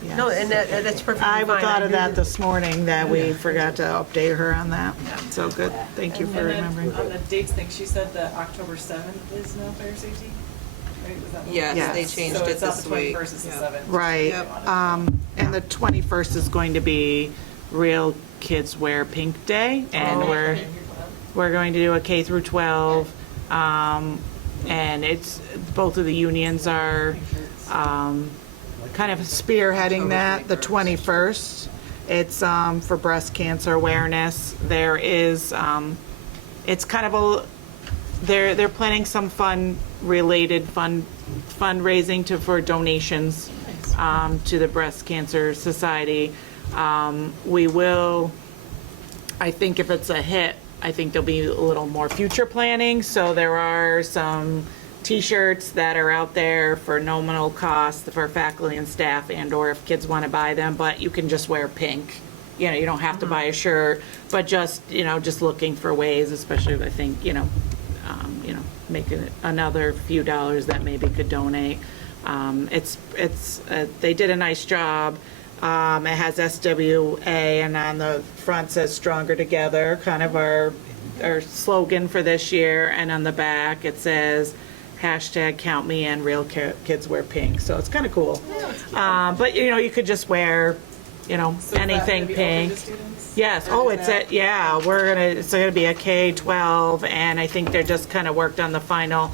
yes. No, and that's perfectly fine. I thought of knew that this morning, that we forgot to update her on that. Yeah. So good, thank you for And then remembering. on the dates thing, she said that October 7th is no fire safety, right? Was that what- Yes, they Yes. changed So it it's not this the week. 21st, it's the Yeah. 7th. Right, Yep. and the 21st is going to be Real Kids Wear Pink Day, and Oh, we're going to do a K through 12, and it's, both of the unions are, kind of spearheading that, the 21st. It's, for breast cancer awareness. There is, it's kind of they're planning some fundraising for donations, to the Breast Cancer Society. We will, I think if it's a hit, I think there'll be a little more future planning. So there are some T-shirts that are out there for nominal cost for faculty and staff, and/or if kids want to buy them, but you can just wear pink. You don't have to buy a shirt, but just looking for ways, especially I think, making another few dollars that maybe could donate. They did a nice job. It has SWA, and on the front says Stronger Together, kind of our slogan for this year, and on the back it says #CountMeIn, Real Kids Wear Pink. So it's kind of cool. But you could just wear, So is that anything gonna be open pink. to students? Yes, Or is it's that- it's gonna be a K-12, and I think they're just kind of worked on the final,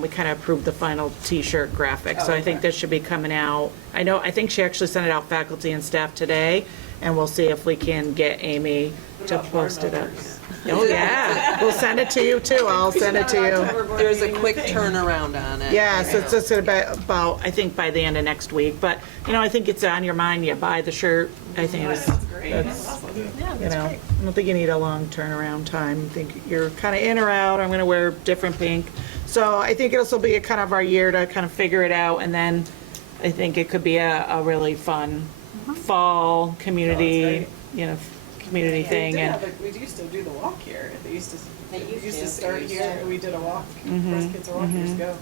we kind of approved the final T-shirt graphic, so I think okay. this should be coming out. I think she actually sent it out faculty and staff today, and we'll see if we can get Amy to about board post it up. members? Oh, yeah, we'll send it to you too, I'll send it to you. There's a quick turnaround on it. Yes, it's just about, I think by the end of next week, but, I think it's on your mind, you buy the shirt, I think it's, That's great. that's, Awesome. I don't think you need a long turnaround time. I think you're kind of in or out, I'm gonna wear different pink. So I think it'll be a kind of our year to kind of figure it out, and then I think it could be a really fun fall community, community thing. We used to do the walk here. They used They to used to. start They used here, to. and we did a walk. Mhm. Breast cancer walk years ago.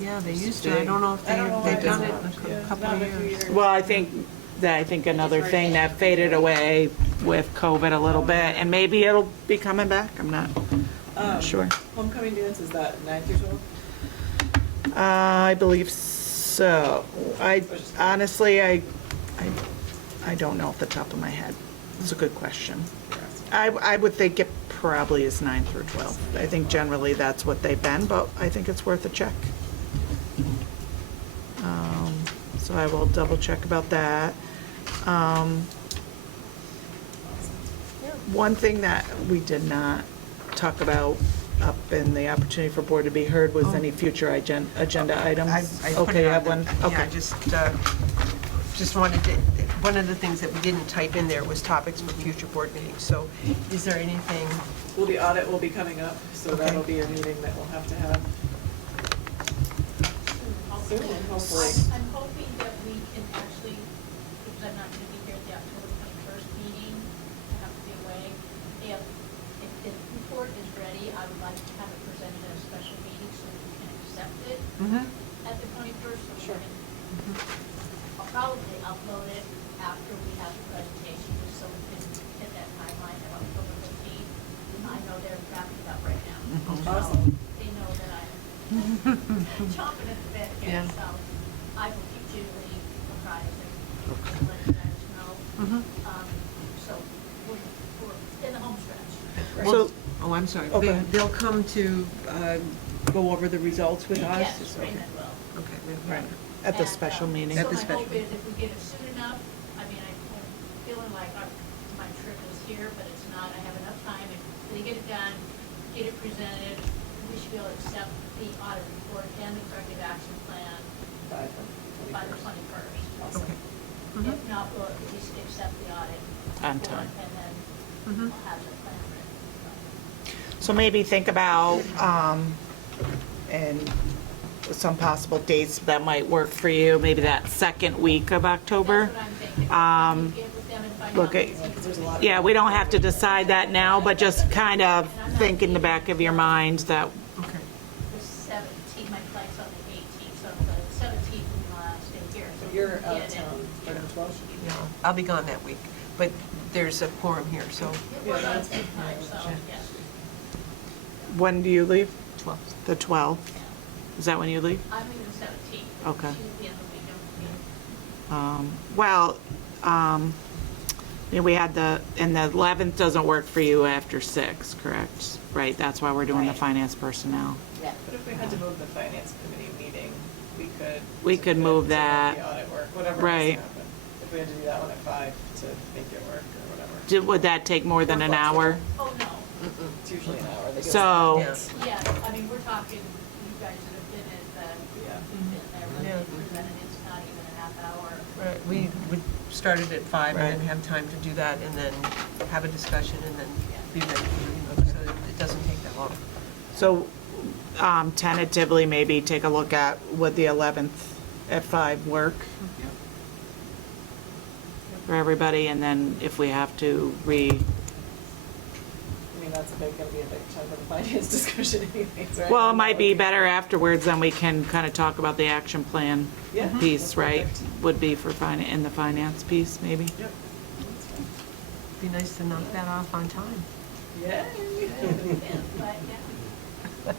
Yeah, they used to. I don't know if I don't know why they've it done doesn't. it in Yeah, a couple not of in a few years. years. Well, I think another thing that faded away with COVID a little bit, and maybe it'll be coming back, I'm not sure. Homecoming dance, is that 9 through 12? I believe so. Honestly, I don't know off the top of my head. It's a good question. I would think it probably is 9 through 12. I think generally that's what they've been, but I think it's worth a check. So I will double check about that. One thing that we did not talk about up in the opportunity for board to be heard was any future agenda items? I put Okay, it you on have the- one? Yeah, Okay. just wanted to, one of the things that we didn't type in there was topics for future board meetings. So is there anything? Well, the audit will be coming up, so Okay. that'll be a meeting that we'll have to have soon, hopefully. I'm hoping that we can actually, because I'm not going to be here at the October 21st meeting, I have to be away. If the report is ready, I would like to have it presented at a special meeting so we can accept it at the 21st. So Sure. I'll probably upload it after we have the presentation, just so we can hit that timeline of October 15th. I know they're wrapping it up right now. So Awesome. they know that I'm chomping at the bit here, Yeah. so I will keep Julie apprised and let you guys know. So we're in the home stretch. So, Oh, I'm sorry. Oh, go ahead. They'll come to go over the results with us? Yes, Okay. Raymond will. Okay. right, at the And, special meeting. At the So my special hope is if we get it soon enough, I mean, I'm feeling like my trip is here, but it's not. I have enough time. If they get it done, get it presented, we should be able to accept the audit report and the corrective action plan by the 21st. Okay. If not, we'll at least accept the audit. On report, time. And then we'll have the plan ready. So maybe think about, and some possible dates that might work for you, maybe that second week of October. That's what I'm thinking. Um, Get with them and find look out at- what's going on. Yeah, we don't have to decide that now, but just kind of think in the back of your mind that, Okay. The 17th, my flight's on the 18th, so the 17th will be my last day here. So you're out get of it. town, starting 12th? Yeah, I'll be gone that week, but there's a quorum here, so Yeah, well, that's good time, so, yes. when do you leave? 12. The 12th? Is that when you leave? I'm leaving the 17th. Okay. She's at the end of the week. Well, we had and the 11th doesn't work for you after 6, correct? Right, that's why we're doing the Right. finance personnel. Yeah. But if we had to move the finance committee meeting, we could. We to could fit move to make that. The audit work, whatever has Right. to happen. If we had to do that one at 5 to make it work or whatever. Would that take more than an hour? Oh, no. It's usually an hour. They go So- through the Yeah, I mean, we're talking, you guys that have been at the, Yeah. been there, when Yeah. they presented, it's not even a half hour. Right, we started at 5 and then Right. have time to do that and then have a discussion and then be ready, so it doesn't take that long. So tentatively, maybe take a look at would the 11th at 5 work for everybody, and then if we have to I mean, that's gonna be a big chunk of the finance discussion anyways, right? well, it might be better afterwards, then we can kind of talk about the action plan Yeah, piece, that's right? perfect. Would be for in the finance piece, maybe? Yep. That's fine. Be nice to knock that off on time. Yay. Yeah, but, yeah.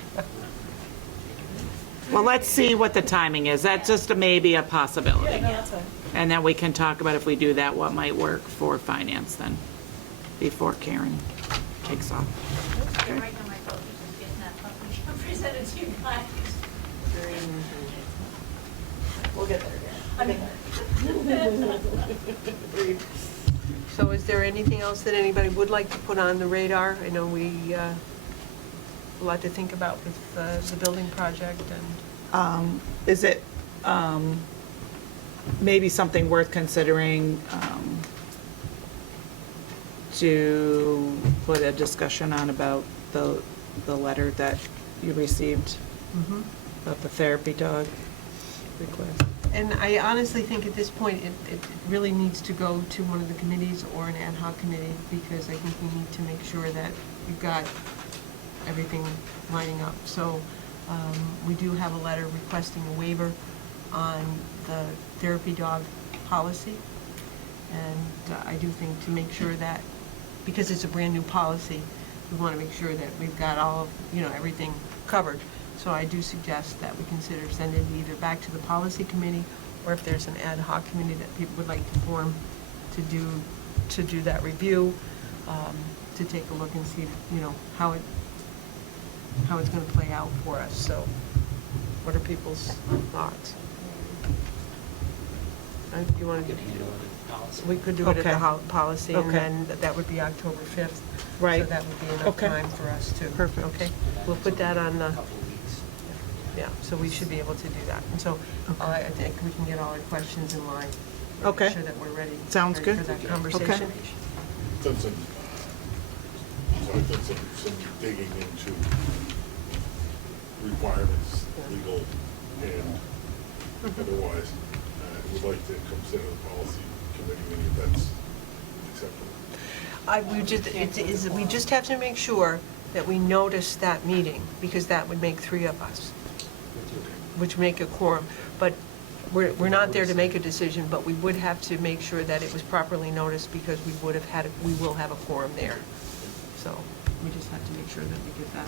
Well, let's see what the timing is. That's just maybe a possibility. Yeah, no, that's fine. And then we can talk about if we do that, what might work for finance then, before Karen takes off. And right now, my focus is getting that published and presented to you guys. We'll get there, I mean, Agreed. So is there anything else that anybody would like to put on the radar? I know we, a lot to think about with the building project and. Is it maybe something worth considering to put a discussion on about the letter that you received about the therapy dog request? And I honestly think at this point, it really needs to go to one of the committees or an ad hoc committee, because I think we need to make sure that we've got everything lining up. So we do have a letter requesting a waiver on the therapy dog policy. And I do think to make sure that, because it's a brand-new policy, we want to make sure that we've got all of, everything covered. So I do suggest that we consider sending it either back to the policy committee, or if there's an ad hoc committee that people would like to form to do that review, to take a look and see, how it's going to play out for us. So, what are people's thoughts? Yeah, no, that's fine. You want to, Policy. we could do it at the Okay. policy, and Okay. then that would be October 5th. Right. So that would be enough Okay. time for us to. Perfect. Okay, we'll put that on the, Couple of weeks. yeah, so we should be able to do that. And so I think we can get all our questions in line. Okay. Make sure that we're ready. Sounds ready good. For that Okay. conversation. Done some, so I've done some digging into requirements, legal and otherwise. Would like to consider the policy committee meeting if that's acceptable. We just have to make sure that we notice that meeting, because that would make 3 of us, which make a quorum. But we're not there to make a decision, but we would have to make sure that it was properly noticed, because we will have a quorum there. So we just have to make sure that we get that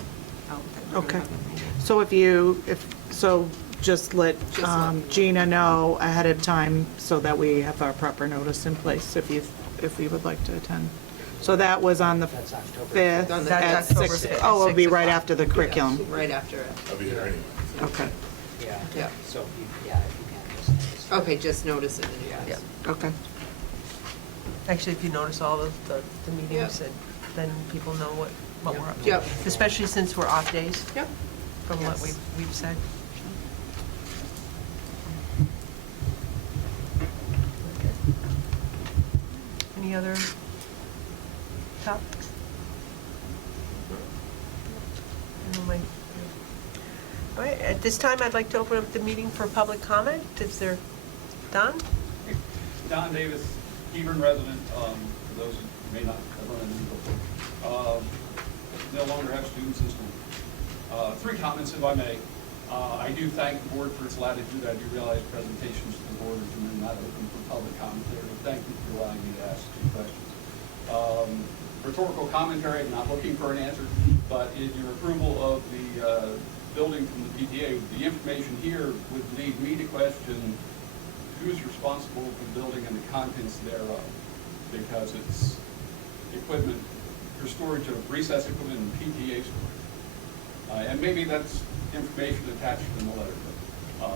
out. that we're gonna Okay. have that meeting. So just let Gina know ahead of time so that we have our proper notice in place if you would like to attend. So that was on the That's October 5th That's at October 6. 5th, Oh, it'll be 6 right o'clock. after the curriculum. Right after it. I'll be here anyway. Okay, Yeah. Yeah. So, if you can, just. Okay, just notice it in advance. Yeah. okay. Actually, if you notice all of the meetings, Yep. then people know what we're up to. Yep. Especially since we're off days Yep. from what Yes. we've said. Any other topics? All right, at this time, I'd like to open up the meeting for public comment. Is there, Don? Don Davis, Hebron resident, for those who may not have run into me before. No longer have students in school. 3 comments, if I may. I do thank the board for its latitude. I do realize presentations to the board are generally not open for public commentary. Thank you for allowing me to ask 2 questions. Rhetorical commentary, I'm not looking for an answer, but in your approval of the building from the PTA, the information here would lead me to question who's responsible for the building and the contents thereof, because it's equipment for storage of recess equipment and PTA storage. And maybe that's information attached in the letter, but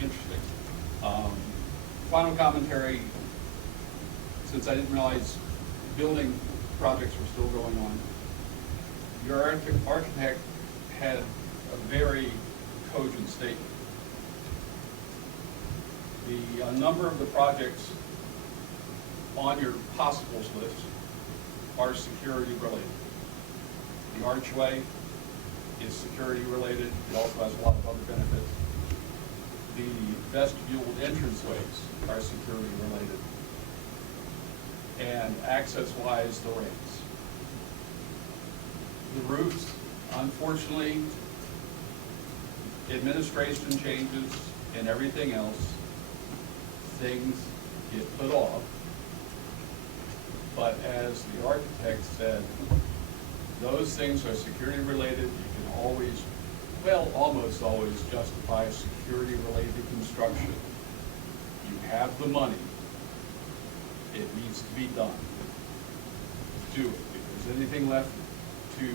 interesting. Final commentary, since I didn't realize building projects were still going on, your architect had a very cogent statement. The number of the projects on your possibles list are security related. The archway is security related. It also has a lot of other benefits. The vestibule entranceways are security related. And access-wise, the ramps. The roofs, unfortunately, administration changes and everything else, things get put off. But as the architect said, those things are security related. You can always, well, almost always justify security related construction. You have the money. It needs to be done. Do it. If there's anything left to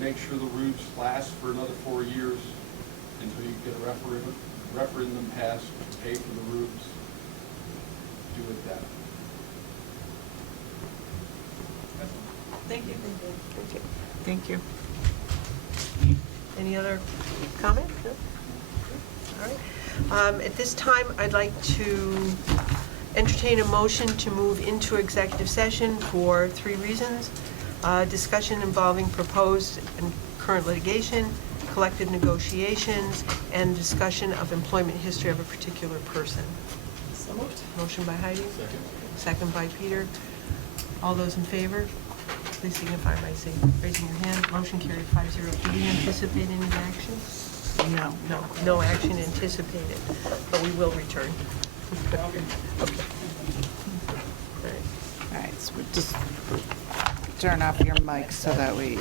make sure the roofs last for another 4 years until you get a referendum passed to pay for the roofs, do it that way. Thank you. Thank you. Any other comment? No? All right. At this time, I'd like to entertain a motion to move into executive session for 3 reasons. Discussion involving proposed and current litigation, collective negotiations, and discussion of employment history of a particular person. So moved. Motion by Heidi. Second by Peter. All those in favor, please signify by raising your hand. Motion carried 5-0. Do we anticipate any action? No. No action anticipated, but we will return. Okay. All right. All right, so we just turn off your mic so that we,